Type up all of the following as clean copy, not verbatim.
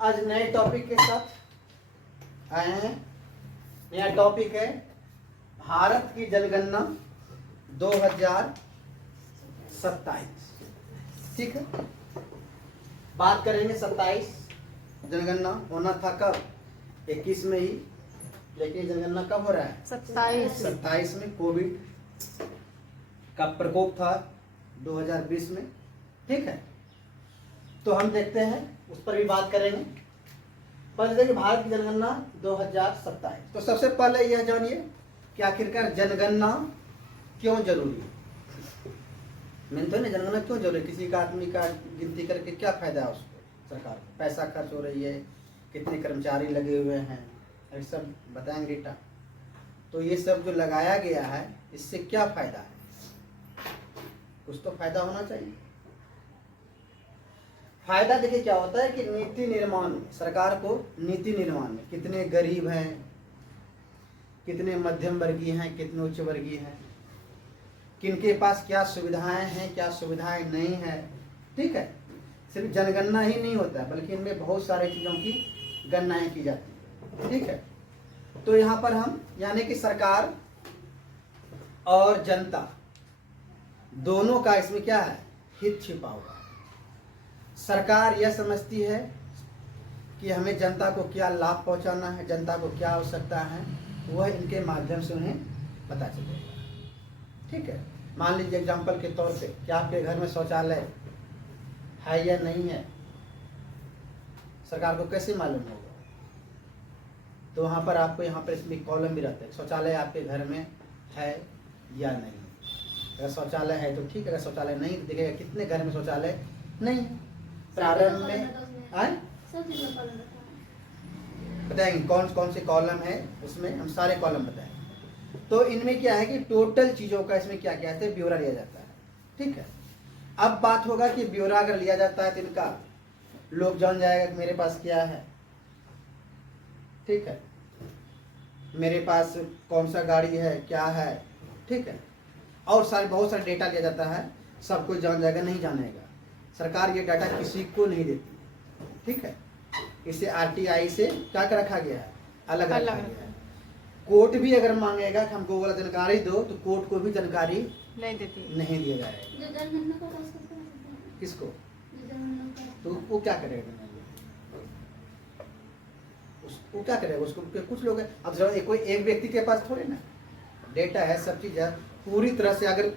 आज नए टॉपिक के साथ आए हैं। नया टॉपिक है भारत की जनगणना 2027। ठीक है, बात करेंगे 27 जनगणना होना था कब 21 में ही, लेकिन जनगणना कब हो रहा है 27 में। कोविड का प्रकोप था 2020 में। ठीक है, तो हम देखते हैं, उस पर भी बात करेंगे। पहले देखिए भारत की जनगणना 2027। तो सबसे पहले यह जानिए कि आखिरकार जनगणना क्यों जरूरी है। मैंने तो ना जनगणना क्यों जरूरी है, किसी का आदमी का गिनती करके क्या फायदा है उसको, सरकार को पैसा खर्च हो रही है, कितने कर्मचारी लगे हुए हैं, ये सब बताएंगे डेटा। तो ये सब जो लगाया गया है इससे क्या फायदा है, कुछ तो फायदा होना चाहिए। फायदा देखिए क्या होता है कि नीति निर्माण में, सरकार को नीति निर्माण में कितने गरीब हैं, कितने मध्यम वर्गीय हैं, कितने उच्च वर्गीय हैं, किनके पास क्या सुविधाएं हैं, क्या सुविधाएं नहीं है। ठीक है, सिर्फ जनगणना ही नहीं होता है बल्कि इनमें बहुत सारे चीज़ों की गणनाएं की जाती है। ठीक है, तो यहाँ पर हम यानी कि सरकार और जनता दोनों का इसमें क्या है, हित छिपा हुआ है। सरकार यह समझती है कि हमें जनता को क्या लाभ पहुंचाना है, जनता को क्या आवश्यकता है, वह इनके माध्यम से उन्हें पता चलेगा। ठीक है, मान लीजिए एग्जाम्पल के तौर पे कि आपके घर में शौचालय है या नहीं है, सरकार को कैसे मालूम होगा। तो वहाँ पर आपको यहाँ पर इसमें कॉलम भी रहता है, शौचालय आपके घर में है या नहीं। अगर शौचालय है तो ठीक है, अगर शौचालय नहीं तो दिखेगा कितने घर में शौचालय नहीं है। प्रारंभ में बताएंगे कौन कौन से कॉलम है, उसमें हम सारे कॉलम बताएंगे। तो इनमें क्या है कि टोटल चीज़ों का इसमें क्या क्या है, ब्यौरा लिया जाता है। ठीक है, अब बात होगा कि ब्यौरा अगर लिया जाता है तो इनका लोग जान जाएगा कि मेरे पास क्या है। ठीक है, मेरे पास कौन सा गाड़ी है, क्या है। ठीक है, और सारे बहुत सारे डेटा लिया जाता है, सब कोई जान जाएगा, नहीं जानेगा। सरकार ये डाटा किसी को नहीं देती। ठीक है, इसे आरटीआई से क्या कर रखा गया है, अलग रखा गया है। कोर्ट भी अगर मांगेगा कि हमको वाला जानकारी दो तो कोर्ट को भी जानकारी नहीं दिया जाएगा। किसको, तो वो क्या करेगा, उसको क्या करेगा, उसको कुछ लोग अब कोई एक व्यक्ति के पास थोड़े ना डेटा है, सब चीज है पूरी तरह से। अगर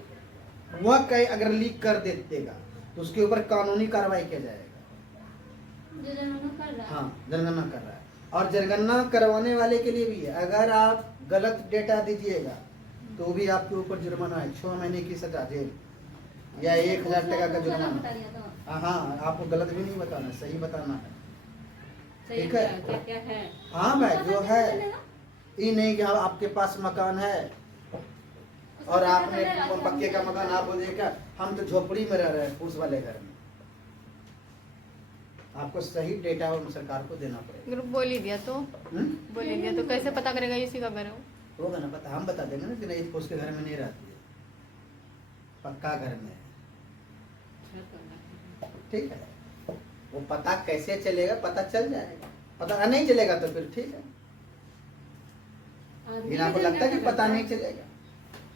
वह कहीं अगर लीक कर देगा तो उसके ऊपर कानूनी कार्रवाई किया जाएगा। हाँ, जनगणना कर रहा है, और जनगणना करवाने वाले के लिए भी है। अगर आप गलत डेटा दीजिएगा तो भी आपके ऊपर जुर्माना है, 6 महीने की सजा, जेल या 1000 टका का जुर्माना। हाँ, आपको गलत भी नहीं बताना, सही बताना है। ठीक है, क्या है? हाँ भाई, जो है ये नहीं कि आपके पास मकान है और आपने पक्के का मकान, आप बोलिएगा हम तो झोपड़ी में रह रहे हैं, फूस वाले घर में। आपको सही डेटा और सरकार को देना पड़ेगा। बोल ही दिया तो कैसे पता करेगा इसी का घर होगा ना पता, हम बता देंगे ना कि नहीं फूस के घर में नहीं रहती है, पक्का घर में है। ठीक है, वो पता कैसे चलेगा, पता चल जाएगा। पता नहीं चलेगा तो फिर ठीक है, लेकिन आपको लगता है कि पता नहीं चलेगा।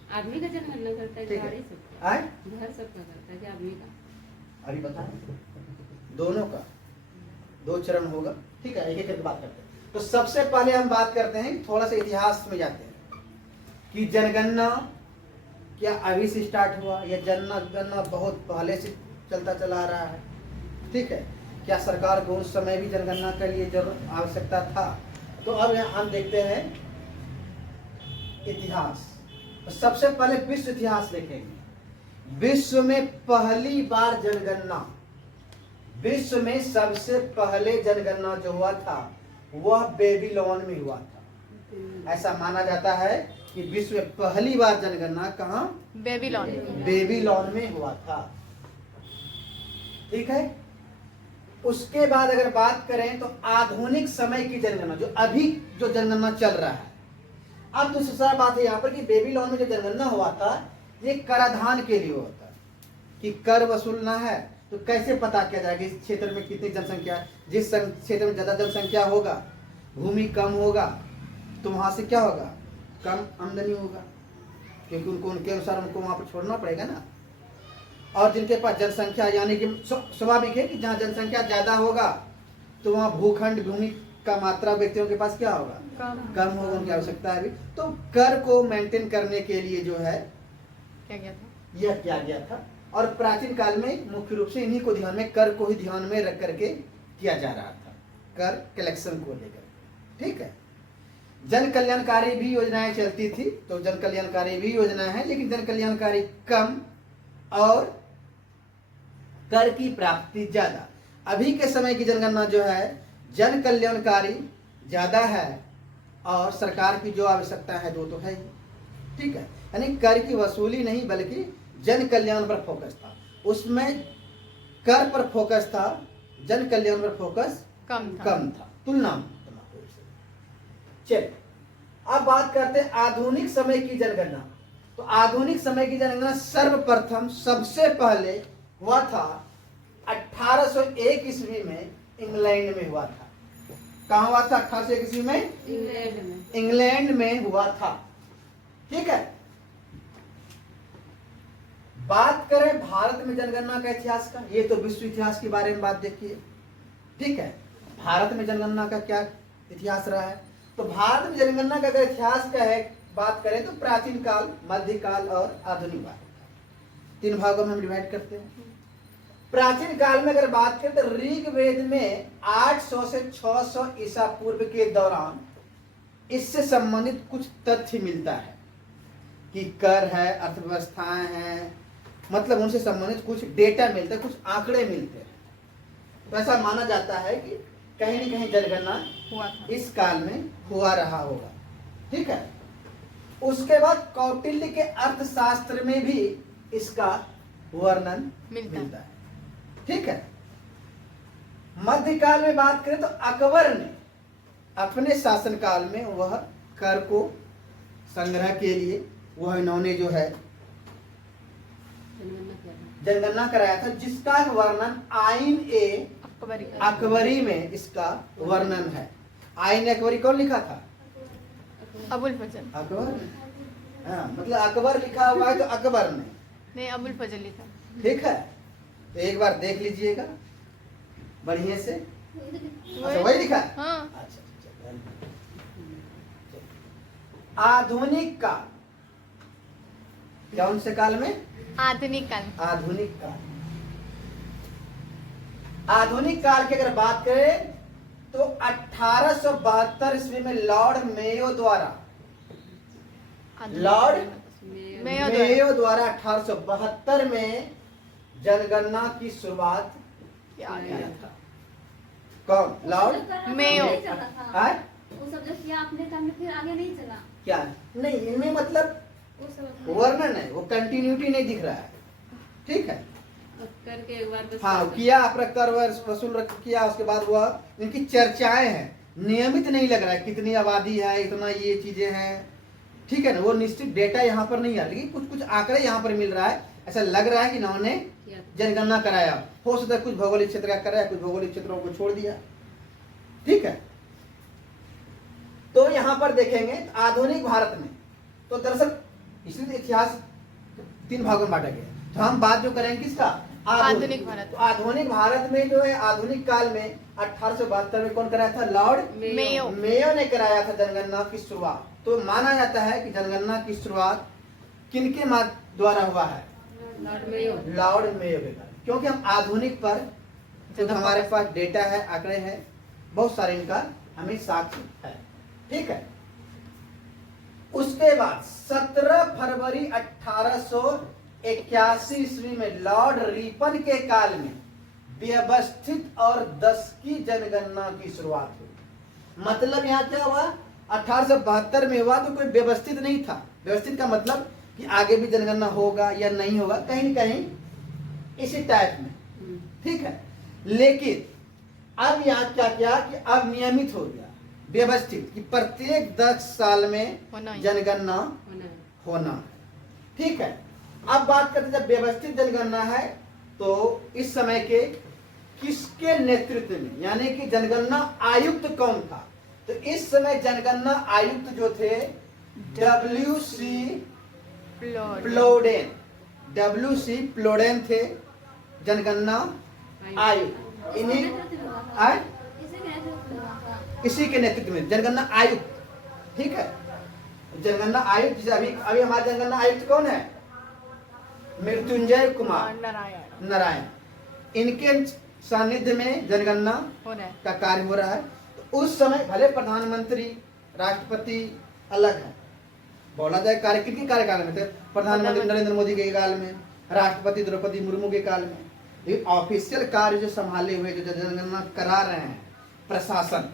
आदमी का जनगणना करता है, घर सबका करता है, आदमी का। अभी बताएं, दोनों का 2 चरण होगा। ठीक है, एक एक करके बात करते हैं। तो सबसे पहले हम बात करते हैं, थोड़ा सा इतिहास में जाते हैं कि जनगणना क्या अभी से स्टार्ट हुआ या जनगणना बहुत पहले से चलता चला आ रहा है। ठीक है, क्या सरकार को उस समय भी जनगणना के लिए जरूरत आवश्यकता था। तो अब हम देखते हैं इतिहास। तो सबसे पहले विश्व इतिहास देखेंगे। विश्व में पहली बार जनगणना, विश्व में सबसे पहले जनगणना जो हुआ था वह बेबीलोन में हुआ था। ऐसा माना जाता है कि विश्व में पहली बार जनगणना कहाँ, बेबीलोन में हुआ था। ठीक है, उसके बाद अगर बात करें तो आधुनिक समय की जनगणना, जो अभी जो जनगणना चल रहा है। अब दूसरा बात है यहाँ पर कि बेबीलोन में जो जनगणना हुआ था ये कराधान के लिए हुआ था, कि कर वसूलना है तो कैसे पता किया जाएगा इस क्षेत्र में कितनी जनसंख्या है? जिस क्षेत्र में ज्यादा जनसंख्या होगा, भूमि कम होगा, तो वहां से क्या होगा, कम आमदनी होगा, क्योंकि उनको उनके अनुसार उनको वहां पर छोड़ना पड़ेगा ना। और जिनके पास जनसंख्या यानी कि स्वाभाविक है कि जहाँ जनसंख्या ज्यादा होगा तो वहाँ भूखंड भूमि का मात्रा व्यक्तियों के पास क्या होगा, कम होगा, उनकी आवश्यकता है भी। तो कर को मेंटेन करने के लिए जो है क्या गया था, यह किया गया था। और प्राचीन काल में मुख्य रूप से इन्हीं को ध्यान में, कर को ही ध्यान में रख करके किया जा रहा था, कर कलेक्शन को लेकर। ठीक है, जन कल्याणकारी भी योजनाएं चलती थी, तो जन कल्याणकारी भी योजना है, लेकिन जन कल्याणकारी कम और कर की प्राप्ति ज्यादा। अभी के समय की जनगणना जो है जन कल्याणकारी ज्यादा है और सरकार की जो आवश्यकता है वो तो है ही। ठीक है, यानी कर की वसूली नहीं बल्कि जन कल्याण पर फोकस था, उसमें कर पर फोकस था, जन कल्याण पर फोकस कम था तुलना में। चलिए अब बात करते हैं आधुनिक समय की जनगणना। तो आधुनिक समय की जनगणना सर्वप्रथम सबसे पहले हुआ था 1801 ईस्वी में इंग्लैंड में हुआ था। कहाँ हुआ था? 1801 ईस्वी में इंग्लैंड में हुआ था। ठीक है, बात करें भारत में जनगणना का इतिहास का, ये तो विश्व इतिहास के बारे में बात देखिए। ठीक है, भारत में जनगणना का क्या इतिहास रहा है? तो भारत में जनगणना का अगर इतिहास का है बात करें तो प्राचीन काल, मध्यकाल और आधुनिक काल, 3 भागों में हम डिवाइड करते हैं। प्राचीन काल में अगर बात करें तो ऋग्वेद में 800 से 600 ईसा पूर्व के दौरान इससे संबंधित कुछ तथ्य मिलता है कि कर है, अर्थव्यवस्थाएं हैं, मतलब उनसे संबंधित कुछ डेटा मिलता है, कुछ आंकड़े मिलते हैं। तो ऐसा माना जाता है कि कहीं न कहीं जनगणना हुआ था, इस काल में हुआ रहा होगा। ठीक है, उसके बाद कौटिल्य के अर्थशास्त्र में भी इसका वर्णन मिलता है। ठीक है, मध्यकाल में बात करें तो अकबर ने अपने शासनकाल में वह कर को संग्रह के लिए वह इन्होंने जो है जनगणना कराया था, जिसका वर्णन आइन ए अकबरी में इसका वर्णन है। आइन अकबरी कौन लिखा था? अबुल फजल। अकबर, हाँ, मतलब अकबर लिखा हुआ है तो अकबर ने, नहीं अबुल फजल लिखा। ठीक है, तो एक बार देख लीजिएगा बढ़िया से। अच्छा वही लिखा है? हाँ। अच्छा, आधुनिक काल, कौन से काल में? आधुनिक काल। आधुनिक काल, आधुनिक काल की अगर बात करें तो 1872 ईस्वी में लॉर्ड मेयो द्वारा 1872 में जनगणना की शुरुआत किया था। कौन? Lord Mayo. वो सब जो किया आपने काम फिर आगे नहीं चला क्या? नहीं, इनमें मतलब वो सब वर्णन है, वो कंटिन्यूटी नहीं दिख रहा है। ठीक है, करके एक बार बस हाँ किया, अपना कर वसूल किया, उसके बाद वह इनकी चर्चाएं हैं, नियमित नहीं लग रहा है कितनी आबादी है, इतना ये चीजें हैं। ठीक है ना, वो निश्चित डेटा यहाँ पर नहीं है, लेकिन कुछ कुछ आंकड़े यहाँ पर मिल रहा है। ऐसा लग रहा है कि इन्होंने जनगणना कराया, हो सकता है कुछ भौगोलिक क्षेत्र का कराया, कुछ भौगोलिक क्षेत्रों को छोड़ दिया। ठीक है, तो यहाँ पर देखेंगे आधुनिक भारत में तो दरअसल इसलिए इतिहास 3 भागों में बांटा गया। तो हम बात जो करेंगे किसका? आधुनिक भारत। तो आधुनिक भारत में जो है आधुनिक काल में 1872 में कौन कराया था? लॉर्ड मेयो ने कराया था जनगणना की शुरुआत। तो माना जाता है कि जनगणना की शुरुआत किनके द्वारा हुआ है? लॉर्ड मेयो के द्वारा, क्योंकि हम आधुनिक पर जो हमारे पास डेटा है, आंकड़े हैं, बहुत सारे इनका हमें साक्ष्य है। ठीक है, उसके बाद 17 फरवरी 1881 ईस्वी में लॉर्ड रिपन के काल में व्यवस्थित और दशकी जनगणना की शुरुआत हुई। मतलब यहाँ क्या हुआ? 1872 में हुआ तो कोई व्यवस्थित नहीं था। व्यवस्थित का मतलब कि आगे भी जनगणना होगा या नहीं होगा, कहीं न कहीं इसी टाइप में। ठीक है, लेकिन अब यहाँ क्या किया कि अब नियमित हो गया, व्यवस्थित, कि प्रत्येक 10 साल में जनगणना होना है। ठीक है, अब बात करते जब व्यवस्थित जनगणना है तो इस समय के किसके नेतृत्व में, यानी कि जनगणना आयुक्त कौन था? तो इस समय जनगणना आयुक्त जो थे WC प्लोडेन, WC प्लोडेन थे जनगणना आयुक्त। इन्हीं आय इसे कैसे होगा? इसी के नेतृत्व में जनगणना आयुक्त, ठीक है। जनगणना आयुक्त जैसे अभी अभी हमारे जनगणना आयुक्त कौन है? मृत्युंजय कुमार नारायण नारायण। इनके सानिध्य में जनगणना हो रहा है। का कार्य हो रहा है। तो उस समय भले प्रधानमंत्री राष्ट्रपति अलग है, बोला जाए कार्य किनके कार्यकाल में थे? प्रधानमंत्री नरेंद्र मोदी के काल में, राष्ट्रपति द्रौपदी मुर्मू के काल में। ये ऑफिशियल कार्य जो संभाले हुए जो जनगणना करा रहे हैं प्रशासन,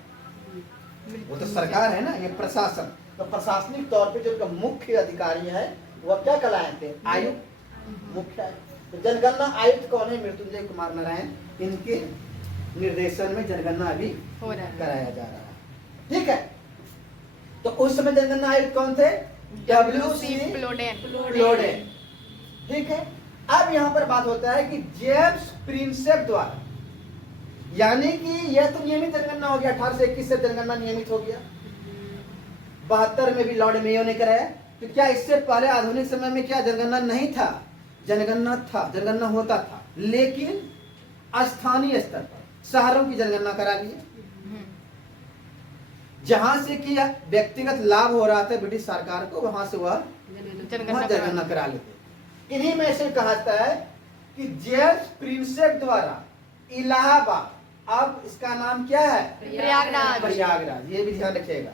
वो तो सरकार है ना, ये प्रशासन। तो प्रशासनिक तौर पे जो उनका मुख्य अधिकारी है वह क्या कहलाए थे? आयुक्त, मुख्य आयुक्त। तो जनगणना आयुक्त कौन है? मृत्युंजय कुमार नारायण। इनके निर्देशन में जनगणना अभी हो रहा है। कराया जा रहा है, ठीक है। तो उस समय जनगणना आयुक्त कौन थे? WC प्लोडेन, ठीक है। अब यहाँ पर बात होता है कि जेम्स प्रिंसेप द्वारा, यानी कि यह तो नियमित जनगणना हो गया, 1821 से जनगणना नियमित हो गया। 72 में भी लॉर्ड मेयो ने कराया। तो क्या इससे पहले आधुनिक समय में क्या जनगणना नहीं था? जनगणना था, जनगणना होता था, लेकिन स्थानीय स्तर पर शहरों की जनगणना करा ली, जहां से कि व्यक्तिगत लाभ हो रहा था ब्रिटिश सरकार को, वहां से वह जनगणना करा लेते। इन्हीं में से कहा जाता है कि जेम्स प्रिंसेप द्वारा इलाहाबाद, अब इसका नाम क्या है? प्रयागराज। ये भी ध्यान रखिएगा।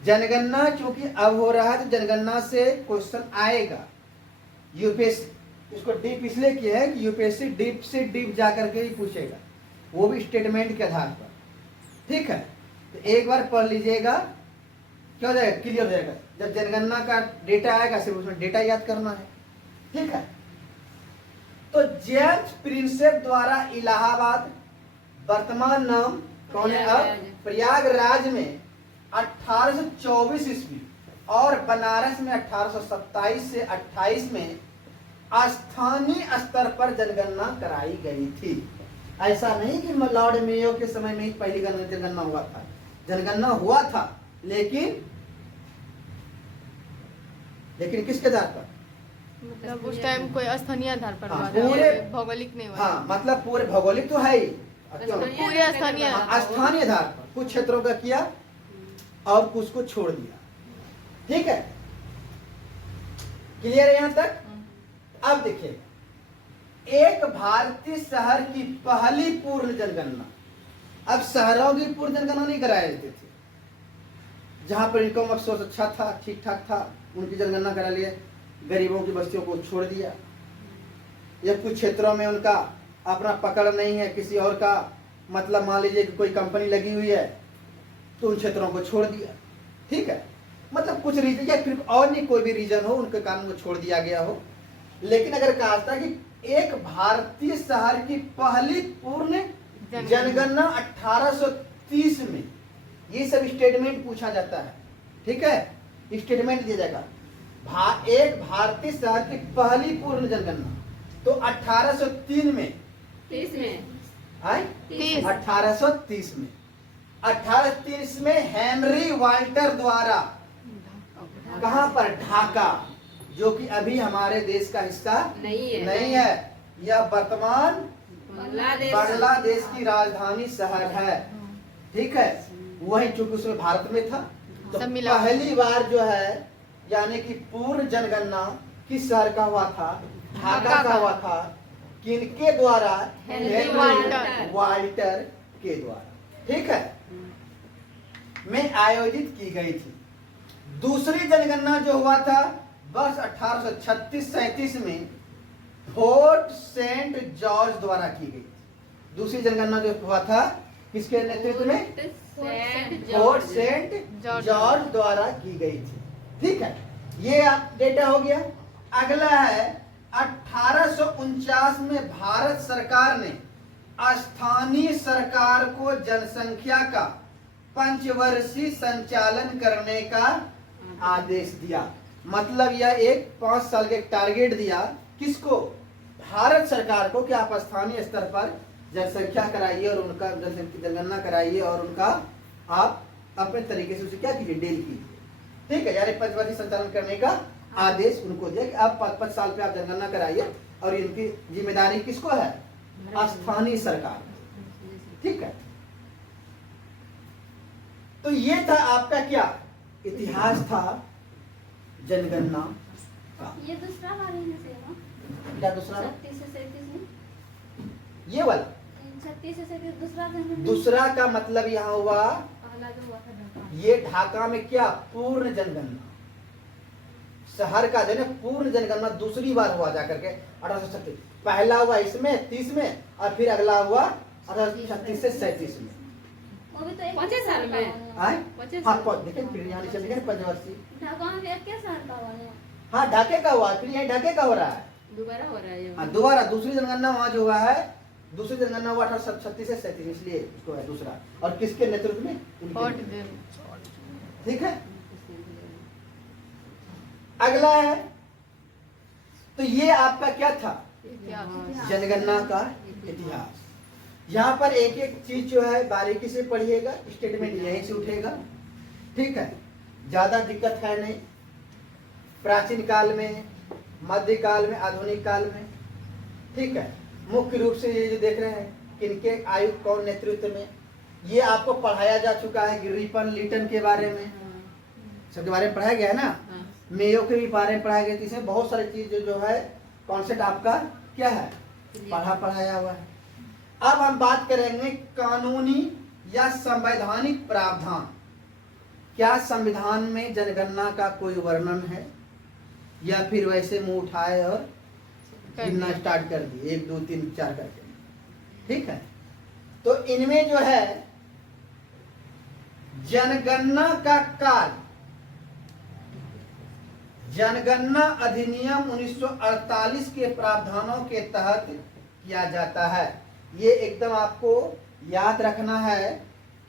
जनगणना क्योंकि अब हो रहा है तो जनगणना से क्वेश्चन आएगा। यूपीएससी इसको डीप इसलिए किया है कि यूपीएससी डीप से डीप जाकर के ही पूछेगा, वो भी स्टेटमेंट के आधार पर, ठीक है। तो एक बार पढ़ लीजिएगा, क्या हो जाएगा? क्लियर हो जाएगा। जब जनगणना का डेटा आएगा सिर्फ उसमें डेटा याद करना है, ठीक है। तो जेम्स प्रिंसेप द्वारा इलाहाबाद, वर्तमान नाम कौन है अब? प्रयागराज में 1824 ईस्वी और बनारस में 1827 से 28 में स्थानीय स्तर पर जनगणना कराई गई थी। ऐसा नहीं कि लॉर्ड मेयो के समय में ही पहली जनगणना हुआ था, जनगणना हुआ था, लेकिन किसके आधार पर? मतलब उस टाइम कोई स्थानीय आधार पर हुआ था, पूरे भौगोलिक नहीं हुआ। हाँ, मतलब पूरे भौगोलिक तो है ही, पूरे स्थानीय स्थानीय आधार पर कुछ क्षेत्रों का किया और कुछ को छोड़ दिया, ठीक है। क्लियर है यहां तक? अब देखिए, एक भारतीय शहर की पहली पूर्ण जनगणना, अब शहरों की पूर्ण जनगणना नहीं कराई जाती थी, जहां पर इनकम ऑफ सोर्स अच्छा था, ठीक ठाक था, उनकी जनगणना करा लिए, गरीबों की बस्तियों को छोड़ दिया, या कुछ क्षेत्रों में उनका अपना पकड़ नहीं है, किसी और का, मतलब मान लीजिए कि कोई कंपनी लगी हुई है तो उन क्षेत्रों को छोड़ दिया, ठीक है। मतलब कुछ रीजन या फिर और नहीं कोई भी रीजन हो, उनके कारण वो छोड़ दिया गया हो। लेकिन अगर कहा था कि एक भारतीय शहर की पहली पूर्ण जनगणना 1830 में, ये सब स्टेटमेंट पूछा जाता है, ठीक है, स्टेटमेंट दिया जाएगा। एक भारतीय शहर की पहली पूर्ण जनगणना तो 1803 में, 30 में, 1830 में, 1830 में हेनरी वाल्टर द्वारा, कहां पर? ढाका, जो कि अभी हमारे देश का हिस्सा नहीं है, यह वर्तमान बांग्लादेश की राजधानी शहर है, ठीक है। वही चूंकि उसमें भारत में था, तो पहली बार जो है यानी कि पूर्ण जनगणना किस शहर का हुआ था? ढाका का हुआ था। किनके द्वारा? हेनरी वाल्टर के द्वारा, ठीक है, में आयोजित की गई थी। दूसरी जनगणना जो हुआ था वर्ष 1836-37 में फोर्ट सेंट जॉर्ज द्वारा की गई थी। दूसरी जनगणना जो हुआ था किसके नेतृत्व में? फोर्ट सेंट जॉर्ज द्वारा की गई थी, ठीक है। ये डेटा हो गया। अगला है 1849 में भारत सरकार ने स्थानीय सरकार को जनसंख्या का पंचवर्षीय संचालन करने का आदेश दिया। मतलब यह एक 5 साल के टारगेट दिया, किसको? भारत सरकार को कि आप स्थानीय स्तर पर जनसंख्या कराइए और उनका जनगणना कराइए और उनका आप अपने तरीके से उसे क्या कीजिए, डील कीजिए। ठीक है, यानी पंचवर्षीय संचालन करने का आदेश उनको दिया कि आप 5-5 साल पे आप जनगणना कराइए और इनकी जिम्मेदारी किसको है, स्थानीय सरकार। ठीक है, तो ये था आपका क्या इतिहास था जनगणना का। ये दूसरा वाले में से है ना? क्या दूसरा, 36 से 37 में? ये वाला 36 से 37 दूसरा जनगणना। दूसरा का मतलब यहाँ हुआ पहला जो हुआ था ढाका। ये ढाका में क्या पूर्ण जनगणना, शहर का जो है पूर्ण जनगणना दूसरी बार हुआ जाकर के 1836। पहला हुआ इसमें 30 में और फिर अगला हुआ 1836 से 37 में। वो भी तो एक 25 साल में? आए? 25 हाँ, देखिए फिर यहाँ नीचे लिखे पंचवर्षीय। ढाका में एक के साल का हुआ है? हाँ, ढाके का हुआ, फिर यहाँ ढाके का हो रहा है। दोबारा हो रहा है ये। हाँ, दोबारा दूसरी जनगणना वहाँ जो हुआ है, दूसरी जनगणना हुआ 1836 से 37, इसलिए उसको है दूसरा। और किसके नेतृत्व में, इनके और नेतृत्व में। दिन ठीक है, अगला है, तो ये आपका क्या था, इतिहास। जनगणना का इतिहास। यहाँ पर एक एक चीज जो है बारीकी से पढ़िएगा, स्टेटमेंट यहीं से उठेगा। ठीक है, ज्यादा दिक्कत है नहीं। प्राचीन काल में, मध्यकाल में, आधुनिक काल में। ठीक है, मुख्य रूप से ये जो देख रहे हैं किनके आयुक्त कौन नेतृत्व में, ये आपको पढ़ाया जा चुका है। रिपन लिटन के बारे में सबके बारे में पढ़ाया गया है ना, मेयो के भी बारे में पढ़ाया गया। इसमें बहुत सारी चीज जो है कॉन्सेप्ट आपका क्या है, पढ़ाया हुआ है। अब हम बात करेंगे कानूनी या संवैधानिक प्रावधान। क्या संविधान में जनगणना का कोई वर्णन है या फिर वैसे मुंह उठाए और गिनना स्टार्ट कर दिए 1 2 3 4 करके। ठीक है, तो इनमें जो है जनगणना का काल, जनगणना अधिनियम 1948 के प्रावधानों के तहत किया जाता है। ये एकदम आपको याद रखना है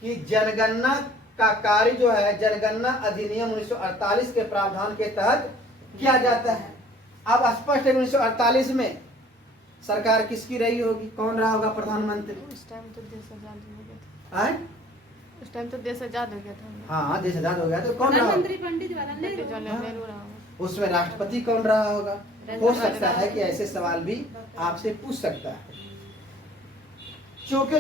कि जनगणना का कार्य जो है जनगणना अधिनियम 1948 के प्रावधान के तहत किया जाता है। अब स्पष्ट है 1948 में सरकार किसकी रही होगी, कौन रहा होगा प्रधानमंत्री? उस टाइम तो देश आजाद हो गया था। आए? उस टाइम तो देश आजाद हो गया था। हाँ, देश आजाद हो गया तो कौन रहा होगा? प्रधानमंत्री पंडित जवाहरलाल नेहरू। नेहरू रहा होगा। उसमें राष्ट्रपति कौन रहा होगा? हो सकता है कि ऐसे सवाल भी आपसे पूछ सकता है। क्योंकि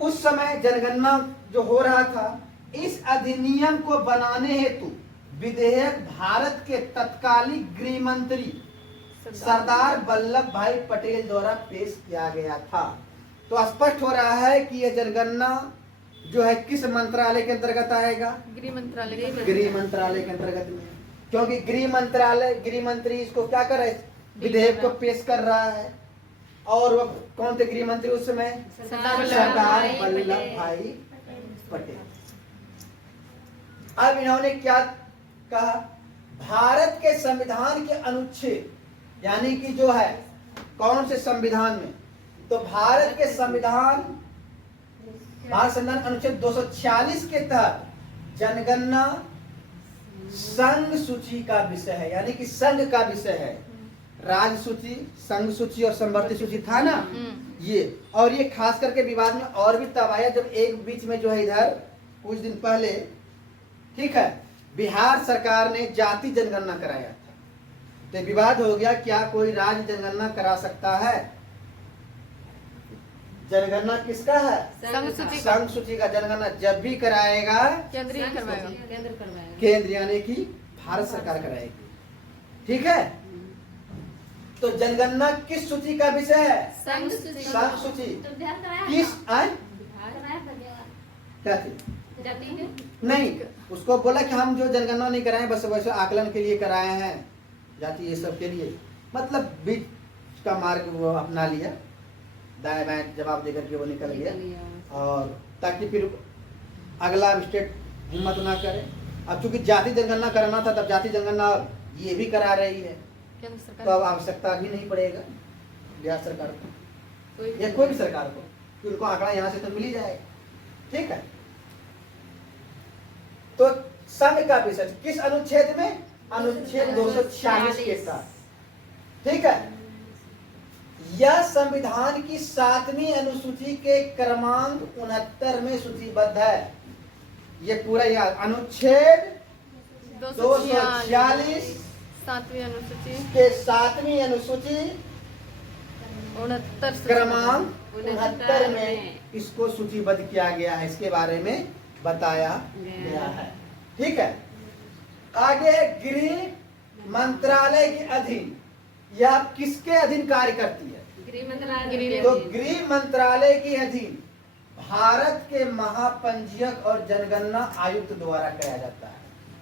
उस समय जनगणना जो हो रहा था, इस अधिनियम को बनाने हेतु विधेयक भारत के तत्कालीन गृह मंत्री सरदार वल्लभ भाई पटेल द्वारा पेश किया गया था। तो स्पष्ट हो रहा है कि यह जनगणना जो है किस मंत्रालय के अंतर्गत आएगा? गृह मंत्रालय। गृह मंत्रालय के अंतर्गत में, क्योंकि गृह मंत्रालय, गृह मंत्री इसको क्या कर रहे हैं, विधेयक को पेश कर रहा है। और वो कौन थे गृह मंत्री उस समय? सरदार वल्लभ भाई पटेल। अब इन्होंने क्या कहा, भारत के संविधान के अनुच्छेद, यानी कि जो है कौन से संविधान में, तो भारत के संविधान, भारत संविधान अनुच्छेद 246 के तहत जनगणना संघ सूची का विषय है, यानी कि संघ का विषय है। राज्य सूची, संघ सूची और संवर्ती सूची था ना ये। और ये खास करके विवाद में और भी तब आया जब एक बीच में जो है इधर कुछ दिन पहले, ठीक है, बिहार सरकार ने जाति जनगणना कराया था। तो विवाद हो गया, क्या कोई राज्य जनगणना करा सकता है? जनगणना किसका है? संघ सूची का। संघ सूची का जनगणना जब भी कराएगा केंद्रीय करवाएगा। केंद्र करवाएगा। केंद्र यानी कि भारत सरकार कराएगी। ठीक है, तो जनगणना किस सूची का विषय है? संघ सूची। संघ सूची तो बिहार कराया किस आए? कराया था बिहार। क्या थी? जाति के नहीं, उसको बोला कि हम जो जनगणना नहीं कराए, बस वैसे आकलन के लिए कराए हैं, जाति ये सब के लिए। मतलब बीच का मार्ग वो अपना लिया, दाएं बाएं जवाब देकर के वो निकल गया, और ताकि फिर अगला स्टेट हिम्मत ना करे। अब चूंकि जाति जनगणना कराना था, तब जाति जनगणना ये भी करा रही है, केंद्र तो सरकार। अब आवश्यकता भी नहीं पड़ेगा बिहार सरकार को या कोई भी सरकार को, कि उनको आंकड़ा यहाँ से तो मिल ही जाएगा। ठीक है, तो संघ का विषय किस अनुच्छेद में? अनुच्छेद 246 के साथ। ठीक है, यह संविधान की 7वीं अनुसूची के क्रमांक 69 में सूचीबद्ध है। ये पूरा याद, अनुच्छेद 246 7वीं अनुसूची के 7वीं अनुसूची 69 क्रमांक 69 में इसको सूचीबद्ध किया गया है, इसके बारे में बताया गया है। ठीक है, आगे गृह मंत्रालय के अधीन, यह किसके अधीन कार्य करती है? गृह मंत्रालय गृह तो गृह मंत्रालय के अधीन भारत के महापंजीयक और जनगणना आयुक्त द्वारा कराया जाता है।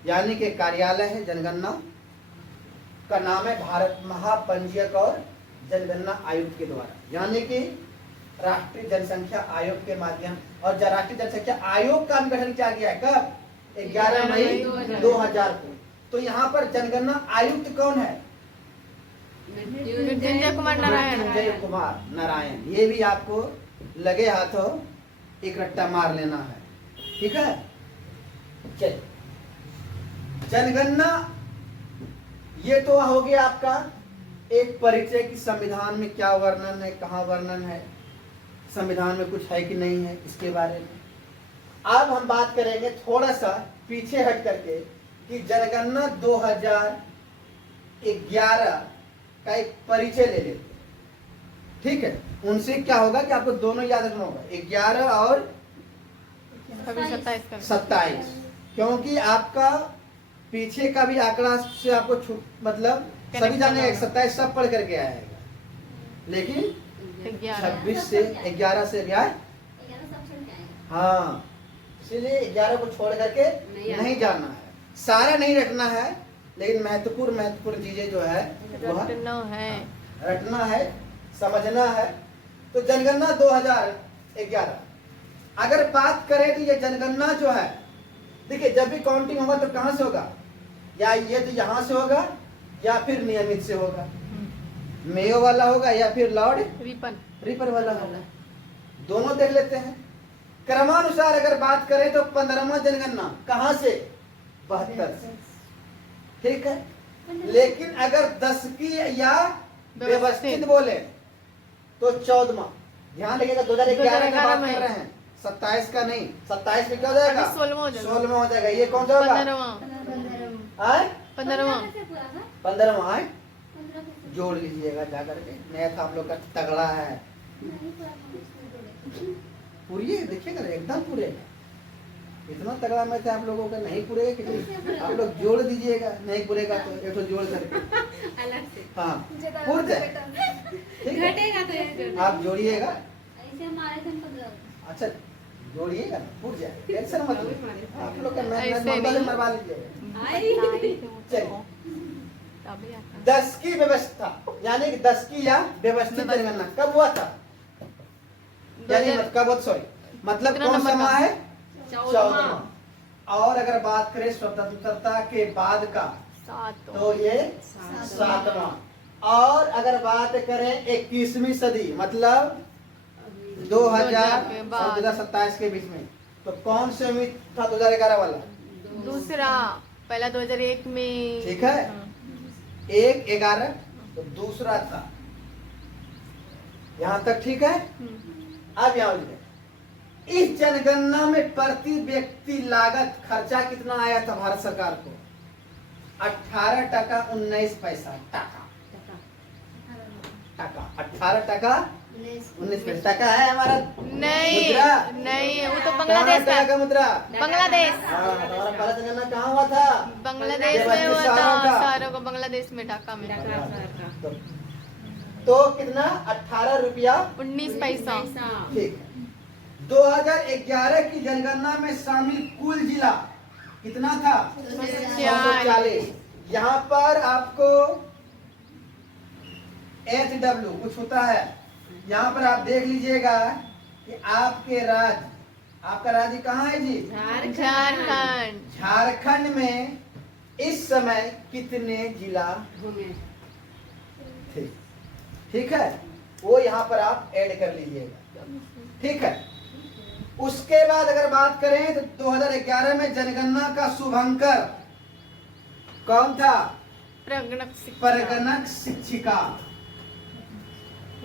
यानी कि कार्यालय है जनगणना का नाम है भारत महापंजीयक और जनगणना आयुक्त के द्वारा, यानी कि राष्ट्रीय जनसंख्या आयोग के माध्यम। और राष्ट्रीय जनसंख्या आयोग का भी गठन किया गया है कब? 11 मई 2000 को। तो यहाँ पर जनगणना आयुक्त कौन है? मृत्युंजय कुमार नारायण। मृत्युंजय कुमार नारायण। ये भी आपको लगे हाथों एक रट्टा मार लेना है। ठीक है, चलिए जनगणना, ये तो हो गया आपका एक परिचय की संविधान में क्या वर्णन है, कहाँ वर्णन है, संविधान में कुछ है कि नहीं है, इसके बारे में। अब हम बात करेंगे थोड़ा सा पीछे हट करके कि जनगणना 2011 का एक परिचय ले लेते हैं। ठीक है, उनसे क्या होगा कि आपको दोनों याद रखना होगा, 11 और 27, क्योंकि आपका पीछे का भी आंकड़ा से आपको मतलब सभी जाने 27 सब पढ़ करके आएगा, लेकिन 26 से 11 से भी आए। हाँ, इसलिए 11 को छोड़ करके नहीं जाना है, सारा नहीं रखना है, लेकिन महत्वपूर्ण चीजें जो है वह रटना है, समझना है। तो जनगणना 2011 अगर बात करें तो ये जनगणना जो है, देखिए जब भी काउंटिंग होगा तो कहां से होगा? या ये तो यहां से होगा या फिर नियमित से होगा, मेयो वाला होगा या फिर लॉर्ड रिपर वाला होगा, दोनों देख लेते हैं। क्रमानुसार अगर बात करें तो 15वां जनगणना कहां से? 72 से। ठीक है, लेकिन अगर 10 की या व्यवस्थित बोले तो 14वां। ध्यान रखिएगा 2011 का बात कर रहे हैं, 27 का नहीं। 27 में क्या हो जाएगा? 16वां हो जाएगा। ये कौन सा होगा? 15वां आए, जोड़ लीजिएगा जाकर के, नया था आप लोग का तगड़ा है। पूरी देखिएगा एकदम पूरे, इतना तगड़ा में थे आप लोगों का, नहीं पूरे आप लोग जोड़ दीजिएगा, नहीं पूरेगा तो एक तो जोड़ करके अलग से। हाँ पूर जाए, घटेगा तो आप जोड़िएगा। ऐसे हमारे थे हमको अच्छा जोड़िएगा, पूर जाए, टेंशन मत लो, आप लोग का ऐसे ममता से नहीं। मरवा लीजिएगा। चलिए 10 की व्यवस्था, यानी कि 10 की या व्यवस्थित जनगणना कब हुआ था? यानी कब? सॉरी, मतलब कितना कौन सा नंबर माह है? 14वां। और अगर बात करें स्वतंत्रता के बाद का तो ये 7वां। और अगर बात करें 21वीं सदी मतलब 2027 के बीच में, तो कौन से में था? 2011 वाला दूसरा, पहला 2001 में। ठीक है, 1/11 तो दूसरा था, यहां तक ठीक है। अब यहाँ इस जनगणना में प्रति व्यक्ति लागत खर्चा कितना आया था भारत सरकार को? 18 टका 19 पैसा टका 18 टका 19 पैसा टका है हमारा नहीं मुद्रा। नहीं, वो तो कहाँ बांग्लादेश टका का। का मुद्रा? बांग्लादेश, हाँ, हमारा पहला जनगणना कहाँ हुआ था? बांग्लादेश में हुआ था, सारों को बांग्लादेश में, ढाका में। तो कितना? 18 रुपया 19 पैसा। ठीक है। 2011 की जनगणना में शामिल कुल जिला कितना था? 240। यहाँ पर आपको HW कुछ होता है, यहाँ पर आप देख लीजिएगा कि आपके राज्य, आपका राज्य कहाँ है जी? झारखंड। झारखंड में इस समय कितने जिला थे? ठीक है, वो यहाँ पर आप ऐड कर लीजिएगा। ठीक है, उसके बाद अगर बात करें तो 2011 में जनगणना का शुभंकर कौन था? प्रगणक परगणक शिक्षिका।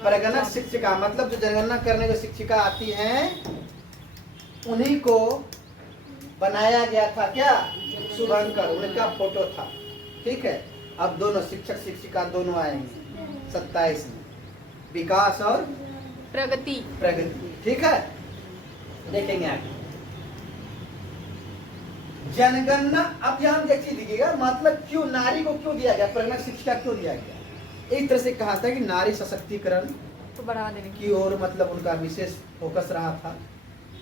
प्रगणक शिक्षिका मतलब जो जनगणना करने जो शिक्षिका आती हैं उन्हीं को बनाया गया था क्या, शुभंकर, उनका फोटो था। ठीक है, अब दोनों शिक्षक शिक्षिका दोनों आएंगे 27 में, विकास और प्रगति। प्रगति। ठीक है, देखेंगे आगे जनगणना। अब ध्यान देखिएगा, मतलब क्यों नारी को क्यों दिया गया, प्रगणक शिक्षिका क्यों दिया गया। एक तरह से कहा था कि नारी सशक्तिकरण तो बढ़ावा देने की ओर मतलब उनका विशेष फोकस रहा था,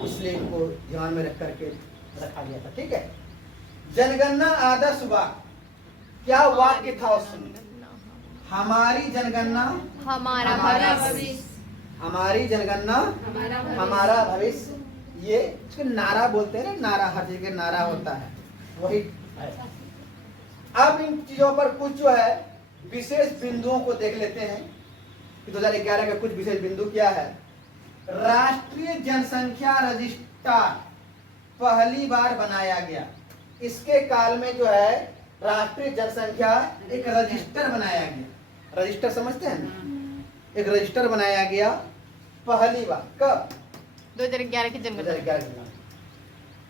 इसलिए इनको ध्यान में रख करके रखा गया था। ठीक है, जनगणना आदर्श वाक्य, क्या वाक्य था उसमें, हमारी जनगणना हमारा हमारा भविष्य। हमारी जनगणना हमारा भविष्य। ये इसको नारा बोलते हैं ना, नारा, हर जगह नारा होता है, वही है। अब इन चीजों पर कुछ जो है विशेष बिंदुओं को देख लेते हैं कि 2011 के कुछ विशेष बिंदु क्या है। राष्ट्रीय जनसंख्या रजिस्टर पहली बार बनाया गया। इसके काल में जो है राष्ट्रीय जनसंख्या एक रजिस्टर बनाया गया। रजिस्टर समझते हैं ना, एक रजिस्टर बनाया गया पहली बार। कब? 2011 की जनगणना। 2011 की।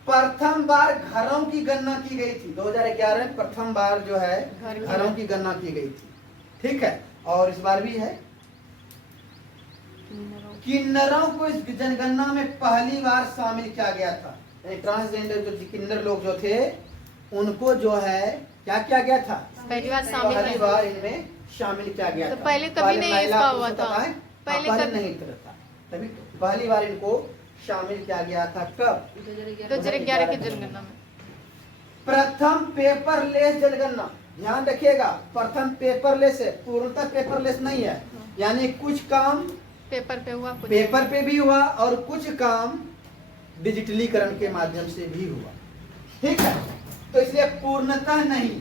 प्रथम बार घरों की गणना की गई थी। 2011 में प्रथम बार जो है घरों की गणना की गई थी। ठीक है, और इस बार भी है। किन्नरों को इस जनगणना में पहली बार शामिल किया गया था। ट्रांसजेंडर जो किन्नर लोग जो थे उनको जो है क्या किया गया था, पहली बार पहली बार इनमें शामिल किया गया तो था। पहले कभी नहीं महिला इसका पुरुष हुआ था। बताएं? पहले हाँ, कभी नहीं था, तभी तो पहली बार इनको शामिल किया गया था। कब? 2011 की जनगणना में। प्रथम पेपरलेस जनगणना, ध्यान रखिएगा, प्रथम पेपरलेस है, पूर्णतः पेपरलेस नहीं है। यानी कुछ काम पेपर पे हुआ, कुछ पेपर पे भी हुआ और कुछ काम डिजिटलीकरण के माध्यम से भी हुआ। ठीक है, तो इसलिए पूर्णतः नहीं।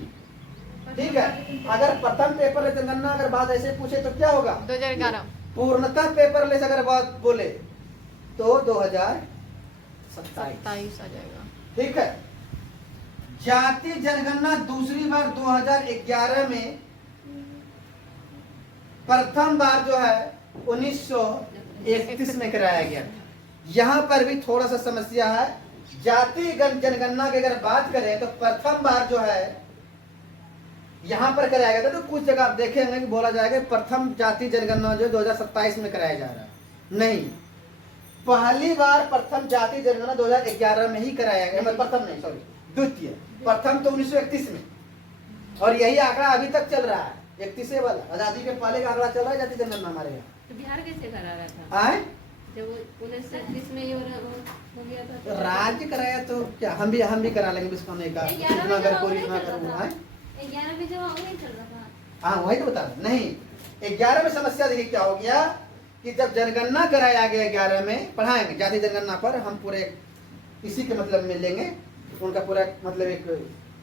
ठीक है, अगर प्रथम पेपरलेस जनगणना अगर बात ऐसे पूछे तो क्या होगा, 2011। पूर्णतः पेपरलेस अगर बात बोले तो 2027 27 आ जाएगा। ठीक है, जाति जनगणना दूसरी बार 2011 में, प्रथम बार जो है 1931 में कराया गया था। यहाँ पर भी थोड़ा सा समस्या है। जाति जनगणना की अगर बात करें तो प्रथम बार जो है यहाँ पर कराया गया था, तो कुछ जगह आप देखेंगे कि बोला जाएगा प्रथम जाति जनगणना जो 2027 में कराया जा रहा है। नहीं, पहली बार प्रथम जाति जनगणना 2011 में ही कराया गया। मतलब प्रथम नहीं, सॉरी, द्वितीय। प्रथम तो 1931 में, और यही आंकड़ा अभी तक चल रहा है। 31 वाला आजादी के पहले का आंकड़ा चल रहा है जाति जनगणना हमारे यहाँ। तो बिहार कैसे करा रहा था? आए जब 1931 में ये हो गया था तो राज्य कराया तो क्या हम भी करा लेंगे, इसका नहीं कहा 11 में इतना अगर जब कोई नहीं इतना चल करूँ। रहा था। 11 में जब नहीं चल रहा था। हाँ, वही तो बता रहा हूं। नहीं, 11 में समस्या देखिए क्या हो गया कि जब जनगणना कराया गया 11 में, पढ़ाएंगे जाति जनगणना पर, हम पूरे इसी के मतलब में लेंगे, उनका पूरा मतलब एक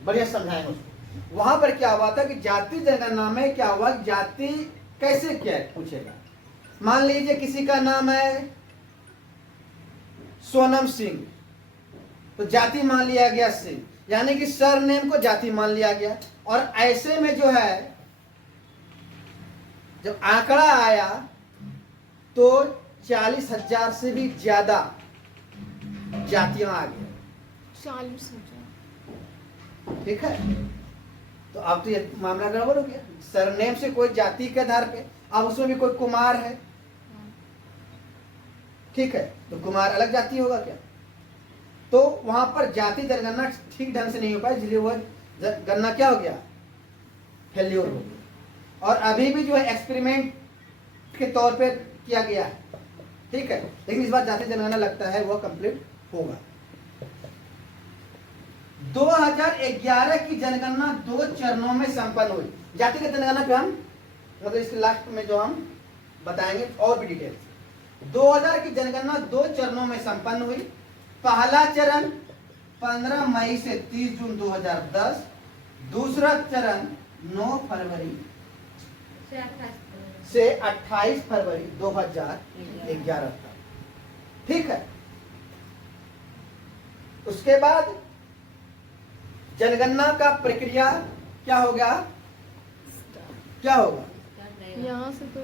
बढ़िया समझाएंगे उसको। वहां पर क्या हुआ था कि जाति जनगणना में क्या हुआ, जाति कैसे क्या पूछेगा। मान लीजिए किसी का नाम है सोनम सिंह, तो जाति मान लिया गया सिंह, यानी कि सरनेम को जाति मान लिया गया। और ऐसे में जो है जब आंकड़ा आया तो 40,000 से भी ज्यादा जातियां आ गई। 40,000। ठीक है, तो अब तो ये मामला गड़बड़ हो गया। सरनेम से कोई जाति के आधार पे, अब उसमें भी कोई कुमार है, ठीक है, तो कुमार अलग जाति होगा क्या। तो वहां पर जाति जनगणना ठीक ढंग से नहीं हो पाई, इसलिए वह गणना क्या हो गया, फेल्योर हो गया। और अभी भी जो है एक्सपेरिमेंट के तौर पे किया गया है। ठीक है, लेकिन इस बार जाति जनगणना लगता है वह कंप्लीट होगा। 2011 की जनगणना 2 चरणों में संपन्न हुई। जाति की जनगणना पे हम मतलब इसके लास्ट में जो हम बताएंगे और भी डिटेल। 2000 की जनगणना 2 चरणों में संपन्न हुई। पहला चरण 15 मई से 30 जून 2010, दूसरा चरण 9 फरवरी से 28 फरवरी 2011 था। ठीक है, उसके बाद जनगणना का प्रक्रिया क्या होगा, क्या होगा, यहाँ से तो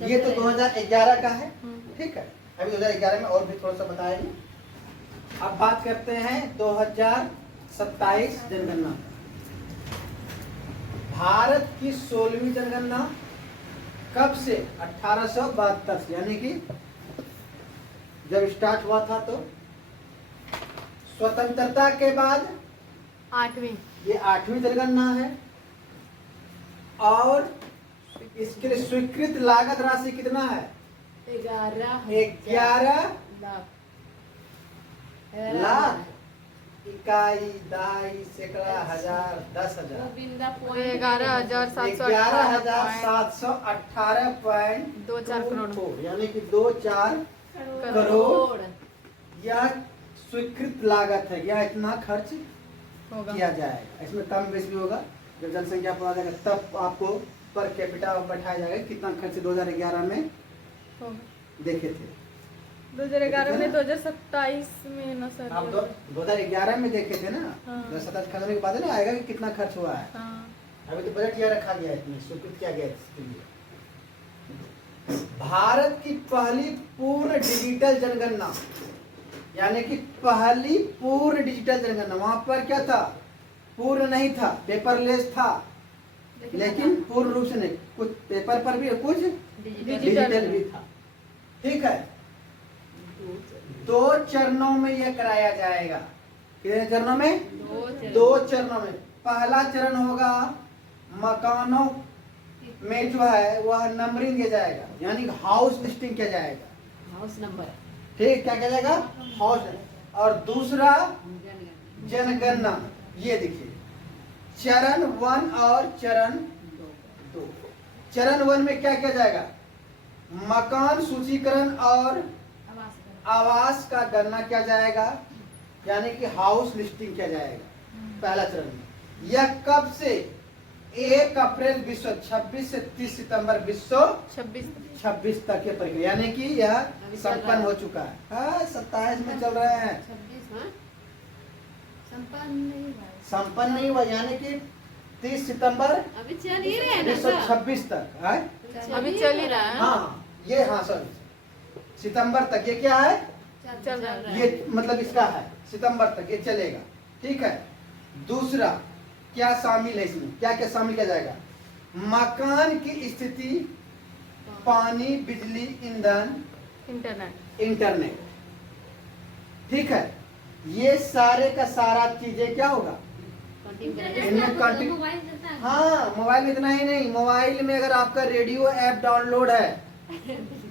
ये तो 2011 का है, हम्म। ठीक है। अभी 2011 में और भी थोड़ा सा बताएंगे। अब बात करते हैं 2027 जनगणना। भारत की 16वीं जनगणना कब से? 1872 से, यानी कि जब स्टार्ट हुआ था तो स्वतंत्रता के बाद 8वीं। ये 8वीं जनगणना है। और इसके लिए स्वीकृत लागत राशि कितना है? 11 लाख, इकाई, दहाई, सैकड़ा, हजार, 10,000, 11,718.24 यानी कि 2-4 करोड़ यह स्वीकृत लागत है। या इतना खर्च होगा। किया जाएगा। इसमें कम बेस भी होगा। जब जनसंख्या पर आ जाएगा तब आपको पर कैपिटा बैठाया जाएगा कितना खर्च 2011 में होगा। देखे थे। 2011 में 2027 में ना सर। आप 2011 में देखे थे ना। हाँ। 2027 खत्म होने के बाद ना आएगा कि कितना खर्च हुआ है। हाँ। अभी तो बजट यह रखा गया है, इसमें स्वीकृत किया गया है इसके लिए। भारत की पहली पूर्ण डिजिटल जनगणना, यानी कि पहली पूर्ण डिजिटल जनगणना। वहां पर क्या था? पूर्ण नहीं था, पेपरलेस था, लेकिन पूर्ण रूप से नहीं। कुछ पेपर पर भी, कुछ डिजिटल भी था, ठीक है। 2 चरणों में यह कराया जाएगा। कितने चरणों में? 2 चरणों में। पहला चरण होगा मकानों में जो है वह नंबरिंग किया जाएगा, यानी हाउस लिस्टिंग किया जाएगा। हाउस नंबर, ठीक, क्या किया जाएगा? हाउस। और दूसरा जनगणना। ये देखिए चरण 1 और चरण 2। चरण 1 में क्या किया जाएगा? मकान सूचीकरण और आवास का गणना किया जाएगा, यानी कि हाउस लिस्टिंग किया जाएगा पहला चरण में। यह कब से? 1 अप्रैल 2026 से 30 सितंबर 2026 तक की प्रक्रिया, यानी कि यह संपन्न हो चुका है। हाँ, 27 में चल रहे हैं। 26 हाँ? संपन्न नहीं हुआ, यानी कि 30 सितंबर अभी चल ही रहे हैं ना सर? 2026 तक है। अभी चल ही रहा है। हाँ, ये हाँ सर, सितंबर तक। ये क्या है? चल रहा है। ये मतलब इसका है, सितंबर तक ये चलेगा, ठीक है। दूसरा क्या शामिल है इसमें? क्या क्या शामिल किया जाएगा? मकान की स्थिति, पानी, बिजली, ईंधन, इंटरनेट, ठीक है। ये सारे का सारा चीजें क्या होगा? मोबाइल देता है। हाँ, मोबाइल में इतना ही नहीं, मोबाइल में अगर आपका रेडियो ऐप डाउनलोड है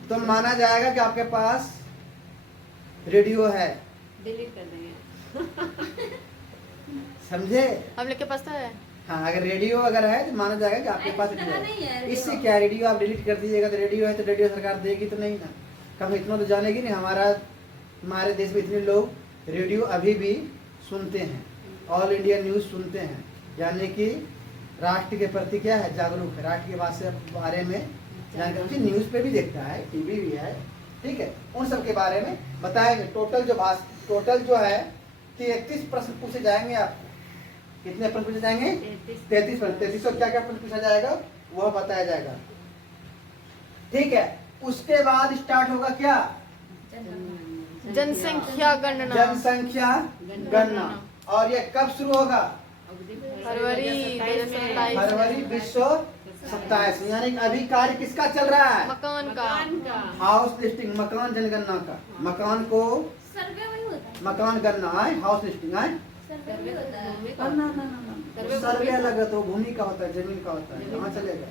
तो माना जाएगा कि आपके पास रेडियो है। डिलीट कर देंगे। समझे? हम लोग के पास तो है। हाँ, अगर रेडियो अगर है तो माना जाएगा कि आपके पास रेडियो नहीं है है। रेडियो। इससे क्या, रेडियो आप डिलीट कर दीजिएगा तो रेडियो है तो रेडियो सरकार देगी तो नहीं ना। कम इतना तो जानेगी नहीं। हमारे देश में इतने लोग रेडियो अभी भी सुनते हैं, ऑल इंडिया न्यूज़ सुनते हैं, यानी कि राष्ट्र के प्रति क्या है? जागरूक है, राष्ट्र के बारे में जानकारी। न्यूज़ पे भी देखता है, टीवी भी है, ठीक है। उन सब के बारे में बताएंगे। टोटल जो है 33 प्रश्न पूछे जाएंगे। आपको कितने प्रश्न पूछे जाएंगे? 33 प्रश्न। 33 क्या क्या प्रश्न पूछा जाएगा वह बताया जाएगा, ठीक है। उसके बाद स्टार्ट होगा क्या? जनसंख्या गणना। जनसंख्या गणना। और ये कब शुरू होगा? फरवरी 2027। फरवरी 2027, यानी कि अभी कार्य किसका चल रहा है? मकान का। हाउस लिस्टिंग, मकान जनगणना का। मकान को सर्वे वही होता है। मकान गणना है, हाउस लिस्टिंग है। सर्वे वही होता है। ना। सर्वे अलग है, तो भूमि का होता है, जमीन का होता है, कहाँ चलेगा?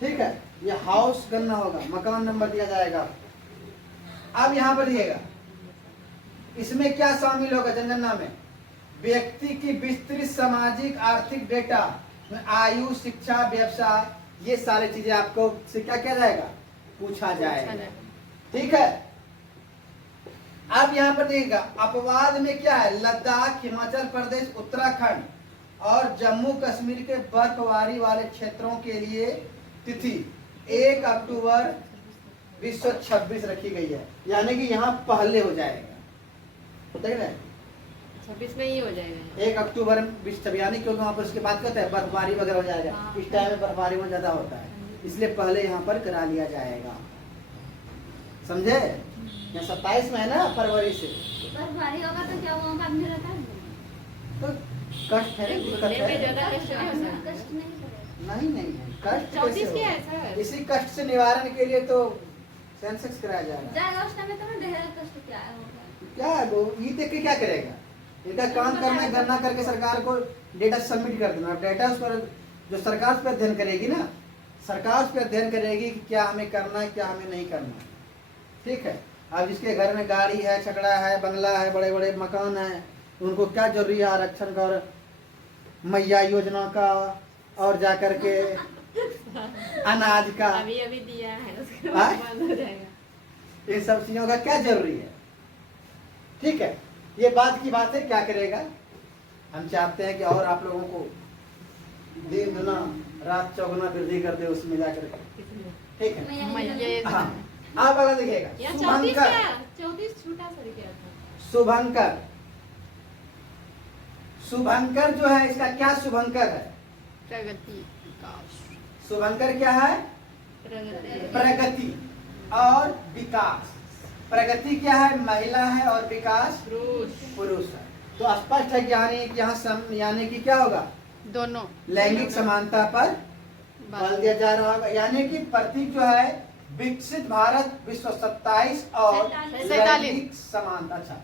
ठीक है, ये हाउस गणना होगा, मकान नंबर दिया जाएगा। अब यहाँ पर दिएगा, इसमें क्या शामिल होगा जनगणना में? व्यक्ति की विस्तृत सामाजिक आर्थिक डेटा, आयु, शिक्षा, व्यवसाय, ये सारी चीजें आपको से क्या किया जाएगा? पूछा जाएगा, ठीक है। अब यहाँ पर देखिएगा, अपवाद में क्या है? लद्दाख, हिमाचल प्रदेश, उत्तराखंड और जम्मू कश्मीर के बर्फबारी वाले क्षेत्रों के लिए तिथि 1 अक्टूबर 2026 रखी गई है, यानी कि यहाँ पहले हो जाएगा, देख रहे हैं? 26 में ही हो जाएगा। 1 अक्टूबर 2026, यानी क्योंकि वहाँ पर उसके बाद कहते हैं बर्फबारी वगैरह हो जाएगा। हाँ। इस टाइम में बर्फबारी में ज्यादा होता है, इसलिए पहले यहाँ पर करा लिया जाएगा। समझे? यहाँ 27 में है ना फरवरी से, पर भारी होगा तो क्या वो काम नहीं रहता है? तो कष्ट है, दिक्कत घुटने में है। ज्यादा कष्ट नहीं हो सकता। कष्ट नहीं करेगा। नहीं नहीं नहीं, कष्ट 34 कैसे क्या होगा? है सर? इसी कष्ट से निवारण के लिए तो सेंसेक्स कराया जा रहा है। जाएगा उस टाइम में तो ना ढेर कष्ट क्या होगा। क्या है वो, ये देख के क्या करेगा? इनका काम करना है, गणना करके सरकार को डेटा सबमिट कर देना। अब डेटा उस पर जो सरकार उस पर अध्ययन करेगी ना, सरकार उस पर अध्ययन करेगी कि क्या हमें करना है, क्या हमें नहीं करना है। ठीक है? अब जिसके घर में गाड़ी है, छकड़ा है, बंगला है, बड़े बड़े मकान है, उनको क्या जरूरी है आरक्षण का और मैया योजना का और जा करके अनाज का, अभी अभी दिया है, उसके हाँ? बाद बंद हो जाएगा। इन सब चीजों का क्या जरूरी है? ठीक है, ये बात की बात है। क्या करेगा? हम चाहते हैं कि और आप लोगों को दिन दुना रात चौगुना वृद्धि कर दे उसमें जाकर के। ठीक है? मैया हाँ, आप अगला देखिएगा। या 34 शुभंकर, क्या? 34 छूटा सर क्या था? शुभंकर, शुभंकर जो है, इसका क्या शुभंकर है? प्रगति विकास। शुभंकर क्या है? प्रगति। प्रगति और विकास। प्रगति क्या है? महिला है और विकास पुरुष है। तो स्पष्ट है कि यानी कि क्या होगा? दोनों लैंगिक समानता पर बल दिया जा रहा होगा। यानी कि प्रतीक जो है विकसित भारत विश्व 27 और 47 लैंगिक समानता। अच्छा,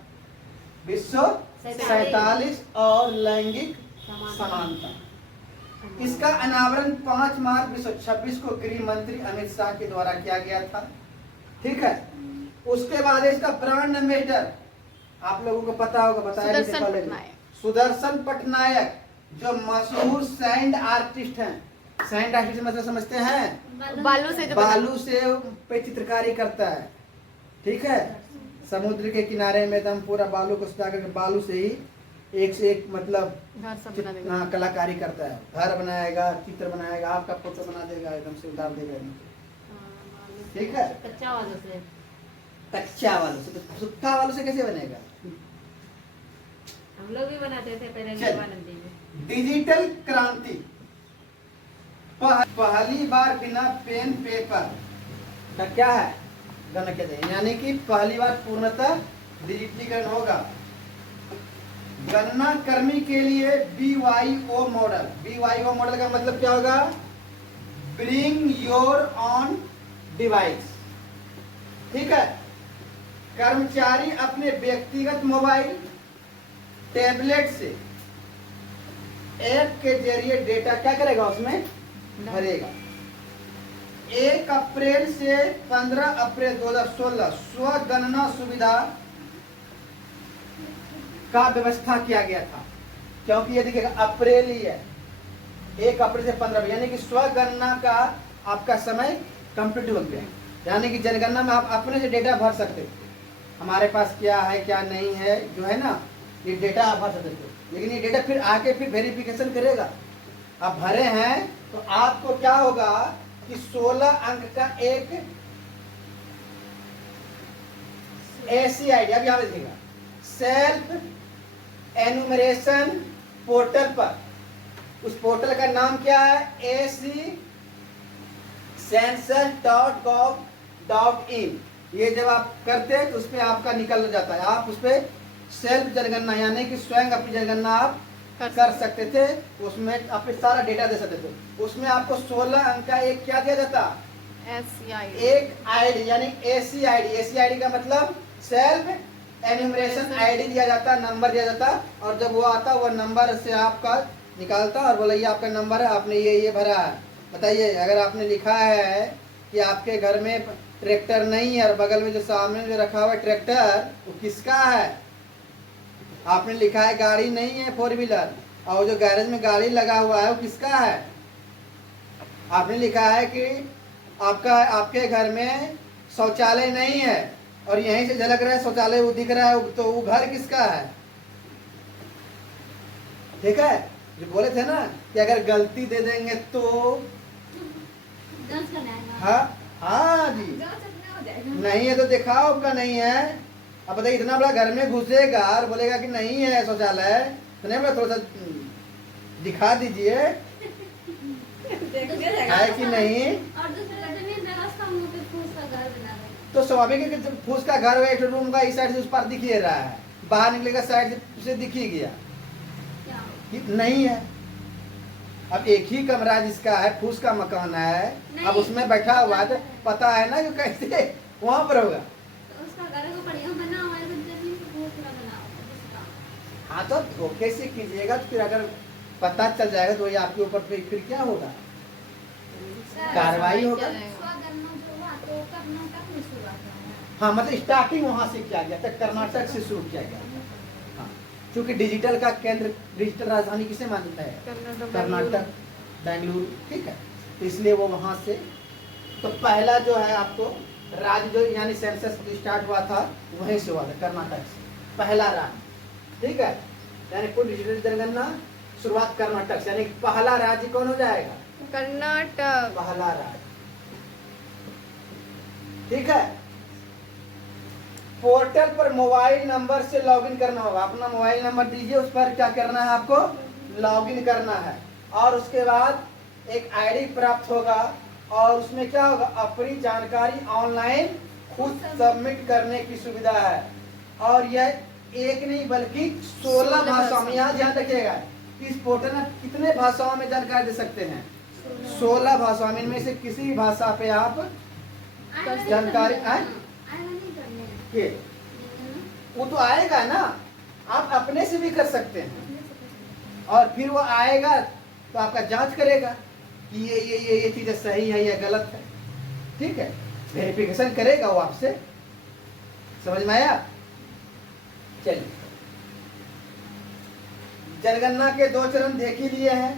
विश्व 47 और लैंगिक समानता। इसका अनावरण 5 मार्च 1926 को गृह मंत्री अमित शाह के द्वारा किया गया था। ठीक है? उसके बाद इसका ब्रांड एम्बेसडर आप लोगों को पता होगा, बताया भी सुदर्शन पहले। पटनायक। सुदर्शन पटनायक जो मशहूर सैंड आर्टिस्ट हैं। सैंड आर्टिस्ट मतलब समझते हैं? बालू से जो बालू से पे चित्रकारी करता है। ठीक है? समुद्र के किनारे में एकदम पूरा बालू को सजा करके बालू से ही एक से एक मतलब घर सब बना देगा। हाँ, कलाकारी करता है। घर बनाएगा, चित्र बनाएगा, आपका फोटो बना देगा, एकदम से उतार देगा एकदम से। ठीक है? कच्चा वालों से। कच्चा वालों से, तो सूखा वालों से कैसे बनेगा? हम लोग भी बनाते थे पहले चल। नंदी में। डिजिटल क्रांति, पहली बार बिना पेन पेपर का क्या है? गणना कहते हैं। यानी कि पहली बार पूर्णतः डिजिटलीकरण होगा। गणना कर्मी के लिए BYO मॉडल। BYO मॉडल का मतलब क्या होगा? Bring your on device. ठीक है? कर्मचारी अपने व्यक्तिगत मोबाइल, टैबलेट से ऐप के जरिए डेटा क्या करेगा? उसमें भरेगा। 1 अप्रैल से 15 अप्रैल 2016 स्वगणना सुविधा का व्यवस्था किया गया था। क्योंकि ये देखिएगा अप्रैल ही है, 1 अप्रैल से 15, यानी कि स्वगणना का आपका समय कंप्लीट हो गया। यानी कि जनगणना में आप अपने से डेटा भर सकते थे, हमारे पास क्या है क्या नहीं है, जो है ना, ये डेटा आप भर सकते थे। लेकिन ये डेटा फिर आके फिर वेरिफिकेशन करेगा। आप भरे हैं तो आपको क्या होगा कि 16 अंक का एक ऐसी आइडिया, अब यहाँ पे देखिएगा, सेल्फ एनुमरेशन पोर्टल पर, उस पोर्टल का नाम क्या है? census.gov.in। ये जब आप करते हैं तो उस पर आपका निकल जाता है। आप उस पर सेल्फ जनगणना यानी कि स्वयं अपनी जनगणना आप कर सकते थे। उसमें अपने सारा डेटा दे सकते थे। उसमें आपको 16 अंक का एक क्या दिया जाता? एक आईडी, यानी एसी आईडी का मतलब सेल्फ एन्यूमरेशन आईडी दिया जाता, नंबर दिया जाता। और जब वो आता, वो नंबर से आपका निकालता और बोला ये आपका नंबर है, आपने ये भरा है। बताइए, अगर आपने लिखा है कि आपके घर में ट्रैक्टर नहीं है और बगल में जो सामने जो रखा हुआ है ट्रैक्टर, वो किसका है? आपने लिखा है गाड़ी नहीं है 4 व्हीलर, और जो गैरेज में गाड़ी लगा हुआ है वो किसका है? आपने लिखा है कि आपके घर में शौचालय नहीं है और यहीं से झलक रहा है शौचालय, वो दिख रहा है, तो वो घर किसका है? ठीक है? जो बोले थे ना कि अगर गलती दे देंगे तो जांच करना है। हाँ हाँ जी, जांच अपने हो जाएगा। नहीं है तो दिखाओ आपका नहीं है। अब बताइए, इतना बड़ा घर में घुसेगा और बोलेगा कि नहीं है शौचालय, तो नहीं बोला थोड़ा सा दिखा दीजिए, देखने लगा है कि नहीं? और दूसरे कहते हैं व्यवस्था हम लोग के फूस का घर बना रहे तो स्वाभाविक है कि जब फूस का घर है, एक रूम का इस साइड से उस पार दिख ही रहा है, बाहर निकलेगा साइड से दिख ही गया क्या कि नहीं है। अब एक ही कमरा जिसका है, फूस का मकान है, नहीं। अब उसमें बैठा हुआ है तो पता है ना कि कैसे वहां पर होगा। तो उसका घर को बढ़िया बना हुआ है, जमीन से बहुत पूरा बना हुआ है जिसका। हाँ तो धोखे से कीजिएगा तो फिर अगर पता चल जाएगा तो ये आपके ऊपर फिर क्या होगा, कार्रवाई होगा। स्वगणना जो हुआ तो कर्नाटक में शुरुआत हुआ। हाँ मतलब स्टार्टिंग वहां से किया गया था, कर्नाटक से शुरू किया गया था। हाँ, क्योंकि डिजिटल का केंद्र, डिजिटल राजधानी किसे मानता है? कर्नाटक, बेंगलुरु, ठीक है। तो इसलिए वो वहां से, तो पहला जो है आपको राज्य जो यानी सेंसस स्टार्ट हुआ था वहीं से हुआ था, कर्नाटक से पहला राज्य, ठीक है। यानी कुल डिजिटल जनगणना शुरुआत कर्नाटक से, यानी पहला राज्य कौन हो जाएगा? कर्नाटक। पहला राज्य, ठीक है। पोर्टल पर मोबाइल नंबर से लॉगिन करना होगा, अपना मोबाइल नंबर दीजिए, उस पर क्या करना है आपको? लॉगिन करना है। और उसके बाद एक आईडी प्राप्त होगा और उसमें क्या होगा? अपनी जानकारी ऑनलाइन खुद सबमिट करने की सुविधा है। और यह एक नहीं बल्कि 16 भाषाओं में, यहाँ ध्यान रखिएगा, इस पोर्टल में कितने भाषाओं में जानकारी दे सकते हैं? 16 भाषाओं में, इनमें से किसी भी भाषा पे आप जानकारी के वो तो आएगा ना, आप अपने से भी कर सकते हैं। और फिर वो आएगा तो आपका जांच करेगा कि ये चीज़ सही है या गलत है, ठीक है। वेरिफिकेशन करेगा वो आपसे, समझ में आया? चलिए, जनगणना के 2 चरण देख ही लिए हैं,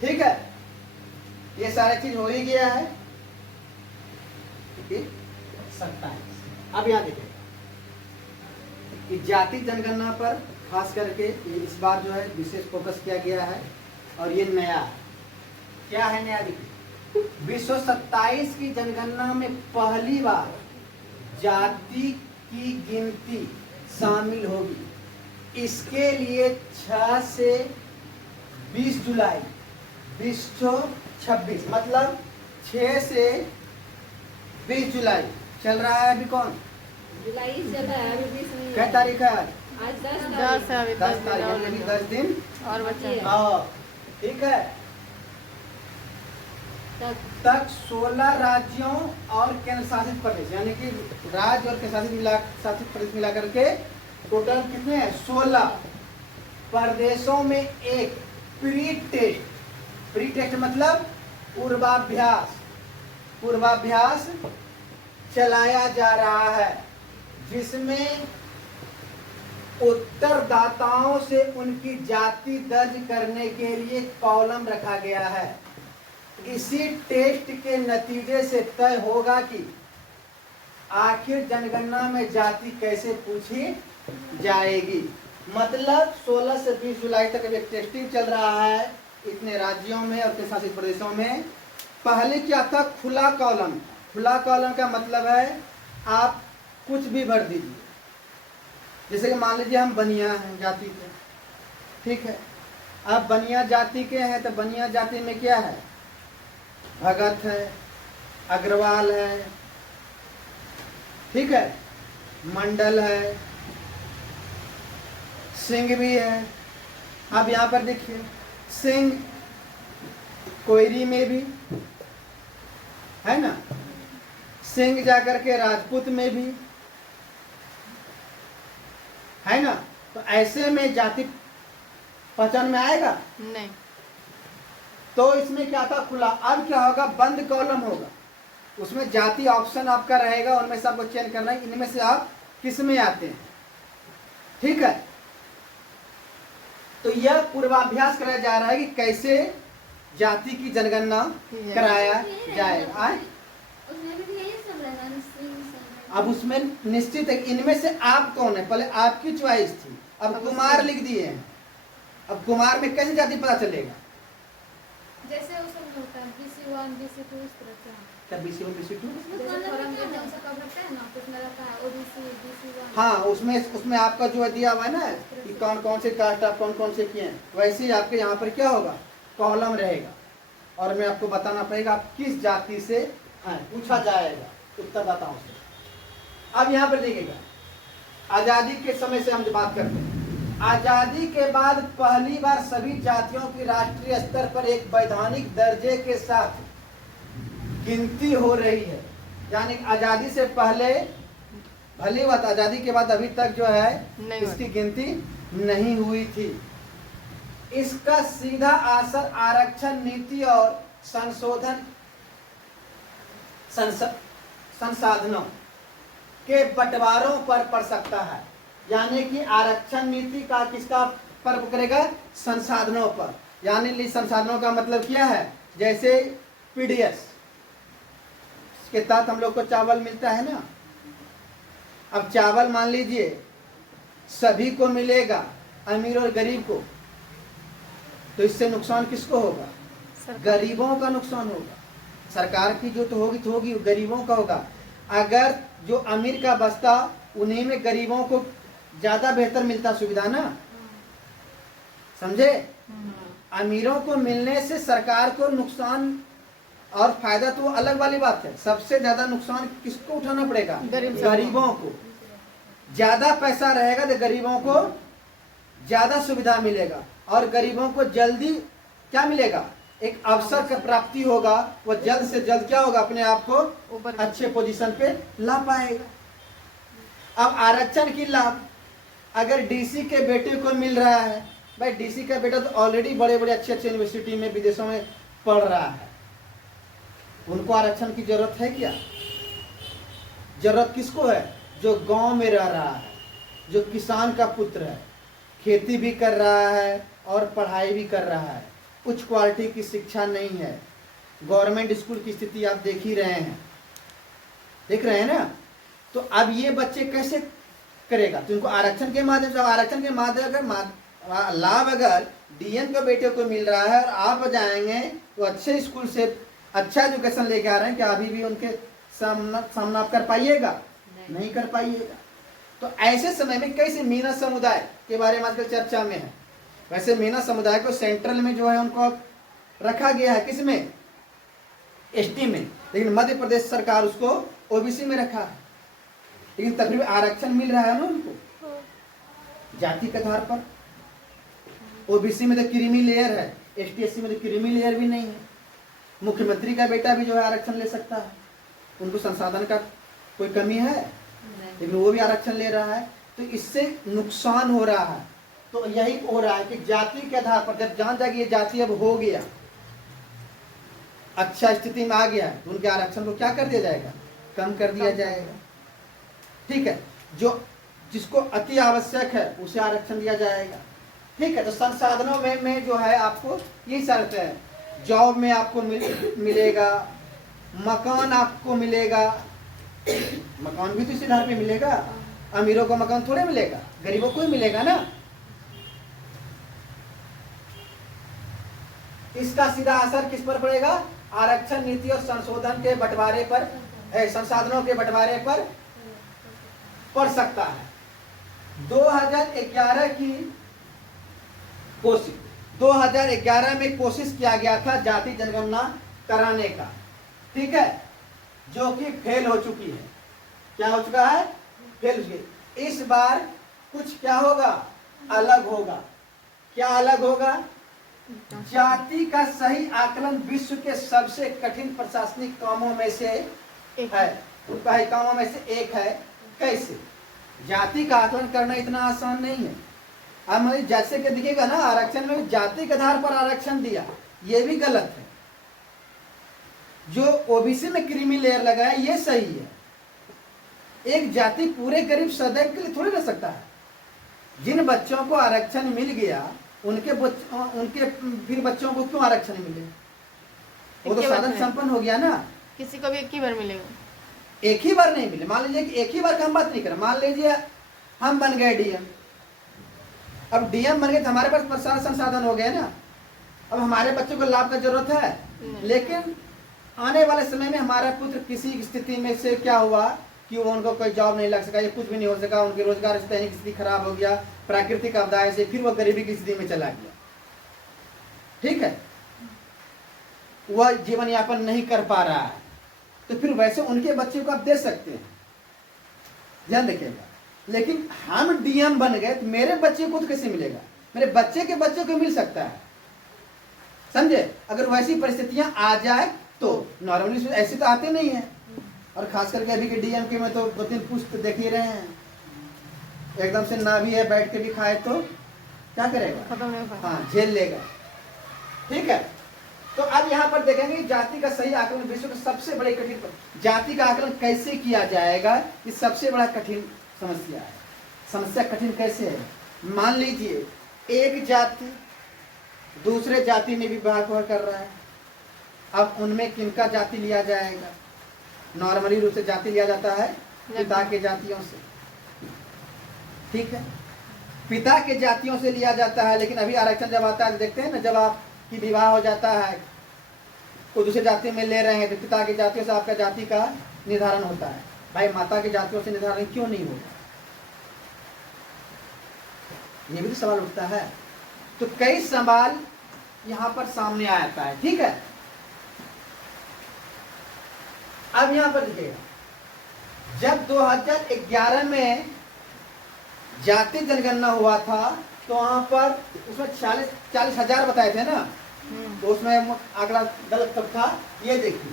ठीक है। ये सारी चीज हो ही गया है, 27। अब यहाँ देखिए कि जाति जनगणना पर खास करके इस बार जो है विशेष फोकस किया गया है। और ये नया क्या है? नया देखिए, 227 की जनगणना में पहली बार जाति की गिनती शामिल होगी। इसके लिए 6 से 20 जुलाई 2026, मतलब 6 से 20 जुलाई चल रहा है। अभी कौन जुलाई चल रहा है, अभी 20 नहीं क्या है। तारीख है? आज 10 10 है, अभी 10 तारीख, यानी 10 दिन और बच्चा हाँ, ठीक है। तक 16 राज्यों और केंद्र शासित प्रदेश, यानी कि राज्य और केंद्र शासित प्रदेश मिला करके टोटल कितने हैं? 16 प्रदेशों में एक प्री टेस्ट मतलब पूर्वाभ्यास चलाया जा रहा है, जिसमें उत्तरदाताओं से उनकी जाति दर्ज करने के लिए कॉलम रखा गया है। इसी टेस्ट के नतीजे से तय होगा कि आखिर जनगणना में जाति कैसे पूछी जाएगी। मतलब 16 से 20 जुलाई तक एक टेस्टिंग चल रहा है इतने राज्यों में और केंद्र शासित प्रदेशों में। पहले क्या था? खुला कॉलम। खुला कॉलम का मतलब है आप कुछ भी भर दीजिए। जैसे कि मान लीजिए हम बनिया हैं जाति के, ठीक है। आप बनिया जाति के हैं तो बनिया जाति में क्या है? भगत है, अग्रवाल है, ठीक है, मंडल है, सिंह भी है। अब यहाँ पर देखिए, सिंह कोयरी में भी है ना, सिंह जाकर के राजपूत में भी है ना। तो ऐसे में जाति पहचान में आएगा नहीं। तो इसमें क्या था? खुला। अब क्या होगा? बंद कॉलम होगा, उसमें जाति ऑप्शन आपका रहेगा, उनमें से आपको चयन करना है इनमें से आप किस में आते हैं, ठीक है। तो यह पूर्वाभ्यास कराया जा रहा है कि कैसे जाति की जनगणना कराया जाएगा। उसमें भी यही सब रहना है। अब उसमें निश्चित है इनमें से आप कौन है, पहले आपकी चॉइस थी, अब कुमार लिख दिए हैं। अब कुमार में कैसे जाति पता चलेगा? जैसे वो सब होता है BC1 BC2 इस तरह से। क्या BC1 BC2? जैसे फॉर्म देते हैं उसका कब लगता है ना, कुछ में रहता है OBC BC1। हाँ, उसमें आपका जो है दिया हुआ है ना कि कौन कौन से कास्ट आप कौन कौन से किए हैं, वैसे ही आपके यहाँ पर क्या होगा? कॉलम रहेगा। और मैं आपको बताना पड़ेगा आप किस जाति से हैं, पूछा जाएगा उत्तरदाताओं से। अब यहाँ पर देखिएगा, आजादी के समय से हम बात करते हैं। आजादी के बाद पहली बार सभी जातियों की राष्ट्रीय स्तर पर एक वैधानिक दर्जे के साथ गिनती हो रही है। यानी आजादी से पहले भली बात, आजादी के बाद अभी तक जो है इसकी गिनती नहीं हुई थी। इसका सीधा असर आरक्षण नीति और संशोधन संसाधनों के बंटवारों पर पड़ सकता है। यानी कि आरक्षण नीति का किसका पर करेगा? संसाधनों पर। यानी संसाधनों का मतलब क्या है? जैसे पीडीएस के तहत हम लोग को चावल मिलता है ना। अब चावल मान लीजिए सभी को मिलेगा, अमीर और गरीब को, तो इससे नुकसान किसको होगा? गरीबों का नुकसान होगा। सरकार की जो तो होगी गरीबों का होगा। अगर जो अमीर का बस्ता, उन्हीं में गरीबों को ज्यादा बेहतर मिलता सुविधा ना, समझे? अमीरों को मिलने से सरकार को नुकसान और फायदा तो अलग वाली बात है। सबसे ज्यादा नुकसान किसको उठाना पड़ेगा? गरीबों को। ज्यादा पैसा रहेगा तो गरीबों को ज्यादा सुविधा मिलेगा और गरीबों को जल्दी क्या मिलेगा? एक अवसर का प्राप्ति होगा। वो जल्द से जल्द क्या होगा? अपने आप को अच्छे पोजीशन पे ला पाएगा। अब आरक्षण की लाभ अगर डीसी के बेटे को मिल रहा है, भाई डीसी का बेटा तो ऑलरेडी बड़े बड़े अच्छे अच्छे यूनिवर्सिटी में विदेशों में पढ़ रहा है, उनको आरक्षण की जरूरत है क्या? जरूरत किसको है? जो गांव में रह रहा है, जो किसान का पुत्र है, खेती भी कर रहा है और पढ़ाई भी कर रहा है, उच्च क्वालिटी की शिक्षा नहीं है। गवर्नमेंट स्कूल की स्थिति आप देख ही रहे हैं, देख रहे हैं ना। तो अब ये बच्चे कैसे करेगा? तो इनको आरक्षण के माध्यम से, आरक्षण के माध्यम अगर लाभ अगर डीएम के बेटे को मिल रहा है और आप जाएंगे तो अच्छे स्कूल से अच्छा एजुकेशन लेके आ रहे हैं, क्या अभी भी उनके सामना आप कर पाइएगा? नहीं कर पाइएगा। तो ऐसे समय में कैसे मीना समुदाय के बारे में आजकल चर्चा में है। वैसे मीना समुदाय को सेंट्रल में जो है उनको रखा गया है, किसमें? एसटी में, लेकिन मध्य प्रदेश सरकार उसको ओबीसी में रखा है। लेकिन तभी आरक्षण मिल रहा है ना उनको जाति के आधार पर। ओबीसी में तो क्रीमी लेयर है, एसटी एससी में तो क्रीमी लेयर भी नहीं है। मुख्यमंत्री का बेटा भी जो है आरक्षण ले सकता है, उनको संसाधन का कोई कमी है, लेकिन वो भी आरक्षण ले रहा है। तो इससे नुकसान हो रहा है। तो यही हो रहा है कि जाति के आधार पर जब जान जाएगी ये जाति अब हो गया, अच्छा स्थिति में आ गया, तो उनके आरक्षण को क्या कर दिया जाएगा? कम कर दिया जाएगा। ठीक है, जो जिसको अति आवश्यक है उसे आरक्षण दिया जाएगा। ठीक है, तो संसाधनों में जो है आपको यही शर्त है। जॉब में आपको मिलेगा, मकान आपको मिलेगा। मकान भी तो इसी आधार पे मिलेगा। अमीरों को मकान थोड़े मिलेगा, गरीबों को ही मिलेगा ना। इसका सीधा असर किस पर पड़ेगा? आरक्षण नीति और संशोधन के बंटवारे पर, संसाधनों के बंटवारे पर पड़ सकता है। 2011 की कोशिश, 2011 में कोशिश किया गया था जाति जनगणना कराने का, ठीक है, जो कि फेल हो चुकी है। क्या हो चुका है? फेल हो चुकी है। इस बार कुछ क्या होगा? अलग होगा। क्या अलग होगा? जाति का सही आकलन विश्व के सबसे कठिन प्रशासनिक कामों में से है, कामों में से एक है। कैसे? जाति का आकलन करना इतना आसान नहीं है। अब जैसे कि दिखेगा ना, आरक्षण में जाति के आधार पर आरक्षण दिया, ये भी गलत है। जो ओबीसी में क्रीमी लेयर लगाया ये सही है। एक जाति पूरे गरीब सदैव के लिए थोड़ी रह सकता है। जिन बच्चों को आरक्षण मिल गया उनके फिर बच्चों को क्यों आरक्षण मिले? वो तो साधन संपन्न हो गया ना। किसी को भी एक ही बार मिलेगा, एक ही बार नहीं मिले। मान लीजिए कि एक ही बार का हम बात नहीं करें, मान लीजिए हम बन गए डीएम। अब डीएम बन गए तो हमारे पास सारा संसाधन हो गया ना। अब हमारे बच्चों को लाभ का जरूरत है, लेकिन आने वाले समय में हमारा पुत्र किसी स्थिति में से क्या हुआ कि वो उनको कोई जॉब नहीं लग सका या कुछ भी नहीं हो सका, उनके रोजगार की स्थिति खराब हो गया, प्राकृतिक आपदाएं से फिर वो गरीबी की स्थिति में चला गया। ठीक है, वह जीवन यापन नहीं कर पा रहा है, तो फिर वैसे उनके बच्चे को आप दे सकते हैं, ध्यान रखिएगा। लेकिन हम डीएम बन गए तो मेरे बच्चे को तो कैसे मिलेगा? मेरे बच्चे के बच्चे को मिल सकता है, समझे? अगर वैसी परिस्थितियां आ जाए तो नॉर्मली ऐसे तो आते नहीं है। और खास करके अभी के डीएम के में तो 2-3 पुस्त देख ही रहे हैं, एकदम से ना भी है, बैठ के भी खाए तो क्या करेगा? खत्म नहीं होगा। हाँ, झेल लेगा। ठीक है, तो अब यहाँ पर देखेंगे जाति का सही आकलन विश्व का सबसे बड़े कठिन जाति का आकलन कैसे किया जाएगा, ये सबसे बड़ा कठिन समस्या है। समस्या कठिन कैसे है? मान लीजिए एक जाति दूसरे जाति में विवाह कर रहा है, अब उनमें किनका जाति लिया जाएगा? नॉर्मली रूप से जाति लिया जाता है पिता के जातियों से, ठीक है, पिता के जातियों से लिया जाता है। लेकिन अभी आरक्षण जब आता है तो देखते हैं ना, जब आपकी विवाह हो जाता है कोई दूसरे जाति में ले रहे हैं तो पिता की जातियों से आपका जाति का निर्धारण होता है। भाई माता की जातियों से निर्धारण क्यों नहीं होगा? ये भी तो सवाल उठता है। तो कई सवाल यहां पर सामने आ जाता है, ठीक है। अब यहां पर देखिएगा, जब 2011 में जाति जनगणना हुआ था तो वहां पर उसमें 40,000 बताए थे ना, तो उसमें आंकड़ा गलत कब था? ये देखिए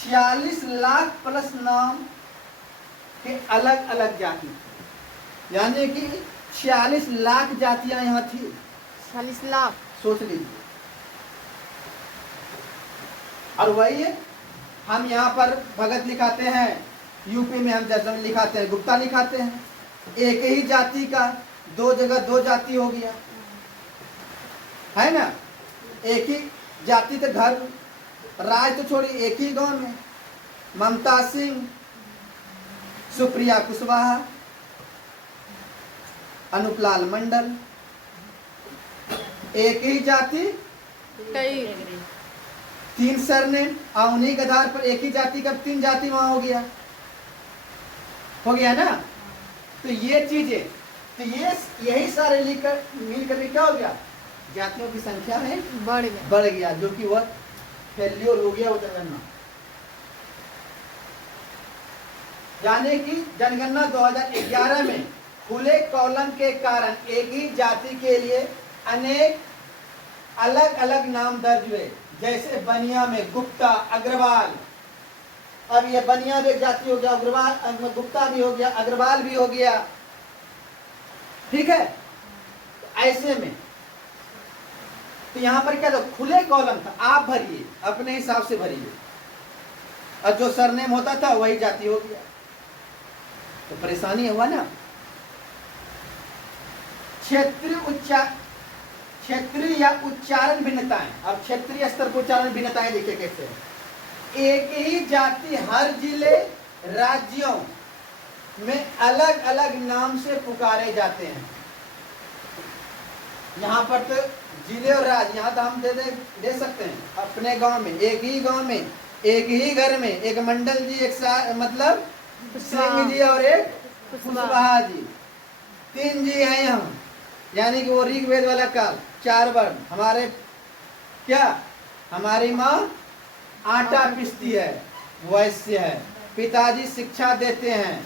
46 लाख प्लस नाम के अलग अलग जाति, यानी कि 46 लाख जातियां यहाँ थी। 40 लाख, सोच लीजिए। और वही है, हम यहाँ पर भगत लिखाते हैं, यूपी में हम जैसे लिखाते हैं गुप्ता लिखाते हैं। एक ही जाति का दो जगह दो जाति हो गया है ना। एक ही जाति के घर राज तो छोड़ी, एक ही गांव में ममता सिंह, सुप्रिया कुशवाहा, अनुपलाल मंडल, एक ही जाति कई 3 सरनेम, और उन्हीं के आधार पर एक ही जाति का 3 जाति वहां हो गया ना। तो ये चीजें, तो ये यही सारे मिलकर क्या हो गया? जातियों की संख्या में बढ़ गया, जो कि वह फेल्योर हो गया वो जनगणना। यानी कि जनगणना 2011 में खुले कॉलम के कारण एक ही जाति के लिए अनेक अलग अलग नाम दर्ज हुए, जैसे बनिया में गुप्ता, अग्रवाल। अब ये बनिया भी एक जाति हो गया, अग्रवाल, गुप्ता भी हो गया, अग्रवाल भी हो गया, ठीक है। तो ऐसे में तो यहां पर क्या था? खुले कॉलम था, आप भरिए, अपने हिसाब से भरिए, और जो सरनेम होता था वही जाति हो गया, तो परेशानी हुआ ना। क्षेत्रीय या उच्चारण भिन्नताएं, अब क्षेत्रीय स्तर पर उच्चारण भिन्नताएं देखिए कैसे है। एक ही जाति हर जिले राज्यों में अलग अलग नाम से पुकारे जाते हैं। यहाँ पर तो जिले और राज्य, यहाँ तो हम दे सकते हैं अपने गांव में, एक ही गांव में, एक ही घर में, एक मंडल जी, एक मतलब सिंह जी और एक कुशवाहा जी, 3 जी हैं यहाँ। यानी कि वो ऋग्वेद वाला काल, 4 वर्ण। हमारे क्या, हमारी माँ आटा पीसती है, वैश्य है, पिताजी शिक्षा देते हैं,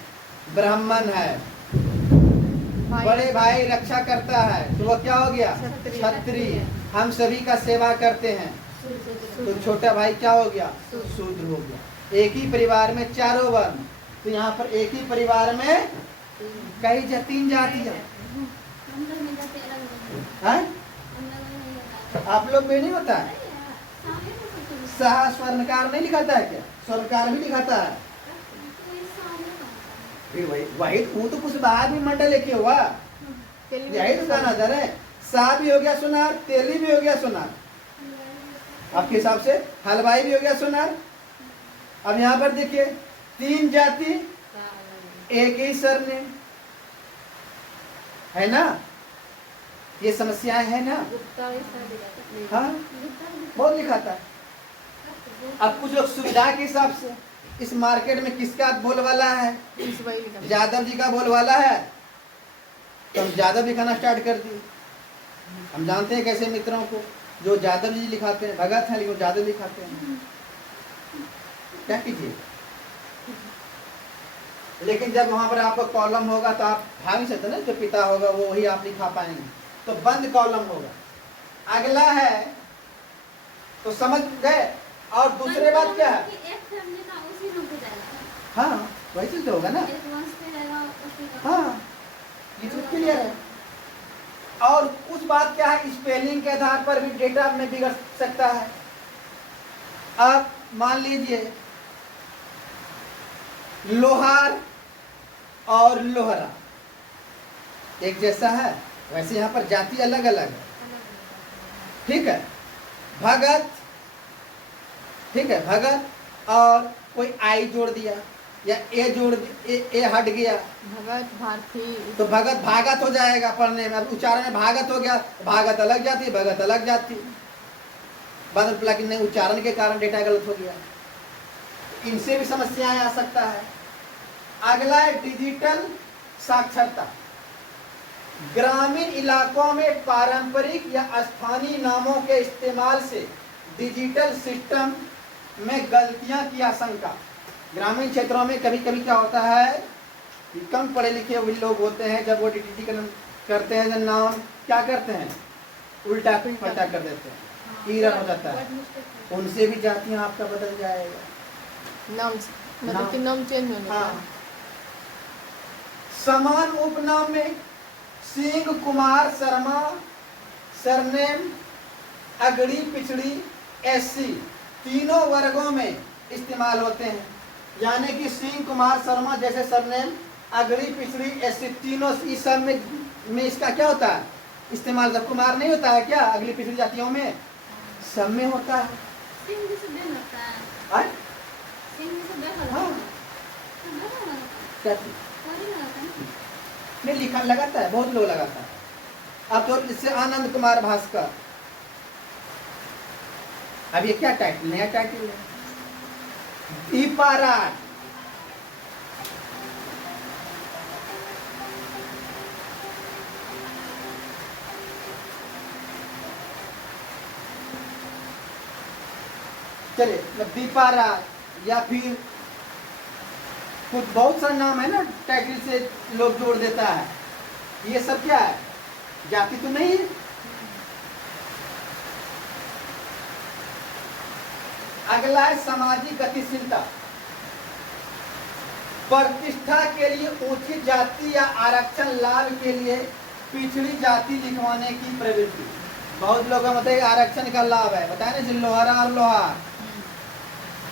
ब्राह्मण है, बड़े भाई रक्षा करता है, तो वो क्या हो गया? क्षत्रिय। हम सभी का सेवा करते हैं, तो छोटा भाई क्या हो गया? शूद्र हो गया। एक ही परिवार में 4 वर्ण, तो यहाँ पर एक ही परिवार में कई 3 जातियां हैं। आप लोग में नहीं होता है? सहा स्वर्णकार नहीं लिखाता है क्या? स्वर्णकार भी लिखाता है। वही वो तो कुछ बाहर भी मंडल लेके हुआ, यही तो कहना दर है। सा भी हो गया सुनार, तेली भी हो गया सुनार, आपके हिसाब से हलवाई भी हो गया सुनार। अब यहाँ पर देखिए 3 जाति एक ही सरनेम है ना, ये समस्याएं है ना। हाँ, बहुत लिखाता है। अब कुछ लोग सुविधा के हिसाब से, इस मार्केट में किसका बोलवाला है? यादव जी का बोलवाला है, तो हम यादव लिखाना स्टार्ट कर दिए। हम जानते हैं कैसे मित्रों को, जो यादव जी लिखाते हैं, भगत हैं लेकिन यादव लिखाते हैं, क्या कीजिए। लेकिन जब वहां पर आपका कॉलम होगा तो आप भाग नहीं सकते ना, जो पिता होगा वो वही आप लिखा पाएंगे, तो बंद कॉलम होगा। अगला है तो समझ गए। और दूसरे बात क्या है, एक फैमिली का उसी रूप में जाएगा। हाँ वैसे तो होगा ना, एक वंश पे रहेगा उसी का। हाँ ये तो क्लियर है। और कुछ बात क्या है, स्पेलिंग के आधार पर भी डेटा में बिगड़ सकता है। अब मान लीजिए लोहार और लोहरा एक जैसा है, वैसे यहाँ पर जाति अलग अलग है, ठीक है। भगत, ठीक है, भगत और कोई आई जोड़ दिया या ए जोड़ ए हट गया, भगत भारती तो भगत भागत हो जाएगा पढ़ने में। अब उच्चारण में भागत हो गया, भागत अलग जाती, भगत अलग जाती, बाद में लेकिन नहीं उच्चारण के कारण डेटा गलत हो गया। इनसे भी समस्याएं आ सकता है। अगला है डिजिटल साक्षरता। ग्रामीण इलाकों में पारंपरिक या स्थानीय नामों के इस्तेमाल से डिजिटल सिस्टम में गलतियां की आशंका। ग्रामीण क्षेत्रों में कभी कभी क्या होता है कि कम पढ़े लिखे वही लोग होते हैं, जब वो डिजिटलीकरण करते हैं, जब नाम क्या करते हैं उल्टा पलटा कर देते हैं, ईरर हो जाता है। उनसे भी जातियां आपका बदल जाएगा, नाम, मतलब कि नाम चेंज होने का। हाँ। समान उपनाम में सिंह कुमार शर्मा, सरनेम अगड़ी पिछड़ी एससी तीनों वर्गों में इस्तेमाल होते हैं। यानी कि सिंह कुमार शर्मा जैसे सरनेम, अगड़ी पिछड़ी एससी तीनों इस सब में इसका क्या होता है इस्तेमाल। जब कुमार नहीं होता है क्या अगली पिछड़ी जातियों में, सब में होता है। सिंह भी से बेल लगता है। आय? सिंह भी से बेल लगता हाँ। है। तो बेल लगता है। क्या कोई लगाता है। नहीं लिखा लगाता है, बहुत लोग लगाता है। अब तो इससे आनंद कुमार भास्कर, अब ये क्या टाइटल, नया टाइटल है, दीपाराज। चलिए दीपाराज या फिर कुछ बहुत सारे नाम है ना टाइटल से लोग जोड़ देता है, ये सब क्या है जाति तो नहीं है। अगला है सामाजिक गतिशीलता। प्रतिष्ठा के लिए ऊंची जाति या आरक्षण लाभ के लिए पिछड़ी जाति लिखवाने की प्रवृत्ति। बहुत लोगों का मतलब आरक्षण का लाभ है, बताए ना, लोहारा और लोहार।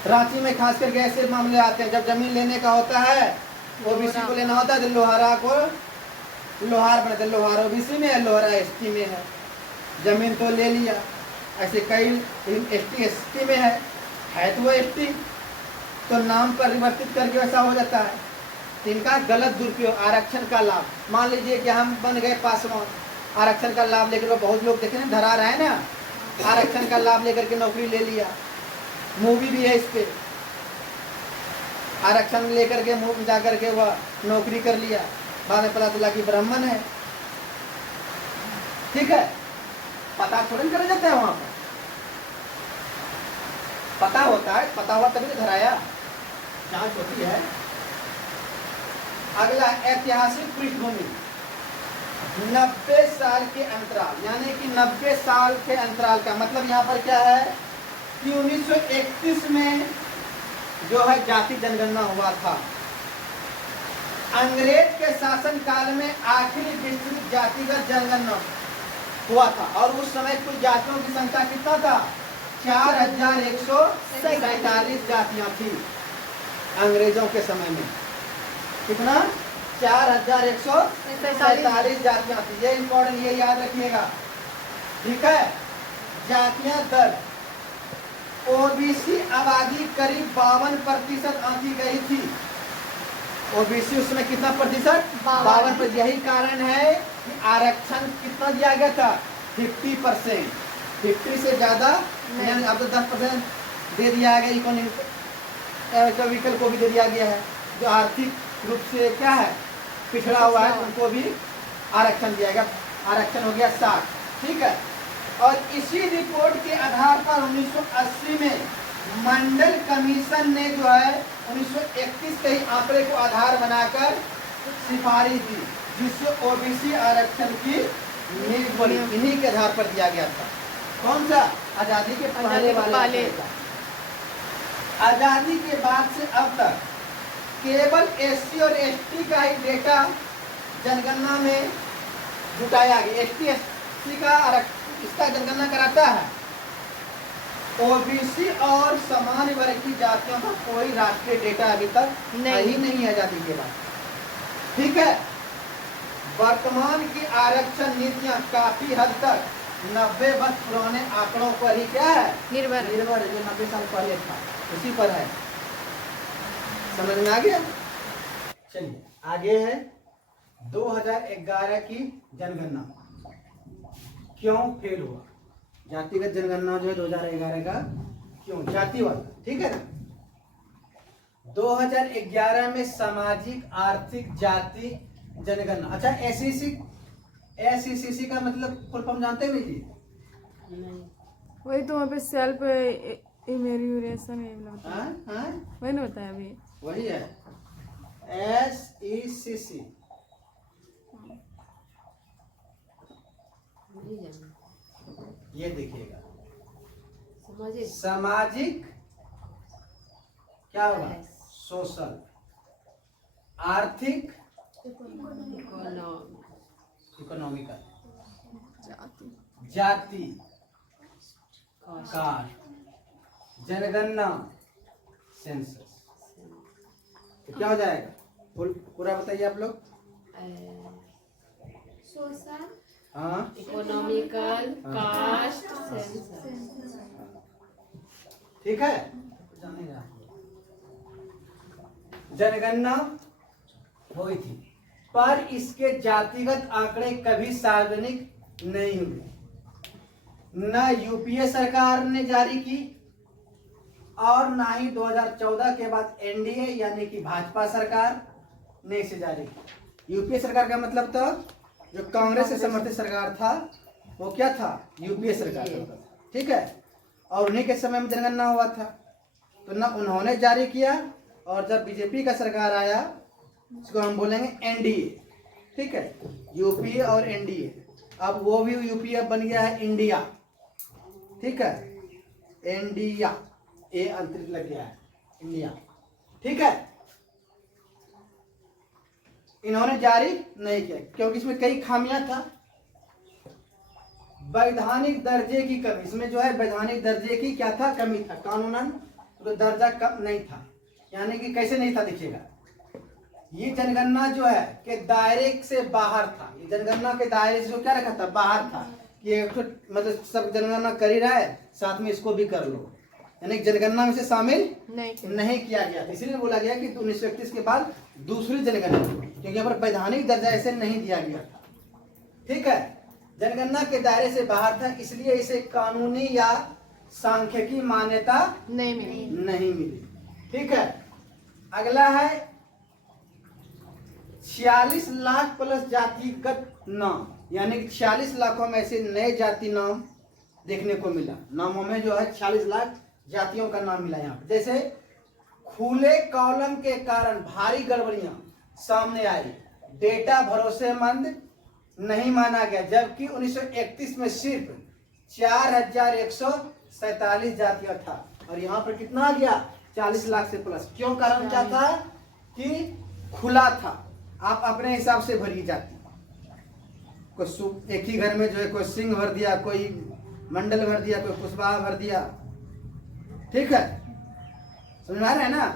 रांची में खास करके ऐसे मामले आते हैं जब जमीन लेने का होता है, ओबीसी को लेना होता है तो लोहारा को लोहार बनाते, लोहार ओबीसी में है, लोहारा एसटी में है, जमीन तो ले लिया। ऐसे कई एसटी एसटी में है तो वो एसटी, तो नाम परिवर्तित करके वैसा हो जाता है। तो इनका गलत दुरुपयोग। आरक्षण का लाभ, मान लीजिए कि हम बन गए पासवान, आरक्षण का लाभ लेकर बहुत लोग देखे ना धरा रहा है ना, आरक्षण का लाभ लेकर के नौकरी ले लिया। मूवी भी है इस पे, आरक्षण लेकर के मुंह जा करके वह नौकरी कर लिया, बाद में पता चला कि ब्राह्मण है। ठीक है, पता थोड़ा करा जाता है, वहां पर पता होता है, पता हुआ तभी तो धराया, जांच होती है। अगला ऐतिहासिक पृष्ठभूमि, 90 साल के अंतराल, यानी कि 90 साल के अंतराल का मतलब यहाँ पर क्या है कि 1931 में जो है जाति जनगणना हुआ था। अंग्रेज के शासन काल में आखिरी विस्तृत जातिगत जनगणना हुआ था, और उस समय कुल जातियों की संख्या कितना था, 4147 जातियां थी अंग्रेजों के समय में। कितना, 4147 जातियां थी। ये इंपॉर्टेंट, ये याद रखिएगा, ठीक है। जातियां दर, ओबीसी आबादी करीब 52% आंकी गई थी। ओबीसी उसमें कितना प्रतिशत, 52%। यही कारण है कि आरक्षण कितना दिया गया था, 50%। 50 से ज्यादा यानी अब तो 10% दे दिया गया। इकोनॉमिक विकल्प को भी दे दिया गया है, जो आर्थिक रूप से क्या है पिछड़ा हुआ है, उनको भी आरक्षण दिया गया। आरक्षण हो गया 60, ठीक है। और इसी रिपोर्ट के आधार पर 1980 में मंडल कमीशन ने जो है 1931 के ही आंकड़े को आधार बनाकर सिफारिश दी, जिससे ओबीसी आरक्षण की नींव पड़ी। इन्हीं के आधार पर दिया गया था। कौन सा? आजादी के पहले वाले आंकड़े का। आजादी के बाद से अब तक केवल एससी और एसटी का ही डेटा जनगणना में जुटाया गया। एसटी एससी का इसका जनगणना कराता है। ओबीसी और सामान्य वर्ग की जातियों का कोई राष्ट्रीय डेटा अभी तक नहीं है आजादी के बाद। ठीक है। वर्तमान की आरक्षण नीतियां काफी हद तक 90 वर्ष पुराने आंकड़ों पर ही क्या है? निर्भर जो 90 साल पहले था उसी पर है। समझ में आ गया? चलिए आगे है 2011 की जनगणना क्यों फेल हुआ। जातिगत जनगणना जो है 2011 का क्यों जाति वाला, ठीक है ना। 2011 में सामाजिक आर्थिक जाति जनगणना। अच्छा एसईसीसी का मतलब फुल फॉर्म जानते हैं जी? वही तो वहाँ पे सेल्फ इमेल्यूरेशन वही ना बताया अभी। वही है SECC। ये देखिएगा सामाजिक क्या होगा? सोशल, आर्थिक, इकोनॉमिकल, जाति, कास्ट, जनगणना, सेंसस। तो क्या हो जाएगा? पूरा बताइए आप लोग। सोशल, हाँ, इकोनॉमिकल, कास्ट, ठीक है। जनगणना हुई थी पर इसके जातिगत आंकड़े कभी सार्वजनिक नहीं हुए। न यूपीए सरकार ने जारी की और ना ही 2014 के बाद एनडीए यानी कि भाजपा सरकार ने इसे जारी की। यूपीए सरकार का मतलब था जो कांग्रेस से समर्थित सरकार था वो क्या था? यूपीए सरकार था। ठीक है। और उन्हीं के समय में जनगणना हुआ था तो ना उन्होंने जारी किया और जब बीजेपी का सरकार आया इसको हम बोलेंगे एनडीए। ठीक है। यूपीए और एनडीए। अब वो भी यूपीए बन गया है इंडिया। ठीक है। इंडिया ए अंतरिक्ष लग गया है इंडिया। ठीक है। इन्होंने जारी नहीं किया क्योंकि इसमें कई खामियां था। वैधानिक दर्जे की कमी, इसमें जो है वैधानिक दर्जे की क्या था? कमी था। कानूनन तो दर्जा कम नहीं था। यानी कि कैसे नहीं था देखिएगा। ये जनगणना जो है के दायरे से बाहर था। ये जनगणना के दायरे से जो क्या रखा था? बाहर था। ये मतलब सब जनगणना कर ही रहा है साथ में इसको भी कर लो, यानी जनगणना में से शामिल नहीं किया गया था। इसीलिए बोला गया कि 1931 के बाद दूसरी जनगणना, क्योंकि यहाँ पर वैधानिक दर्जा ऐसे नहीं दिया गया था। ठीक है। जनगणना के दायरे से बाहर था इसलिए इसे कानूनी या सांख्यिकी मान्यता नहीं मिली। ठीक है। अगला है 46 लाख प्लस जातिगत नाम, यानी कि 46 लाखों में से नए जाति नाम देखने को मिला। नामों में जो है 46 लाख जातियों का नाम मिला यहाँ पे। जैसे खुले कॉलम के कारण भारी गड़बड़ियां सामने आई, डेटा भरोसेमंद नहीं माना गया, जबकि 1931 में सिर्फ 4147 जातियां था और यहाँ पर कितना आ गया? 40 लाख से प्लस। क्यों? कारण क्या था कि खुला था, आप अपने हिसाब से भरी जाती। कोई एक ही घर में जो है कोई सिंह भर दिया, कोई मंडल भर दिया, कोई कुशवाहा भर दिया। ठीक है। समझ में आ रहा है ना।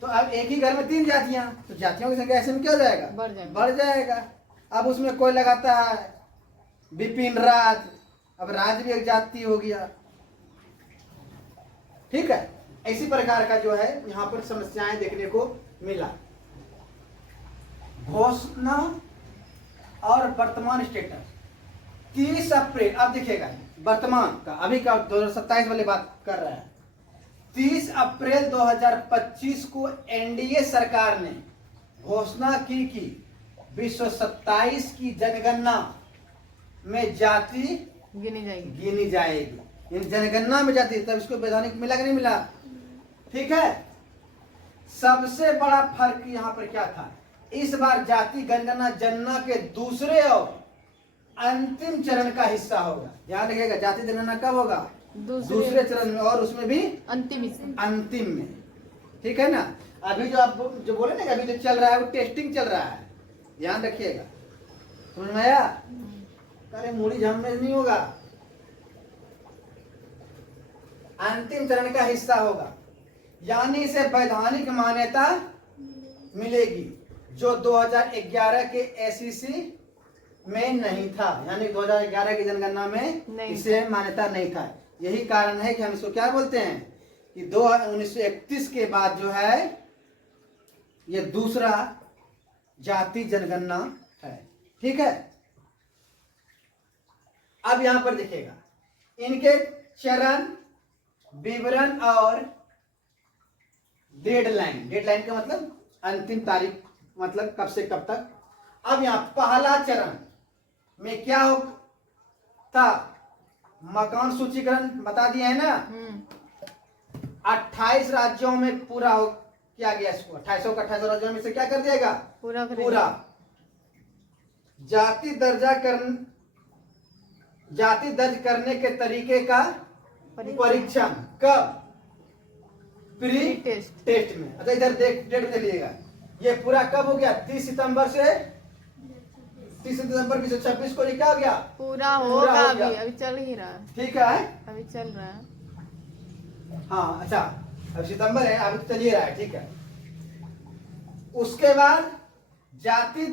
तो अब एक ही घर में 3 जातियां, तो जातियों की संख्या ऐसे में क्या हो जाएगा? बढ़ जाएगा। अब उसमें कोई लगाता है विपिन राज, अब राज भी एक जाति हो गया। ठीक है। इसी प्रकार का जो है यहाँ पर समस्याएं देखने को मिला। घोषणा और वर्तमान स्टेटस 30 अप्रैल, अब देखिएगा वर्तमान का, अभी का 2027 वाली बात कर रहा है। 30 अप्रैल 2025 को एनडीए सरकार ने घोषणा की कि विश्व 27 की जनगणना में जाति गिनी जाएगी। गिनी जाएगी। यानी जनगणना में जाती है तब इसको वैधानिक मिला कि नहीं मिला? ठीक है। सबसे बड़ा फर्क यहाँ पर क्या था? इस बार जाति जनगणना जनगणना के दूसरे और अंतिम चरण का हिस्सा होगा। ध्यान रखिएगा, जाति जनगणना कब होगा? दूसरे चरण में, और उसमें भी अंतिम में। ठीक है ना। अभी जो आप जो बोले ना कि अभी जो चल रहा है वो टेस्टिंग चल रहा है, ध्यान रखिएगा। समझ में आया? अरे मूड़ी झामने नहीं होगा, अंतिम चरण का हिस्सा होगा, यानी इसे वैधानिक मान्यता मिलेगी, जो 2011 के एसईसी में नहीं था। यानी 2011 की जनगणना में इसे मान्यता नहीं था। यही कारण है कि हम इसको क्या बोलते हैं कि 1931 के बाद जो है ये दूसरा जाति जनगणना है। ठीक है। अब यहां पर देखिएगा इनके चरण, विवरण और डेडलाइन। डेडलाइन का मतलब अंतिम तारीख, मतलब कब से कब तक। अब यहां पहला चरण में क्या हो था? मकान सूचीकरण बता दिया है ना। 28 राज्यों में पूरा हो किया गया इसको। 28 राज्यों में से क्या कर दिएगा? पूरा। जाति दर्ज करने के तरीके का परीक्षण कब? प्री टेस्ट में। अच्छा इधर डेट चलिएगा, ये पूरा कब हो गया? 30 सितंबर से 30 सितंबर 2026 को ये क्या हो गया? पूरा होगा। अभी चल ही रहा है। ठीक है, अभी चल रहा है। हाँ अच्छा, अब सितंबर है, अभी तो चल ही रहा है। ठीक है। उसके बाद जाति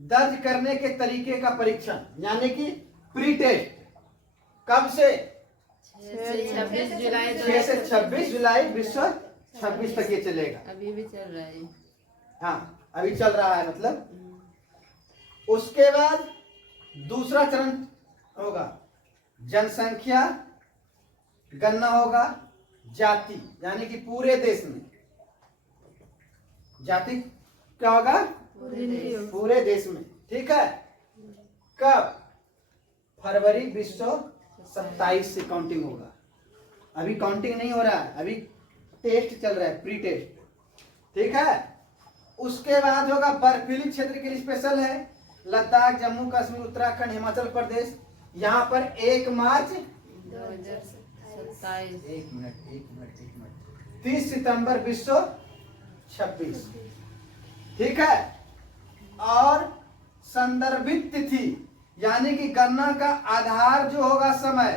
दर्ज करने के तरीके का परीक्षण, यानी कि प्री टेस्ट, कब से? 26 जुलाई 6 से 26 जुलाई 2026 तक ये चलेगा। अभी भी चल रहा है। हाँ अभी चल रहा है मतलब। उसके बाद दूसरा चरण होगा जनसंख्या गणना होगा, जाति यानी कि पूरे देश में। जाति क्या होगा? पूरे देश में। ठीक है। कब? फरवरी 2027 से काउंटिंग होगा। अभी काउंटिंग नहीं हो रहा है, अभी टेस्ट चल रहा है, प्री टेस्ट। ठीक है। उसके बाद होगा बर्फीली क्षेत्र के लिए स्पेशल है, लद्दाख, जम्मू कश्मीर, उत्तराखंड, हिमाचल प्रदेश। यहाँ पर 1 मार्च 2027 एक मिनट 30 सितंबर 2026। ठीक है। और संदर्भित तिथि, यानी कि गणना का आधार जो होगा समय,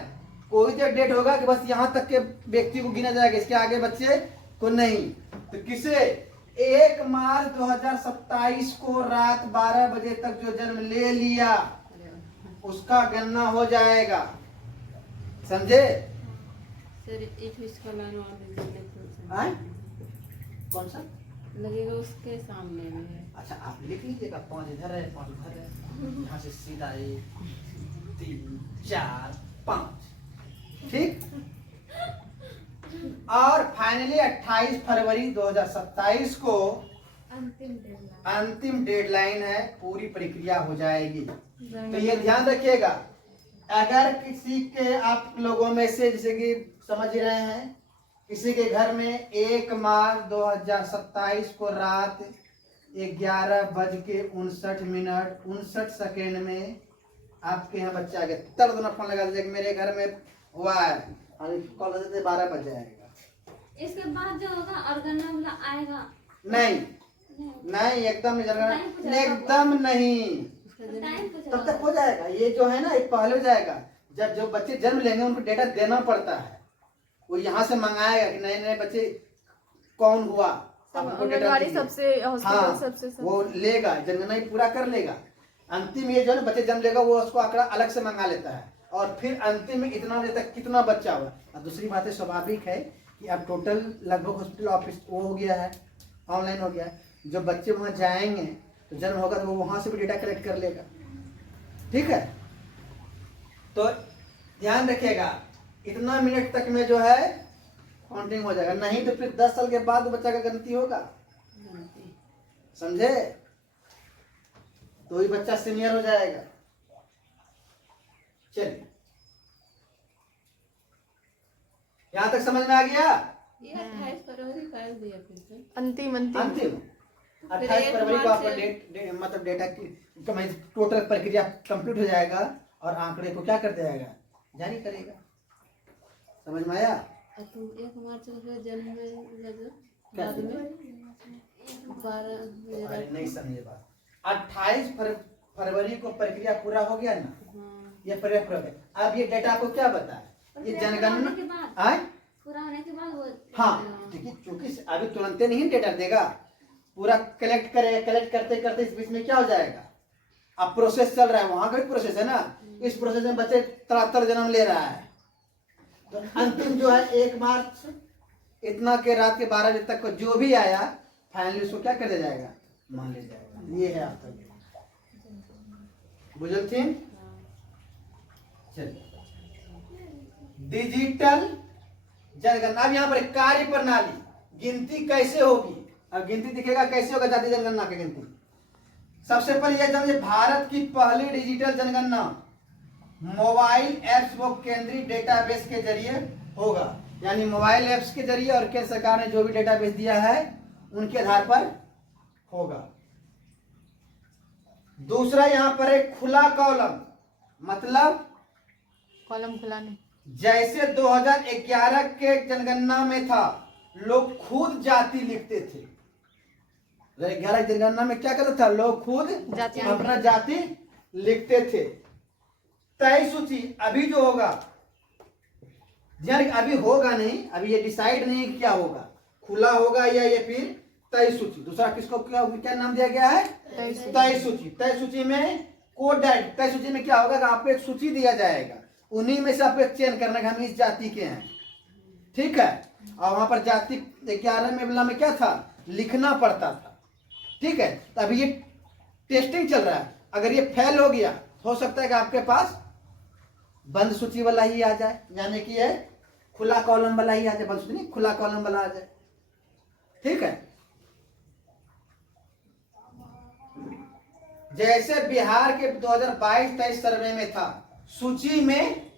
कोई तो डेट होगा कि बस यहाँ तक के व्यक्ति को गिना जाएगा, इसके आगे बच्चे को नहीं। तो किसे? 1 मार्च 2027 को रात 12 बजे तक जो जन्म ले लिया उसका गणना हो जाएगा। समझे? सर एक इसका लाइन और दीजिए तो आए? कौन सा लगेगा? उसके सामने में है। अच्छा आप लिख लीजिएगा, 5 इधर है, 5 उधर है, यहाँ से सीधा 1 3 4 5। ठीक। और फाइनली 28 फरवरी 2027 को अंतिम डेडलाइन है, पूरी प्रक्रिया हो जाएगी। तो ये ध्यान रखिएगा, अगर किसी के आप लोगों में से जैसे कि समझ रहे हैं किसी के घर में 1 मार्च 2027 को रात 11:59 में आपके यहाँ बच्चा आ गया, तब दोनों फोन लगा दीजिए कि मेरे घर में हुआ है, कॉल कर देते 12 बज जाएगा। इसके बाद जो होगा और गन्ना वाला आएगा? नहीं नहीं, एकदम नहीं, एकदम नहीं, तब तक हो जाएगा। ये जो है ना ये पहले हो जाएगा, जब जो बच्चे जन्म लेंगे उनको डेटा देना पड़ता है। वो यहाँ से मंगाएगा कि नए नए बच्चे कौन हुआ, सबसे हाँ सबसे वो लेगा, जनगणना पूरा कर लेगा। अंतिम ये जो है बच्चे जन्म लेगा वो उसको आंकड़ा अलग से मंगा लेता है, और फिर अंतिम में इतना बजे तक कितना बच्चा हुआ। और दूसरी बात है, स्वाभाविक है कि अब टोटल लगभग हॉस्पिटल ऑफिस वो हो गया है, ऑनलाइन हो गया है। जो बच्चे वहाँ जाएंगे तो जन्म होगा तो वो वहाँ से भी डेटा कलेक्ट कर लेगा। ठीक है। तो ध्यान रखिएगा, इतना मिनट तक में जो है काउंटिंग हो जाएगा, नहीं तो फिर 10 साल के बाद बच्चा का गिनती होगा। समझे? तो ही बच्चा सीनियर हो जाएगा। चलिए यहाँ तक समझ में आ गया? ये 28 फरवरी कर दिया फिर से। अंतिम अंतिम अंतिम 28 फरवरी को आपका मतलब डेटा की टोटल प्रक्रिया कंप्लीट हो जाएगा और आंकड़े को क्या कर दिया जारी करेगा। समझ में आया? और तुम 1 मार्च को फिर जन्म में लगे क्या बाद में 12 अरे नहीं समझे बात। 28 फरवरी को प्रक्रिया पूरा हो गया ना, हाँ। ये प्रक्रिया पूरा हो गया। अब ये डेटा आपको क्या बताए? ये जनगणना के बाद आए पूरा होने के बाद वो हाँ, देखिए चूंकि अभी तुरंत नहीं डेटा देगा, पूरा कलेक्ट करेगा, कलेक्ट करते करते इस बीच में क्या हो जाएगा, अब प्रोसेस चल रहा है, वहां का भी प्रोसेस है ना, इस प्रोसेस में बच्चे तड़ातड़ जन्म ले रहा है। तो अंतिम जो है 1 मार्च इतना के रात के 12 बजे तक को जो भी आया फाइनली उसको क्या कर दिया जाएगा, मान लिया जाएगा। ये है आपका बुझल थी। चलिए डिजिटल जनगणना। अब यहाँ पर कार्य प्रणाली, गिनती कैसे होगी, अब गिनती दिखेगा कैसे होगा जाति जनगणना की गिनती। सबसे पहले यह समझे, भारत की पहली डिजिटल जनगणना मोबाइल एप्स व केंद्रीय डेटाबेस के जरिए होगा, यानी मोबाइल एप्स के जरिए और केंद्र सरकार ने जो भी डेटाबेस दिया है उनके आधार पर होगा। दूसरा यहाँ पर एक खुला कॉलम, मतलब कॉलम खुला नहीं। जैसे 2011 के जनगणना में था, लोग खुद जाति लिखते थे। 2011 की जनगणना में क्या करता था, लोग खुद जाति अपना जाति लिखते थे। तय सूची अभी जो होगा, यानी अभी होगा नहीं, अभी ये डिसाइड नहीं कि क्या होगा, खुला होगा या ये फिर तय सूची। दूसरा किसको क्या नाम दिया गया है, तय सूची। तय सूची में कोड डाइट, तय सूची में क्या होगा, आपको एक सूची दिया जाएगा, उन्हीं में से आपको एक चयन करना कि हम इस जाति के हैं, ठीक है। और वहां पर जाति 11 में क्या था, लिखना पड़ता था, ठीक है। तो अभी ये टेस्टिंग चल रहा है, अगर ये फेल हो गया हो सकता है कि आपके पास बंद सूची वाला ही आ जाए, यानी कि ये खुला कॉलम वाला ही आ जाए, बंद सूची नहीं, खुला कॉलम वाला आ जाए, ठीक है। जैसे बिहार के 2022-23 सर्वे में था, सूची में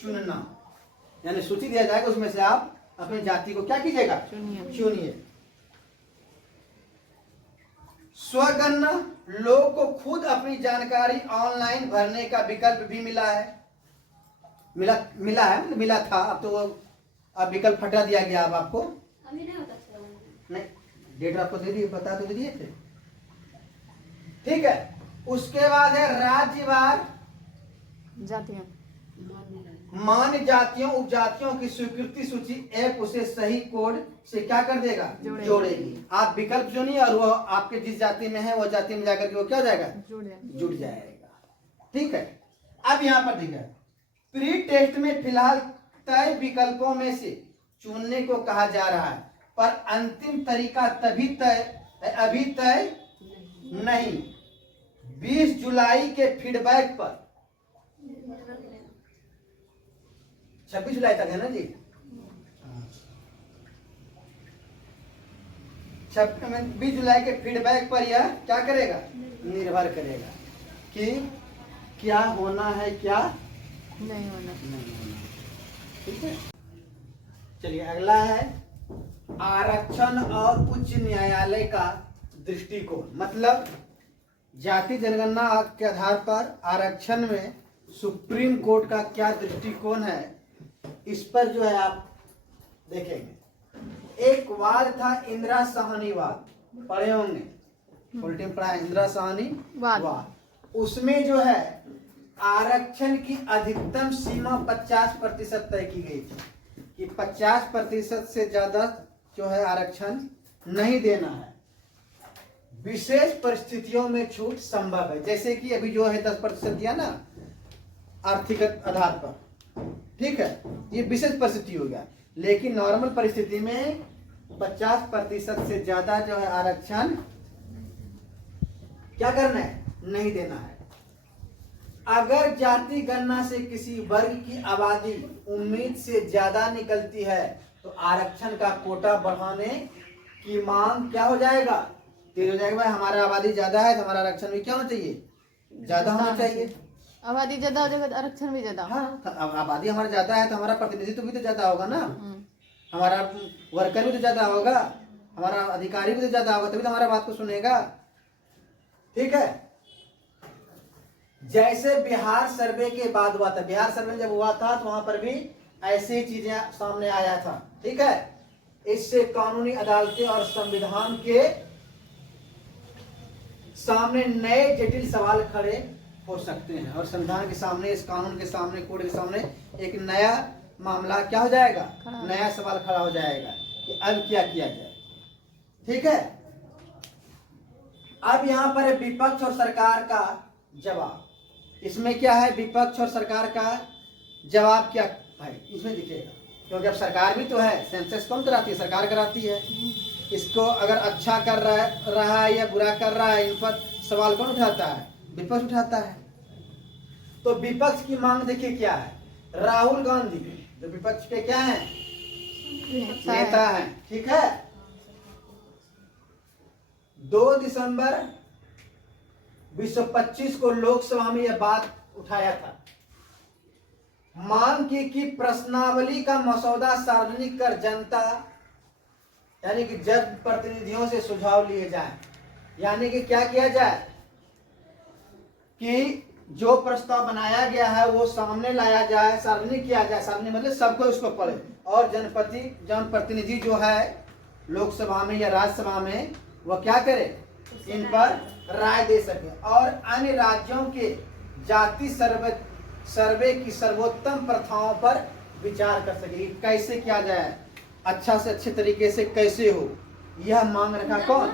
चुनना, यानी सूची दिया जाएगा, उसमें से आप अपनी जाति को क्या कीजिएगा, चुनिए। स्वगणना, लोग को खुद अपनी जानकारी ऑनलाइन भरने का विकल्प भी मिला है, मिला था, अब तो अब विकल्प हटा दिया गया। अब आपको अभी नहीं होता था। नहीं, डेट आपको दे दिए, बता तो दिए थे, ठीक है। उसके बाद है राज्यवार जातियां, मान्य जातियों उपजातियों की स्वीकृति सूची। ऐप उसे सही कोड से क्या कर देगा, जोड़ेगी। आप विकल्प चुनिए और वो आपके जिस जाति में है वो जाति में जाकर के वो क्या हो जाएगा, जुड़ जाएगा, ठीक है। अब यहाँ पर देखिए, प्री टेस्ट में फिलहाल तय विकल्पों में से चुनने को कहा जा रहा है, पर अंतिम तरीका अभी तय नहीं। 20 जुलाई के फीडबैक पर, 26 जुलाई तक है ना जी, 20 जुलाई के फीडबैक पर यह क्या करेगा, निर्भर करेगा कि क्या होना है, क्या नहीं होना। ठीक है। चलिए अगला है आरक्षण और उच्च न्यायालय का दृष्टिकोण, मतलब जाति जनगणना के आधार पर आरक्षण में सुप्रीम कोर्ट का क्या दृष्टिकोण है, इस पर जो है आप देखेंगे। एक वाद था इंदिरा साहनी वाद, पढ़े होंगे, बुलेटिन पढ़ा है, इंदिरा साहनी वाद। उसमें जो है आरक्षण की अधिकतम सीमा 50% तय की गई थी कि 50% से ज्यादा जो है आरक्षण नहीं देना है। विशेष परिस्थितियों में छूट संभव है, जैसे कि अभी जो है 10% दिया ना आर्थिक आधार पर, ठीक है, ये विशेष परिस्थिति हो गया। लेकिन नॉर्मल परिस्थिति में 50% से ज्यादा जो है आरक्षण क्या करना है, नहीं देना है। अगर जाति गणना से किसी वर्ग की आबादी उम्मीद से ज्यादा निकलती है तो आरक्षण का कोटा बढ़ाने की मांग क्या हो जाएगा, तेज हो जाएगा। भाई हमारा आबादी ज्यादा है तो हमारा आरक्षण भी क्या होना चाहिए, ज्यादा होना चाहिए। आबादी ज्यादा हो जाएगा तो आरक्षण भी ज्यादा। हाँ, तो अब आबादी हमारा ज्यादा है तो हमारा प्रतिनिधित्व भी तो ज्यादा होगा ना, हमारा वर्कर भी तो ज्यादा होगा, हमारा अधिकारी भी तो ज्यादा होगा, तभी तो हमारा बात को सुनेगा। ठीक है, जैसे बिहार सर्वे के बाद हुआ था, बिहार सर्वे जब हुआ था तो वहां पर भी ऐसी ही चीजें सामने आया था। ठीक है, इससे कानूनी अदालतें और संविधान के सामने नए जटिल सवाल खड़े हो सकते हैं, और संविधान के सामने, इस कानून के सामने, कोर्ट के सामने एक नया मामला क्या हो जाएगा, नया सवाल खड़ा हो जाएगा कि अब क्या किया जाए। ठीक है, अब यहां पर विपक्ष और सरकार का जवाब, इसमें क्या है, विपक्ष और सरकार का जवाब क्या है इसमें दिखेगा, क्योंकि अब सरकार भी तो है, सेंसस कौन कराती है, सरकार कराती है। इसको अगर अच्छा कर रहा है या बुरा कर रहा है, इन पर सवाल कौन उठाता है, विपक्ष उठाता है। तो विपक्ष की मांग देखिए क्या है, राहुल गांधी जो विपक्ष के क्या हैं, नेता हैं। ठीक है, 2 दिसंबर 2025 को लोकसभा में यह बात उठाया था, मांग की कि प्रश्नावली का मसौदा सार्वजनिक कर जनता यानी कि जन प्रतिनिधियों से सुझाव लिए जाएं। यानी कि क्या किया जाए कि जो प्रस्ताव बनाया गया है वो सामने लाया जाए, सार्वजनिक किया जाए, सार्वजनिक मतलब सबको उसको पढ़े, और जनप्रतिनिधि जो है लोकसभा में या राज्यसभा में वह क्या करे, इन पर राय दे सके, और अन्य राज्यों के जाति सर्वे की सर्वोत्तम प्रथाओं पर विचार कर सके, कैसे किया जाए, अच्छा से अच्छे तरीके से कैसे हो, यह मांग रखा कौन,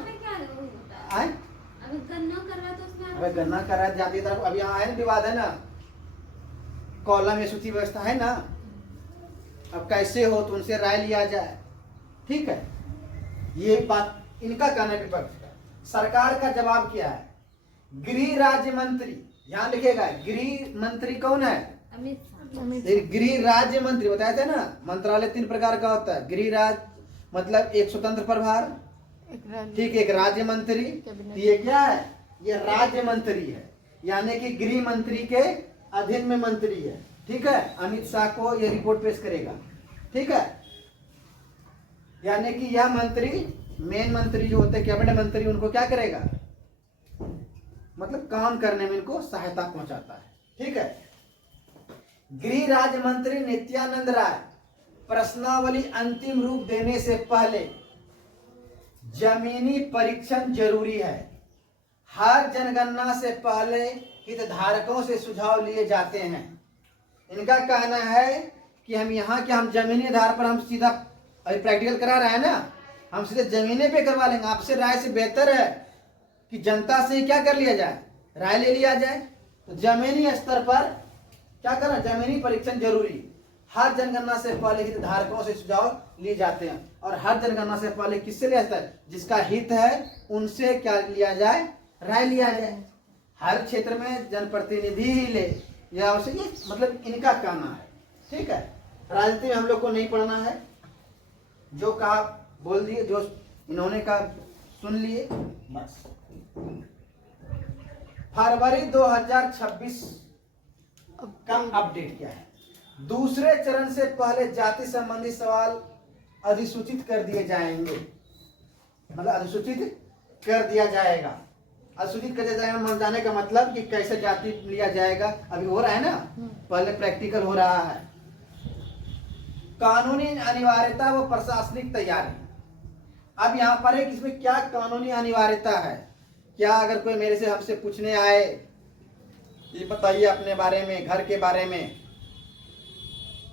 आए अगर गन्ना कर रहा है तो उसमें अगर गन्ना कर रहा है जाति तरफ, अब यहाँ है ना विवाद है ना, कॉलम या सूची व्यवस्था है ना, अब कैसे हो तो उनसे राय लिया जाए। ठीक है, ये बात इनका कहना है विपक्ष का। सरकार का जवाब क्या है, गृह राज्य मंत्री, यहाँ लिखेगा गृह मंत्री कौन है, अमित शाह। गृह राज्य मंत्री बताया था ना, मंत्रालय 3 प्रकार का होता है, गृह राज्य मतलब एक स्वतंत्र प्रभार, ठीक है, एक राज्य मंत्री, तो ये क्या है, ये राज्य मंत्री है, यानी कि गृह मंत्री के अधीन में मंत्री है। ठीक है, अमित शाह को ये रिपोर्ट पेश करेगा। ठीक है, यानी कि यह मंत्री, मेन मंत्री जो होते हैं कैबिनेट मंत्री, उनको क्या करेगा, मतलब काम करने में इनको सहायता पहुंचाता है। ठीक है, गृह राज्य मंत्री नित्यानंद राय प्रश्नावली अंतिम रूप देने से पहले जमीनी परीक्षण जरूरी है, हर जनगणना से पहले हितधारकों से सुझाव लिए जाते हैं। इनका कहना है कि हम यहाँ के, हम जमीनी आधार पर हम सीधा, अभी प्रैक्टिकल करा रहे हैं ना, हम सीधे जमीने पे करवा लेंगे, आपसे राय से बेहतर है कि जनता से क्या कर लिया जाए, राय ले लिया जाए। तो जमीनी स्तर पर क्या करना, जमीनी परीक्षण जरूरी, हर जनगणना से पहले हितधारकों से सुझाव लिए जाते हैं, और हर जनगणना से पहले किससे लिया जाता है, जिसका हित है उनसे क्या लिया जाए, राय लिया जाए। हर क्षेत्र में जनप्रतिनिधि ही ले, या उसे ये मतलब इनका कहना है। ठीक है, राजनीति में हम लोग को नहीं पढ़ना है, जो कहा बोल दिए, जो इन्होंने कहा सुन लिए बस। फरवरी 2026 का अपडेट क्या है, दूसरे चरण से पहले जाति संबंधी सवाल अधिसूचित कर दिए जाएंगे, मतलब अधिसूचित कर दिया जाएगा। अधिसूचित कर दिया जाएगा मान जाने का मतलब कि कैसे जाति लिया जाएगा, अभी हो रहा है ना, पहले प्रैक्टिकल हो रहा है। कानूनी अनिवार्यता व प्रशासनिक तैयारी, अब यहाँ पर एक इसमें क्या कानूनी अनिवार्यता है, क्या अगर कोई मेरे से हमसे पूछने आए, ये बताइए अपने बारे में, घर के बारे में,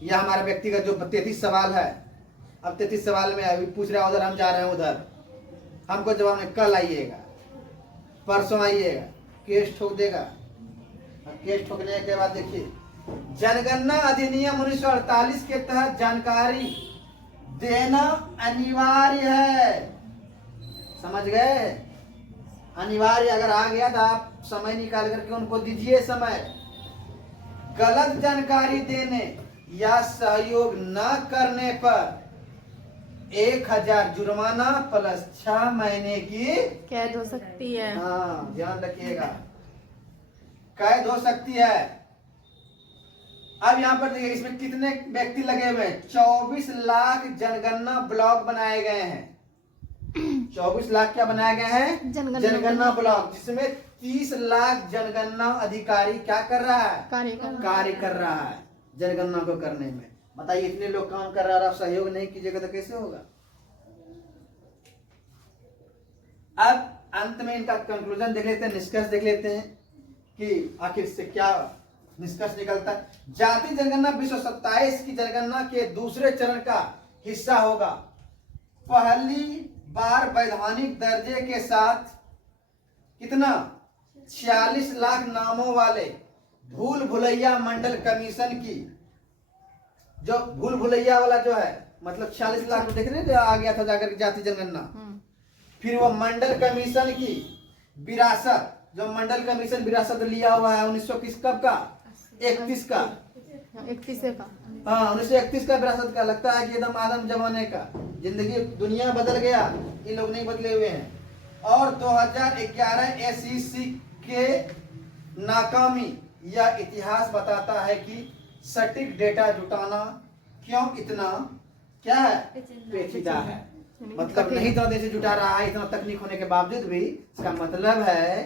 या हमारा व्यक्तिगत जो 33 सवाल है, अब 33 सवाल में अभी पूछ रहा है, उधर हम जा रहे हैं उधर, हमको जवाब में कल आइएगा, परसों आइएगा, केस ठोक देगा। केस ठोकने के बाद देखिए, जनगणना अधिनियम 1948 के तहत जानकारी देना अनिवार्य है, समझ गए, अनिवार्य, अगर आ गया तो आप समय निकाल करके उनको दीजिए समय। गलत जानकारी देने या सहयोग न करने पर 1000 जुर्माना प्लस 6 महीने की कैद हो सकती है। हाँ ध्यान रखिएगा, कैद हो सकती है। अब यहाँ पर देखिए इसमें कितने व्यक्ति लगे हुए हैं, 24 लाख जनगणना ब्लॉक बनाए गए हैं। 24 लाख क्या बनाए गए हैं, जनगणना ब्लॉक, जिसमें 30 लाख जनगणना अधिकारी क्या कर रहा है, कार्य कर रहा है जनगणना को करने में। बताइए इतने लोग काम कर रहे हैं और आप सहयोग नहीं कीजिएगा तो कैसे होगा। अब अंत में इनका कंक्लूजन देख लेते हैं, निष्कर्ष देख लेते हैं कि आखिर से क्या निष्कर्ष निकलता है। जाति जनगणना विश्व 27 की जनगणना के दूसरे चरण का हिस्सा होगा। पहली बार वैधानिक दर्जे के साथ कितना 46 लाख नामों वाले भूल भुलैया मंडल कमीशन की, जो भूल भुलैया वाला जो है मतलब 46 लाख देख रहे हैं जो आ गया था जाकर जाति जनगणना, फिर वो मंडल कमीशन की विरासत, जो मंडल कमीशन विरासत लिया हुआ है 1931 कब का, 31 का, 31 का, हाँ 1931 का विरासत का। लगता है कि एकदम आदम जमाने का, जिंदगी दुनिया बदल गया, ये लोग नहीं बदले हुए हैं। और 2011 SEC के नाकामी यह इतिहास बताता है कि सटीक डेटा जुटाना क्यों इतना क्या है, पेचीदा है। मतलब नहीं इतना देर से जुटा रहा है, इतना तकनीक होने के बावजूद भी। इसका मतलब है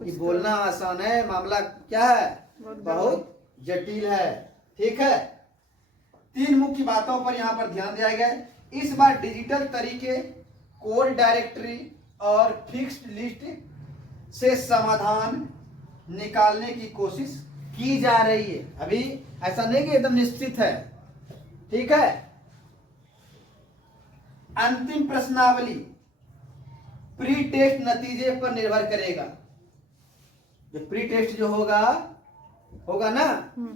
कि बोलना आसान है, मामला क्या है, बहुत जटिल है। ठीक है, 3 मुख्य बातों पर यहाँ पर ध्यान दिया गया है। इस बार डिजिटल तरीके, कोड डायरेक्टरी और फिक्स्ड लिस्ट से समाधान निकालने की कोशिश की जा रही है। अभी ऐसा नहीं कि एकदम निश्चित है। ठीक है, अंतिम प्रश्नावली प्री टेस्ट नतीजे पर निर्भर करेगा। जो प्री टेस्ट जो होगा ना,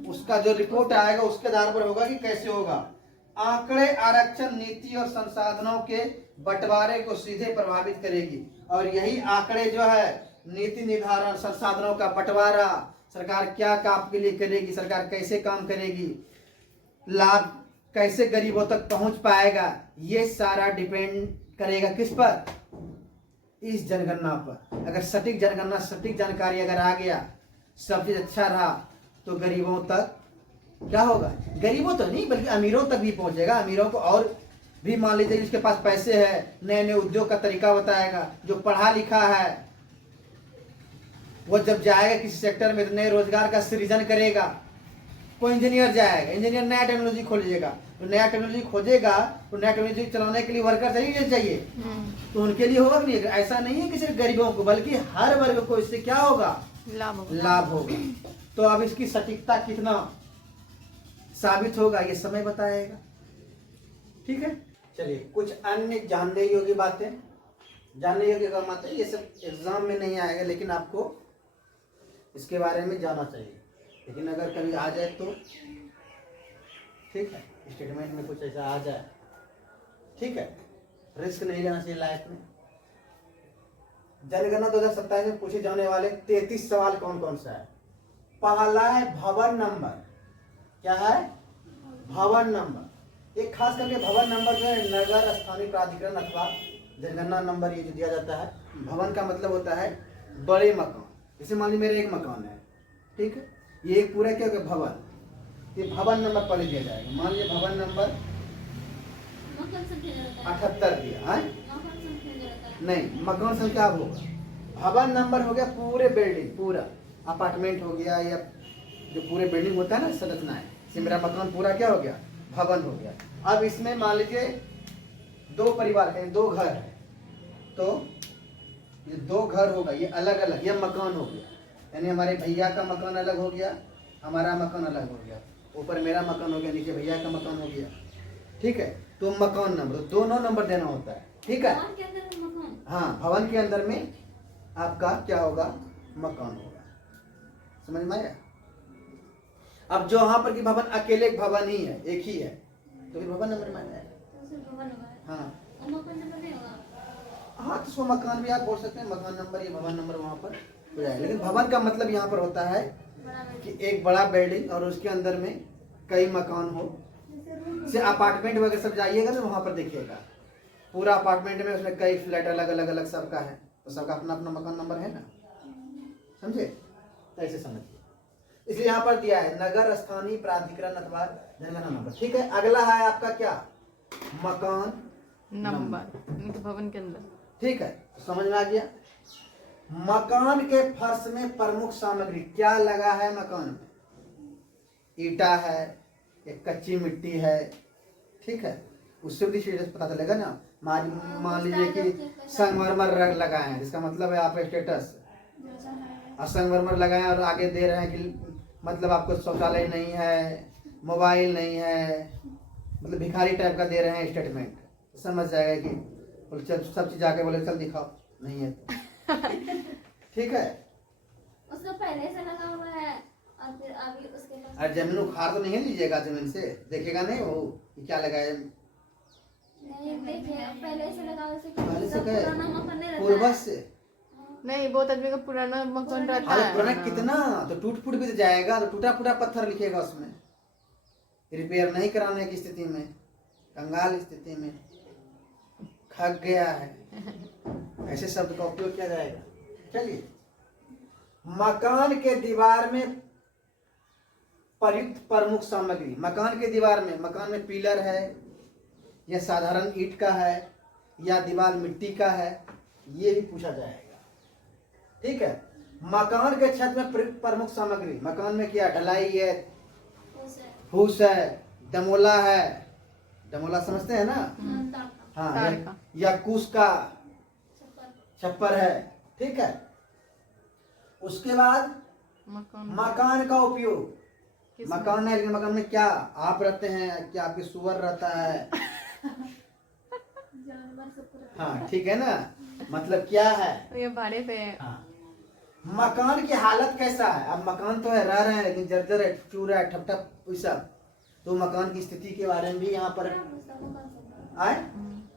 उसका जो रिपोर्ट आएगा उसके आधार पर होगा कि कैसे होगा। आंकड़े आरक्षण नीति और संसाधनों के बंटवारे को सीधे प्रभावित करेगी, और यही आंकड़े जो है नीति निर्धारण, संसाधनों का बंटवारा, सरकार क्या काम के लिए करेगी, सरकार कैसे काम करेगी, लाभ कैसे गरीबों तक पहुंच पाएगा, ये सारा डिपेंड करेगा किस पर, इस जनगणना पर। अगर सटीक जनगणना, सटीक जानकारी अगर आ गया, सब चीज अच्छा रहा, तो गरीबों तक क्या होगा, गरीबों तो नहीं बल्कि अमीरों तक भी पहुंचेगा। अमीरों को और भी, मान लीजिए जिसके पास पैसे है, नए नए उद्योग का तरीका बताएगा। जो पढ़ा लिखा है वो जब जाएगा किसी सेक्टर में तो नए रोजगार का सृजन करेगा। कोई इंजीनियर जाएगा, इंजीनियर नया टेक्नोलॉजी खोजेगा, तो नया टेक्नोलॉजी खोजेगा तो नया टेक्नोलॉजी चलाने के लिए वर्कर चाहिए, तो उनके लिए होगा नहीं। ऐसा नहीं है कि सिर्फ गरीबों को, बल्कि हर वर्ग को इससे क्या होगा, लाभ होगा। तो अब इसकी सटीकता कितना साबित होगा ये समय बताएगा। ठीक है, चलिए कुछ अन्य जानने योग्य बातें, जानने योग्य बातें, ये सब एग्जाम में नहीं आएगा लेकिन आपको इसके बारे में जाना चाहिए। लेकिन अगर कभी आ जाए तो ठीक है, स्टेटमेंट में कुछ ऐसा आ जाए, ठीक है, रिस्क नहीं लेना चाहिए लाइफ में। जनगणना 2027 में पूछे जाने वाले 33 सवाल कौन कौन सा है। पहला है भवन नंबर। क्या है, भवन नंबर। एक खास करके भवन नंबर जो है नगर स्थानीय प्राधिकरण अथवा जनगणना नंबर ये जो दिया जाता है। भवन का मतलब होता है बड़े मकान। जैसे मान लीजिए मेरा एक मकान है, ठीक है, ये एक पूरा क्या होगा भवन, ये भवन नंबर पहले दिया जाएगा। मान लीजिए भवन नंबर 78 दिया है, नहीं मकान संख्या अब होगा, भवन नंबर हो गया पूरे बिल्डिंग, पूरा अपार्टमेंट हो गया या जो पूरे बिल्डिंग होता है ना संरचनाएं, से मेरा मकान पूरा क्या हो गया, भवन हो गया। अब इसमें मान लीजिए 2 परिवार हैं, 2 घर है, तो ये 2 घर होगा, ये अलग अलग, ये मकान हो गया, यानी हमारे भैया का मकान अलग हो गया, हमारा मकान अलग हो गया, ऊपर मेरा मकान हो गया, नीचे भैया का मकान हो गया। ठीक है, तो मकान नंबर, दोनों नंबर देना होता है। ठीक है, हाँ, भवन के अंदर में आपका क्या होगा, मकान होगा। समझ में आया। अब जो वहां पर की भवन अकेले भवन ही है, एक ही है, तो फिर भवन नंबर माना जाएगा। हाँ हाँ, तो उसको मकान भी आप बोल सकते हैं, मकान नंबर या भवन नंबर वहां पर हो जाएगा। लेकिन भवन का मतलब यहाँ पर होता है कि एक बड़ा बिल्डिंग और उसके अंदर में कई मकान हो। जैसे अपार्टमेंट वगैरह सब जाइएगा तो वहां पर देखिएगा पूरा अपार्टमेंट में उसमें कई फ्लैट अलग अलग अलग सबका है, तो सबका अपना अपना मकान नंबर है ना, समझे, तो ऐसे समझिए। इसलिए यहाँ पर दिया है नगर स्थानीय प्राधिकरण अथवा जनगणना नंबर। ठीक है, अगला है आपका क्या, मकान नंबर इनके भवन के अंदर। ठीक है, तो समझ में आ गया। मकान के फर्श में प्रमुख सामग्री क्या लगा है मकान में, ईटा है, एक कच्ची मिट्टी है। ठीक है, उससे भी स्टेटस पता चलेगा ना। मान लीजिए कि संगमरमर लगाए हैं, जिसका मतलब है आपका स्टेटस। और संगमरमर लगाए और आगे दे रहे हैं कि मतलब आपको शौचालय नहीं है, मोबाइल नहीं है, मतलब भिखारी टाइप का दे रहे हैं स्टेटमेंट, तो समझ जाएगा कि बोले चल सब चीज आके बोले चल दिखाओ, नहीं है तो। ठीक है, उसका पहले से लगा हुआ है और फिर अभी उसके पास। और जमीन उखाड़ तो नहीं लीजिएगा, जमीन से देखेगा नहीं वो कि क्या लगा है। नहीं देखिए पहले से लगा हुआ पहले से पुराना मकान नहीं रहता पूर्वज है। से। नहीं, बहुत आदमी का पुराना मकान रहता अरे है पुराना ना। कितना तो टूट फूट भी तो जाएगा, तो टूटा फूटा पत्थर लिखेगा उसमें, रिपेयर नहीं कराने की स्थिति में, कंगाल स्थिति में, खक गया है, ऐसे शब्द का उपयोग किया जाएगा। चलिए, मकान के दीवार में प्रयुक्त प्रमुख सामग्री, मकान के दीवार में, मकान में पिलर है या साधारण ईंट का है या दीवार मिट्टी का है, ये भी पूछा जाएगा। ठीक है, मकान के छत में प्रयुक्त प्रमुख सामग्री, मकान में क्या, ढलाई है, फूस है, डमोला है, डमोला समझते हैं ना, हाँ, तार का। या कूस का छप्पर है। ठीक है, उसके बाद मकान का उपयोग, मकान है, लेकिन मकान में क्या आप रहते हैं, क्या आपके सुअर रहता है, हाँ ठीक है ना, मतलब क्या है, ये भाड़े पे है। हाँ। मकान की हालत कैसा है, अब मकान तो है, रह रहे हैं, लेकिन जर्जर है, चूर है, ठप ठप वैसा, तो मकान की स्थिति के बारे में भी यहाँ पर आए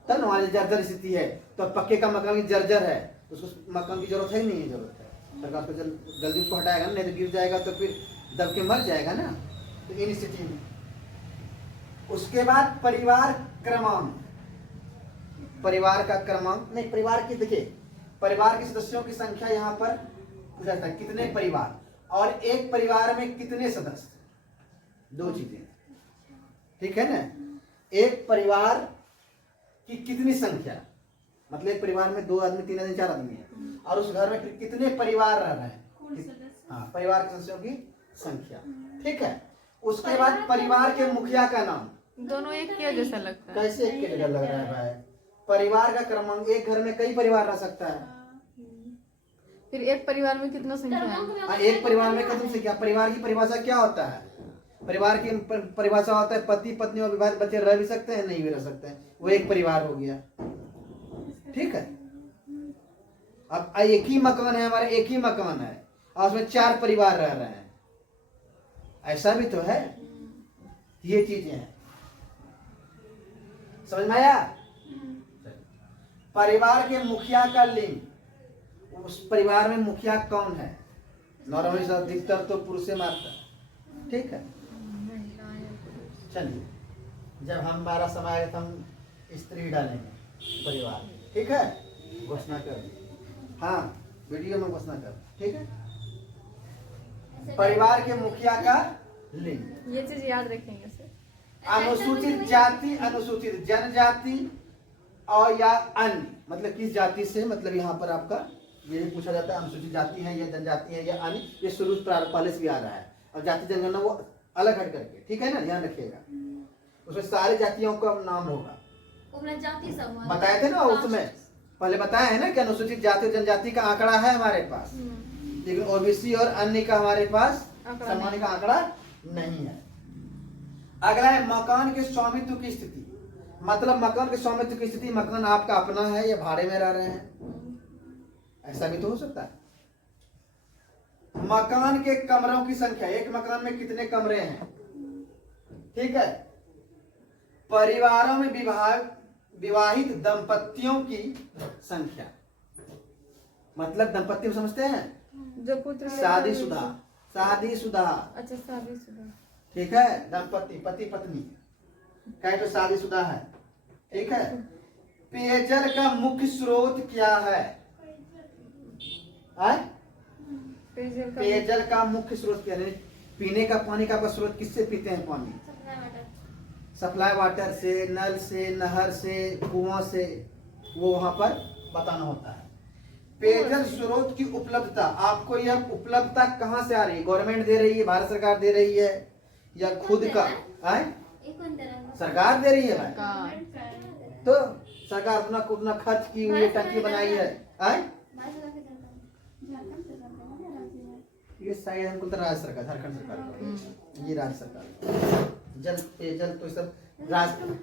तब ना, हमारी जर्जर स्थिति है तो पक्के का मकान की जर्जर है, उसको मकान की जरूरत है, नहीं है जरूरत है, सरकार तो जल्दी उसको हटाएगा ना, नहीं तो गिर जाएगा तो फिर दब के मर जाएगा ना, तो इन स्थिति में। उसके बाद परिवार क्रमांक, परिवार का क्रमांक नहीं, परिवार की देखिए, परिवार के सदस्यों की संख्या यहाँ पर पूछा जाता है, कितने परिवार, और एक परिवार में कितने सदस्य, दो चीजें। ठीक है ना, एक परिवार की कितनी संख्या, मतलब एक परिवार में 2 आदमी, 3 आदमी, 4 आदमी है, और उस घर में कितने परिवार रह रहे हैं, हाँ, परिवार के सदस्यों की संख्या। ठीक है, उसके बाद परिवार के मुखिया का नाम, दोनों एक के जैसा लगता है। कैसे एक के जगह लग रहा है भाई, परिवार का क्रमांक, एक घर में कई परिवार रह सकता है, फिर एक परिवार में कितना संख्या है? एक परिवार में कितनी संख्या, परिवार की परिभाषा क्या होता है, परिवार की परिभाषा होता है पति पत्नी और विवाहित बच्चे रह भी सकते हैं, नहीं भी रह सकते हैं, वो एक परिवार हो गया। ठीक है, अब एक ही मकान है, हमारा एक ही मकान है और उसमें 4 परिवार रह रहे हैं, ऐसा भी तो है, ये चीजें हैं, समझ में आया। परिवार के मुखिया का लिंग, उस परिवार में मुखिया कौन है, नॉर्मली अधिकतर तो पुरुष से मारता है। ठीक है, चलिए, जब हमारा समय आएगा तो हम स्त्री डालेंगे परिवार, ठीक है, घोषणा कर, हाँ वीडियो में घोषणा कर। ठीक है, परिवार के मुखिया का लिंग, ये चीज याद रखेंगे सर। अनुसूचित जाति, अनुसूचित जनजाति और या अन्य, मतलब किस जाति से, मतलब यहाँ पर आपका ये पूछा जाता है, अनुसूचित जाति है या जनजाति है या अन्य, ये शुरू पहले से भी आ रहा है, और जाति जनगणना वो अलग हट करके। ठीक है ना, ध्यान रखिएगा, उसमें सारी जातियों का नाम होगा, जाति समूह बताए थे ना उसमें, पहले बताया है ना कि अनुसूचित जाति और जनजाति का आंकड़ा है हमारे पास, लेकिन ओबीसी और अन्य का हमारे पास सामान्य का आंकड़ा नहीं है। अगला है मकान के स्वामित्व की स्थिति, मतलब मकान के स्वामित्व की स्थिति, मकान आपका अपना है या भाड़े में रह रहे हैं, ऐसा भी तो हो सकता है। मकान के कमरों की संख्या, एक मकान में कितने कमरे हैं। ठीक है, परिवारों में विवाहित दंपतियों की संख्या, मतलब दंपति समझते हैं, जो पुत्र शादीशुदा, शादीशुदा, अच्छा शादीशुदा। ठीक है, दंपति पति पत्नी कहे तो शादीशुदा है। ठीक है, पेयजल का मुख्य स्रोत क्या है, पेयजल का पेयजल का मुख्य स्रोत क्या है, पीने का पानी का स्रोत किससे पीते हैं पानी? Supply water. सप्लाई वाटर से, नल से, नहर से, कुआं से, वो वहां पर बताना होता है। पेयजल स्रोत की उपलब्धता, आपको यह उपलब्धता कहाँ से आ रही है? गवर्नमेंट दे रही है, भारत सरकार दे रही है, या खुद का? आए एक कौन दे रहा है? सरकार दे रही है भाई। का तो सरकार उतना उतना खर्च की हुई टंकी बनाई है। आए भारत सरकार के तरफ से। झारखंड सरकार का ना, राज्य में। ये शायद हमको तो राज्य सरकार, झारखंड सरकार का। ये राज्य सरकार। जल पेयजल तो ये सब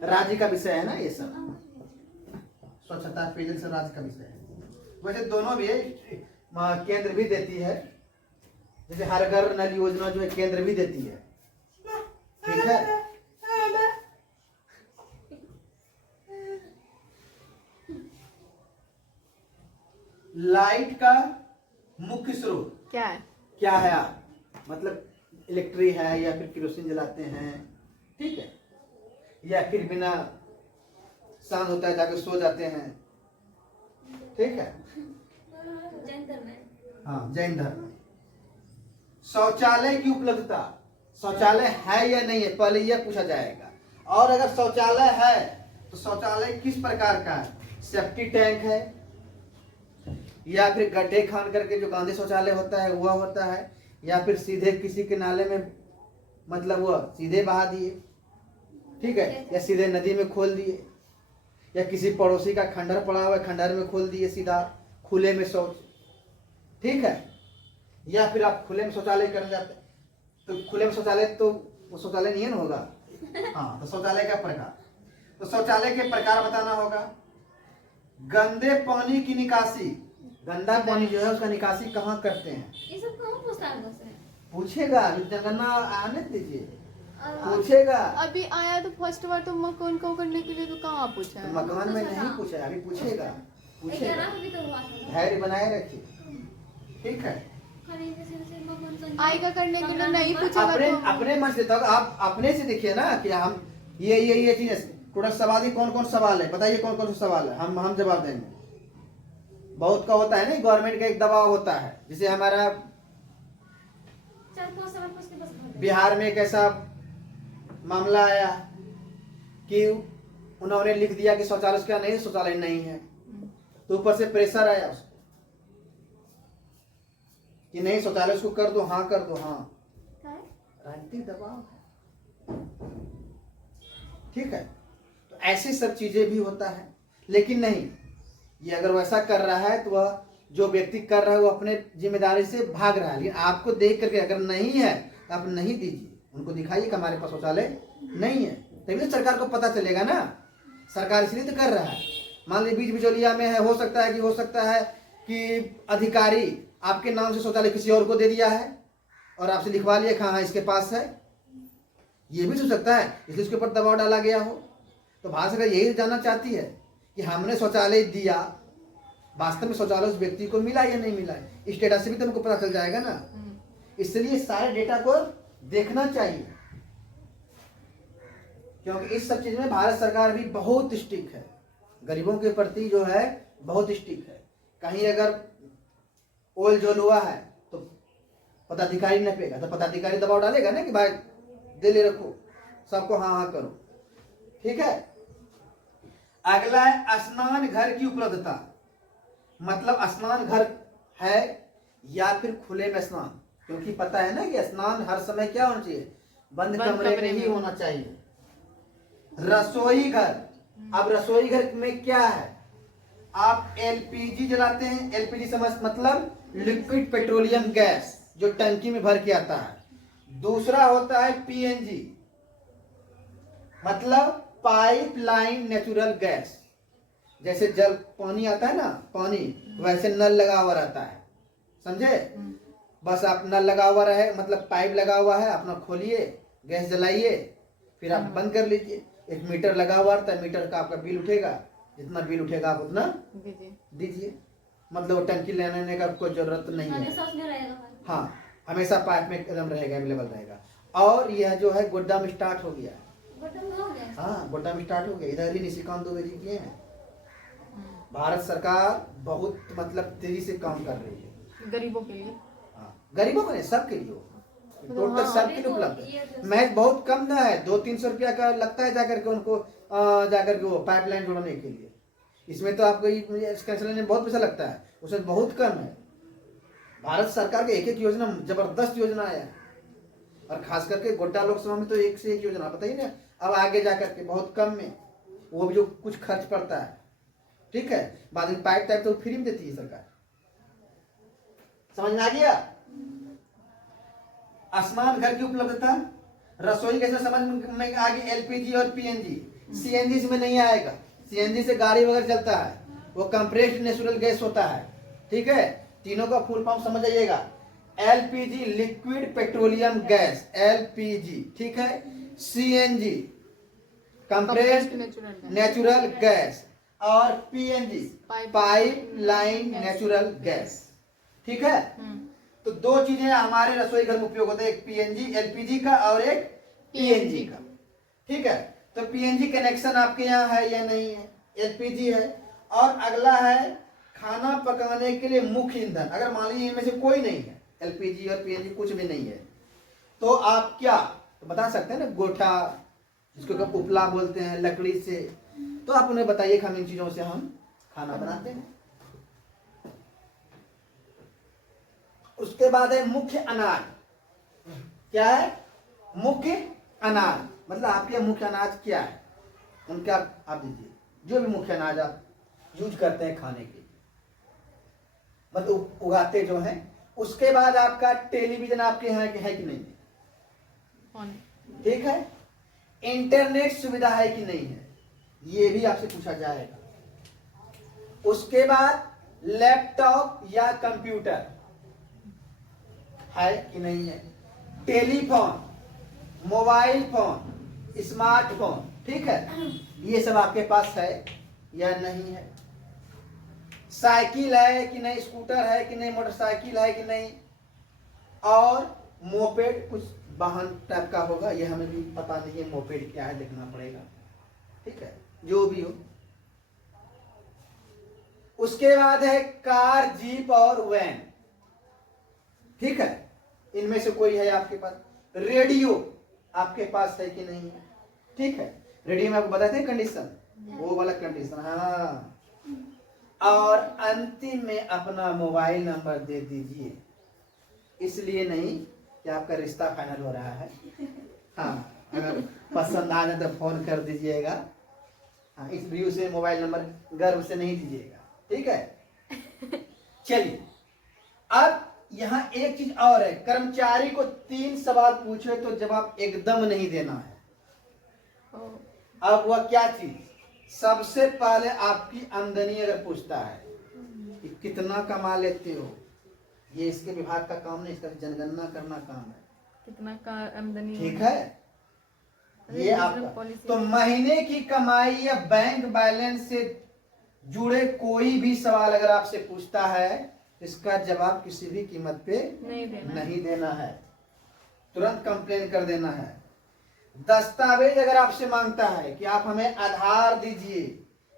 राज्य का विषय है ना, ये सब स्वच्छता पेयजल सब राज्य का विषय है। वैसे दोनों भी केंद्र भी देती है, जैसे हर घर नल योजना जो है केंद्र भी देती है, ठीक है। लाइट का मुख्य स्रोत क्या है? क्या है? आप मतलब इलेक्ट्रिक है या फिर केरोसिन जलाते हैं, ठीक है, या फिर बिना शांत होता है जाकर सो जाते हैं, ठीक है। जैन धर्म है। हाँ, जैन धर्म। शौचालय की उपलब्धता, शौचालय है या नहीं है पहले यह पूछा जाएगा। और अगर शौचालय है तो शौचालय किस प्रकार का है? सेफ्टी टैंक है, या फिर गड्ढे खान करके जो गांधी शौचालय होता है वह होता है, या फिर सीधे किसी के नाले में मतलब वह सीधे बहा दिए, ठीक है, या सीधे नदी में खोल दिए, या किसी पड़ोसी का खंडर पड़ा हुआ है खंडर में खोल दिए सीधा खुले में शौच, ठीक है। या फिर आप खुले में शौचालय करने जाते हैं तो खुले में शौचालय तो वो शौचालय नहीं है ना होगा। हाँ, तो शौचालय का प्रकार, तो शौचालय के प्रकार बताना होगा। गंदे पानी की निकासी, गंदा पानी जो है उसका निकासी कहाँ करते हैं? ये सब कहाँ पूछता है मुझसे? पूछेगा, जनगणना आने दीजिए, पूछेगा। अभी आया तो फर्स्ट बार तो मकान को करने के लिए तो कहाँ पूछा तो है? मकान में नहीं पूछा, अभी पूछेगा, पूछेगा। 11 भी तो हुआ था। धैर्य बनाए रखिए, ठीक है। खरीदे से मकान संख्या। आएगा करने के लिए नहीं पूछेगा अपने तो अपने मन से, तब आप अपने से देखिए ना कि हम ये चीज टोटल सवाल ही कौन कौन सवाल है, बताइए कौन कौन सा सवाल है, हम जवाब देंगे। बहुत का होता है ना, गवर्नमेंट का एक दबाव होता है, जैसे हमारा 4-5 सवाल पूछ के बस भर दे। बिहार में एक ऐसा मामला आया कि उन्होंने लिख दिया कि शौचालय क्या नहीं, शौचालय नहीं है, तो ऊपर से प्रेशर आया उसको कि नहीं शौचालय उसको कर दो, हाँ कर दो, हाँ। क्या है? राजनीतिक दबाव है, ठीक है। तो ऐसी सब चीजें भी होता है, लेकिन नहीं, ये अगर वैसा कर रहा है तो वह जो व्यक्ति कर रहा है वो अपने जिम्मेदारी से भाग रहा है। लेकिन आपको देख करके अगर नहीं है तो आप नहीं दीजिए, उनको दिखाइए कि हमारे पास शौचालय नहीं है, तभी तो सरकार को पता चलेगा ना। सरकार इसलिए तो कर रहा है। मान लीजिए बीच बिचौलिया में है, हो सकता है कि अधिकारी आपके नाम से शौचालय किसी और को दे दिया है और आपसे लिखवा लिया कि हाँ इसके पास है, ये भी हो सकता है, इसलिए उसके ऊपर दबाव डाला गया हो। तो भारत सरकार यही जानना चाहती है कि हमने शौचालय दिया, वास्तव में शौचालय उस व्यक्ति को मिला या नहीं मिला, इस डेटा से भी तो हमको पता चल जाएगा ना। इसलिए सारे डेटा को देखना चाहिए, क्योंकि इस सब चीज में भारत सरकार भी बहुत स्ट्रिक्ट है, गरीबों के प्रति जो है बहुत स्ट्रिक्ट है। कहीं अगर ओल जोल हुआ है तो पदाधिकारी न पेगा, तो पदाधिकारी दबाव डालेगा ना कि भाई दे ले रखो, सबको हाँ हाँ करो, ठीक है। अगला है स्नान घर की उपलब्धता, मतलब स्नान घर है या फिर खुले में स्नान, क्योंकि पता है ना कि स्नान हर समय क्या होना चाहिए, बंद कमरे में ही होना चाहिए। रसोई घर, अब रसोई घर में क्या है, आप एलपीजी जलाते हैं, एलपीजी समझ मतलब लिक्विड पेट्रोलियम गैस जो टंकी में भर के आता है। दूसरा होता है पीएनजी, मतलब पाइपलाइन नेचुरल गैस, जैसे जल पानी आता है ना, पानी वैसे नल लगा हुआ रहता है, समझे। बस आप नल लगा हुआ रहे, मतलब पाइप लगा हुआ है, अपना खोलिए, गैस जलाइए, फिर आप बंद कर लीजिए। एक मीटर लगा हुआ रहता है, मीटर का आपका बिल उठेगा, जितना बिल उठेगा आप उतना दीजिए। मतलब वो टंकी लेने का कोई जरूरत नहीं है, हमेशा उसमें रहेगा। हाँ हमेशा पाइप में एकदम रहेगा, अवेलेबल रहेगा। और यह जो है गोड्डा में स्टार्ट हो गया है, बटन हो गया। हाँ गोड्डा में स्टार्ट हो गया, इधर ही निशिकांत दुबे जी किए हैं। भारत सरकार बहुत मतलब तेजी से काम कर रही है, गरीबों के लिए। हाँ गरीबों को नहीं, सबके लिए। टोटल हाँ, सब के लिए उपलब्ध। महज बहुत कम ना है, 200-300 रुपया का लगता है जाकर के उनको जाकर के वो पाइपलाइन जोड़ने के लिए। इसमें तो आपको कनेक्शन में बहुत पैसा लगता है, उसमें बहुत कम है। भारत सरकार के एक एक योजना जबरदस्त योजना है, और खास करके गोड्डा लोकसभा में तो एक से एक योजना, पता ही ना। अब आगे जाकर के बहुत कम में, वो भी जो कुछ खर्च पड़ता है, ठीक है। बाद में पाइप टाइप तो फ्री में देती है सरकार। समझ में आ गया? स्नान घर की उपलब्धता, रसोई गैस में समझ में आ गई। एलपीजी और पीएनजी, सीएनजी इसमें नहीं आएगा। सीएनजी से गाड़ी वगैरह चलता है, वो कंप्रेस्ड नेचुरल गैस होता है, ठीक है। तीनों का फुल फॉर्म समझ जाइएगा। LPG liquid petroleum gas, LPG, ठीक है। सीएनजी कंप्रेस्ड नेचुरल गैस, और PNG pipe line natural gas, ठीक है। तो दो चीजें हमारे रसोई घर में उपयोग होते हैं, एक पीएनजी एलपीजी का और एक पीएनजी का, ठीक है। तो पीएनजी कनेक्शन आपके यहाँ है या नहीं है? एलपीजी है। और अगला है खाना पकाने के लिए मुख्य ईंधन। अगर मान लीजिए इनमें से कोई नहीं है, एलपीजी और पीएनजी कुछ भी नहीं है, तो आप क्या तो बता सकते हैं ना, गोठा जिसको उपला बोलते हैं, लकड़ी से। तो आप उन्हें बताइए कि हम इन चीजों से हम खाना बनाते हैं। उसके बाद है मुख्य अनाज। क्या है? मुख्य अनाज, मतलब आपके मुख्य अनाज क्या है, उनका आप दीजिए। जो भी मुख्य अनाज आप यूज करते हैं खाने के, मतलब उगाते जो हैं। उसके बाद आपका टेलीविजन आपके यहाँ है कि नहीं है, ठीक है। इंटरनेट सुविधा है कि नहीं है, ये भी आपसे पूछा जाएगा। उसके बाद लैपटॉप या कंप्यूटर है कि नहीं है। टेलीफोन, मोबाइल फोन, स्मार्टफोन, ठीक है, ये सब आपके पास है या नहीं है। साइकिल है कि नहीं, स्कूटर है कि नहीं, मोटरसाइकिल है कि नहीं, और मोपेड कुछ वाहन टाइप का होगा, ये हमें भी पता नहीं है मोपेड क्या है, देखना पड़ेगा, ठीक है। जो भी हो। उसके बाद है कार, जीप और वैन, ठीक है। इनमें से कोई है आपके पास। रेडियो आपके पास है कि नहीं है, ठीक है। रेडियो में आपको बताते हैं कंडीशन, वो वाला कंडीशन, हाँ। और अंतिम में अपना मोबाइल नंबर दे दीजिए, इसलिए नहीं कि आपका रिश्ता फाइनल हो रहा है। हाँ, अगर पसंद आ जाए तो फोन कर दीजिएगा। हाँ, इस व्यू से मोबाइल नंबर गर्व से नहीं दीजिएगा, ठीक है। चलिए, अब यहाँ एक चीज और है। कर्मचारी को 3 सवाल पूछे तो जवाब एकदम नहीं देना है। अब वह क्या चीज? सबसे पहले आपकी आमदनी अगर पूछता है कि कितना कमा लेते हो, ये इसके विभाग का काम नहीं, इसका जनगणना करना काम है। कितना का आमदनी, ठीक है, ये आपका। तो महीने की कमाई या बैंक बैलेंस से जुड़े कोई भी सवाल अगर आपसे पूछता है, इसका जवाब किसी भी कीमत पे नहीं देना है, तुरंत कंप्लेन कर देना है। दस्तावेज अगर आपसे मांगता है कि आप हमें आधार दीजिए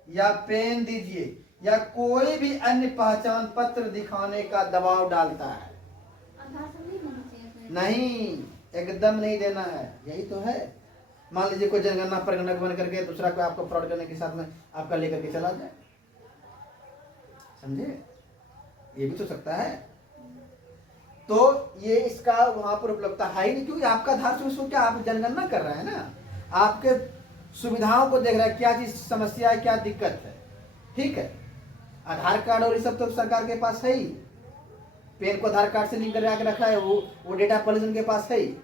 या पेन दीजिए या कोई भी अन्य पहचान पत्र दिखाने का दबाव डालता है, नहीं, एकदम नहीं देना है। यही तो है। मान लीजिए कोई जनगणना प्रगणक बन करके दूसरा को आपको फ्रॉड करने के साथ में आपका लेकर के चला जाए, समझे, ये भी तो सकता है। तो ये इसका वहां पर उपलब्धता है ही नहीं, क्योंकि आपका आधार से उसको क्या, आप जनगणना कर रहे हैं ना, आपके सुविधाओं को देख रहा है, क्या चीज समस्या है, क्या दिक्कत है, ठीक है। आधार कार्ड और ये सब तो सरकार के पास है ही, पेन को आधार कार्ड से लिंक करा के रखा है, वो डेटा पॉलिसी उनके पास है ही,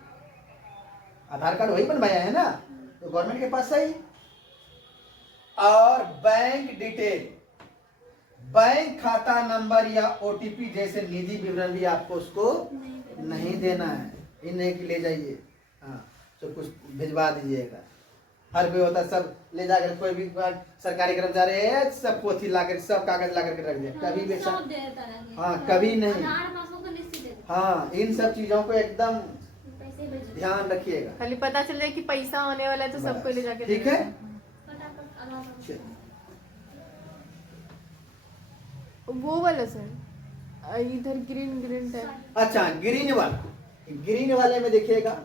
आधार कार्ड वही बनवाया है ना, तो गवर्नमेंट के पास है ही। और बैंक डिटेल, बैंक खाता नंबर या ओटीपी जैसे निजी विवरण भी आपको उसको नहीं देना है। इन्हें कि ले जाइए, हाँ, सब कुछ भिजवा दीजिएगा। हर कोई होता सब ले जाकर, कोई भी सरकारी कर्मचारी है सब पोथी लाकर, सब कागज ला करके रख दिया, कभी भी हाँ, कभी नहीं। हाँ, इन सब चीजों को एकदम ध्यान रखिएगा। खाली पता चल जाए कि पैसा आने वाला है तो सबको ले जाके, ठीक है। वो वाला सर, इधर ग्रीन ग्रीन टाइप। अच्छा, ग्रीन वाला, ग्रीन वाले में देखिएगा,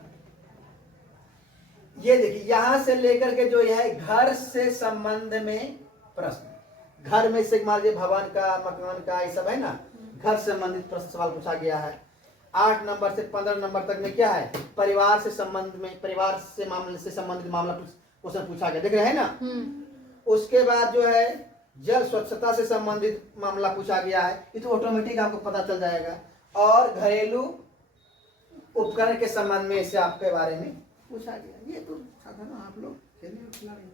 ये देखिए यहां से लेकर के जो यह घर से संबंध में प्रश्न, घर में से मान लीजिए भवन का, मकान का, ये सब है ना, घर से संबंधित प्रश्न सवाल पूछा गया है। 8 नंबर से 15 नंबर तक में क्या है, परिवार से संबंध में, परिवार से मामले से संबंधित मामला क्वेश्चन पूछा गया, देख रहे हैं ना। उसके बाद जो है जल स्वच्छता से संबंधित मामला पूछा गया है, ये तो ऑटोमेटिक आपको पता चल जाएगा। और घरेलू उपकरण के संबंध में इसे आपके बारे में पूछा गया, ये तो साधारण आप लोग खेलने में खिला रहे हैं।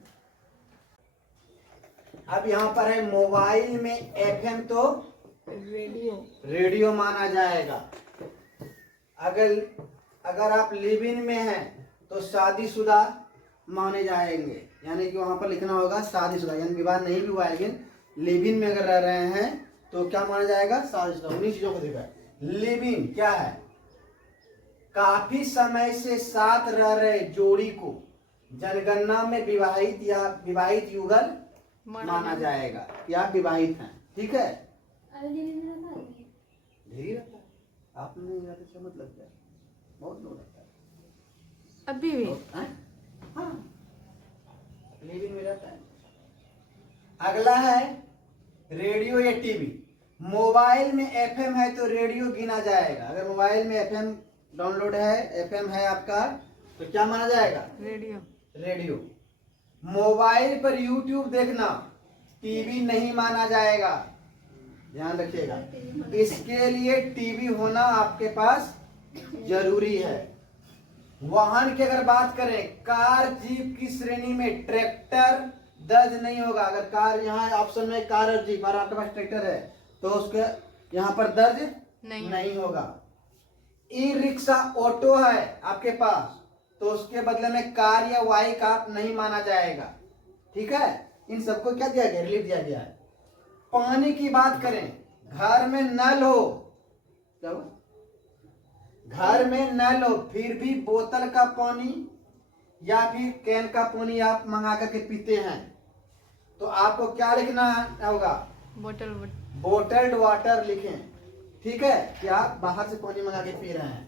अब यहाँ पर है मोबाइल में एफएम तो रेडियो माना जाएगा। अगर आप लिव इन में हैं तो शादीशुदा माने जाएंगे, यानी कि वहां पर लिखना होगा शादीशुदा, यानी विवाह नहीं भी हुआ है, लेकिन लिव इन में अगर रह रहे हैं तो क्या माना जाएगा, शादीशुदा। उन्हीं चीजों को देखा है। लिव इन क्या है, काफी समय से साथ रह रहे जोड़ी को जनगणना में विवाहित या विवाहित युगल माना जाएगा, या विवाहित हैं, ठीक है। धीरे रहता है, आपने नहीं रहते इसका मतलब क्या, बहुत लोग रहता है अभी भी। हाँ, लिविंग में रहता है। अगला है रेडियो या टीवी। मोबाइल में एफएम है तो रेडियो गिना जाएगा। अगर मोबाइल में एफएम डाउनलोड है, एफएम है आपका, तो क्या माना जाएगा, रेडियो। मोबाइल पर यूट्यूब देखना टीवी नहीं माना जाएगा, ध्यान रखिएगा। इसके लिए टीवी होना आपके पास जरूरी है। वाहन की अगर बात करें, कार जीप की श्रेणी में ट्रैक्टर दर्ज नहीं होगा। अगर कार, यहाँ ऑप्शन में कार और जीप, और आपके पास ट्रैक्टर है तो उसके यहाँ पर दर्ज नहीं होगा। ई रिक्शा ऑटो है आपके पास तो उसके बदले में कार या बाइक आप नहीं माना जाएगा, ठीक है। इन सबको क्या दिया गया, रिलीफ दिया गया है। पानी की बात करें, घर में नल हो, क्या हुआ, घर में नल हो फिर भी बोतल का पानी या फिर कैन का पानी आप मंगा करके पीते हैं तो आपको क्या लिखना होगा, बोटल्ड वाटर लिखें, ठीक है, कि आप बाहर से पानी मंगा के पी रहे हैं।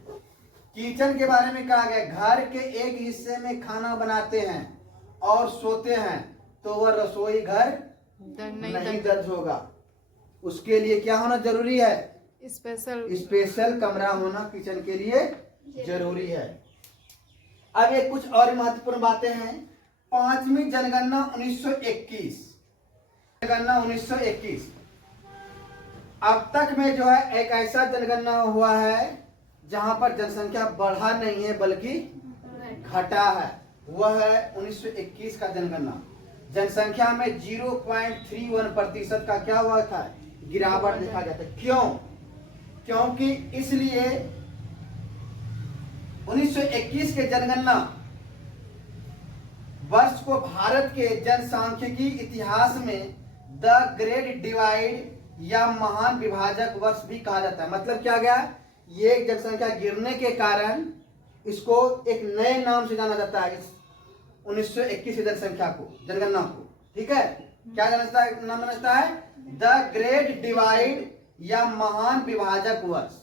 किचन के बारे में कहा गया, घर के एक हिस्से में खाना बनाते हैं और सोते हैं तो वह रसोई घर नहीं दर्ज होगा। उसके लिए क्या होना जरूरी है, स्पेशल कमरा होना किचन के लिए जरूरी है। अब ये कुछ और महत्वपूर्ण बातें हैं। 5वीं जनगणना 1921, जनगणना 1921 अब तक में जो है एक ऐसा जनगणना हुआ है जहां पर जनसंख्या बढ़ा नहीं है बल्कि घटा है, वह है 1921 का जनगणना। जनसंख्या में 0.31% का क्या हुआ था, गिरावट देखा गया था। क्यों, क्योंकि इसलिए 1921 के जनगणना वर्ष को भारत के जनसांख्यिकी इतिहास में द ग्रेट डिवाइड या महान विभाजक वर्ष भी कहा जाता है। मतलब क्या गया, ये जनसंख्या गिरने के कारण इसको एक नए नाम से जाना जाता है, इस 1921 की जनसंख्या को, जनगणना को, ठीक है। क्या नाम जाता है, द ग्रेट डिवाइड या महान विभाजक वर्ष।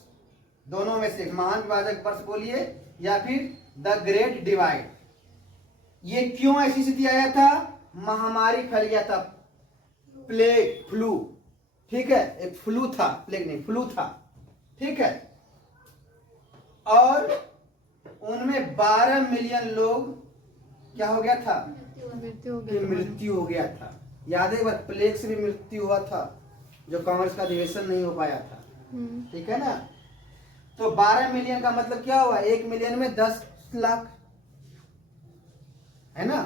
दोनों में से महान विभाजक वर्ष बोलिए या फिर द ग्रेट डिवाइड। ये क्यों ऐसी स्थिति आया था, महामारी फैल गया था, प्लेग, फ्लू, ठीक है, एक फ्लू था, प्लेग नहीं, फ्लू था, ठीक है। और उनमें 12 मिलियन लोग क्या हो गया था, मृत्यु हो गया था। याद है, एक बार प्लेग से भी मृत्यु हुआ था जो कांग्रेस का अधिवेशन नहीं हो पाया था, ठीक है ना। तो 12 मिलियन का मतलब क्या हुआ, 1 मिलियन में 10 लाख है ना,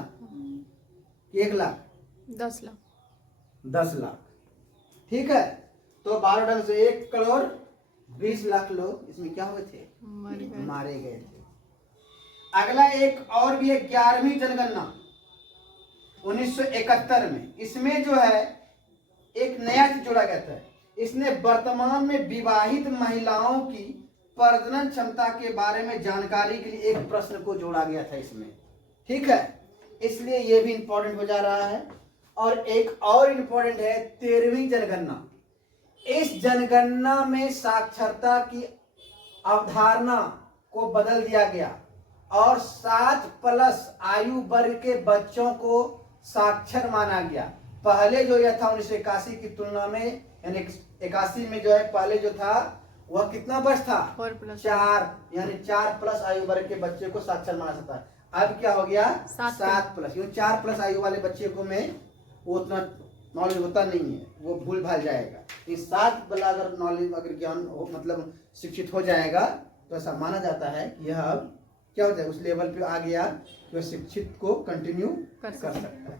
1 लाख 10 लाख, ठीक है। तो 12 ढंग से 1 करोड़ 20 लाख लोग इसमें क्या हुए थे, मारे गए थे। अगला एक और भी है 11वीं जनगणना 1971 में। इसमें जो है एक नया चीज जोड़ा गया था। इसने वर्तमान में विवाहित महिलाओं की प्रजनन क्षमता के बारे में जानकारी के लिए एक प्रश्न को जोड़ा गया था इसमें, ठीक है। इसलिए ये भी इंपॉर्टेंट हो जा रहा है। और एक और इंपॉर्टेंट है 13वीं जनगणना। इस जनगणना में साक्षरता की अवधारणा को बदल दिया गया और 7+ आयु वर्ग के बच्चों को साक्षर माना गया। पहले जो यह था 1981 की तुलना में, यानी 81 में जो है पहले जो था वह कितना वर्ष था? 4, यानी 4+ आयु वर्ग के बच्चे को साक्षर माना जाता है। अब क्या हो गया? 7+। यूँ 4+ आयु वाले बच्चे को में वो उतना नॉलेज होता नहीं है, वो भूल भाल जाएगा। इस 7+ अगर नॉलेज अगर ज्ञान मतलब शिक्षित हो जाएगा तो ऐसा माना जाता है कि यह अब क्या होता है, उस लेवल पे आ गया, वह शिक्षित को कंटिन्यू कर सकता है।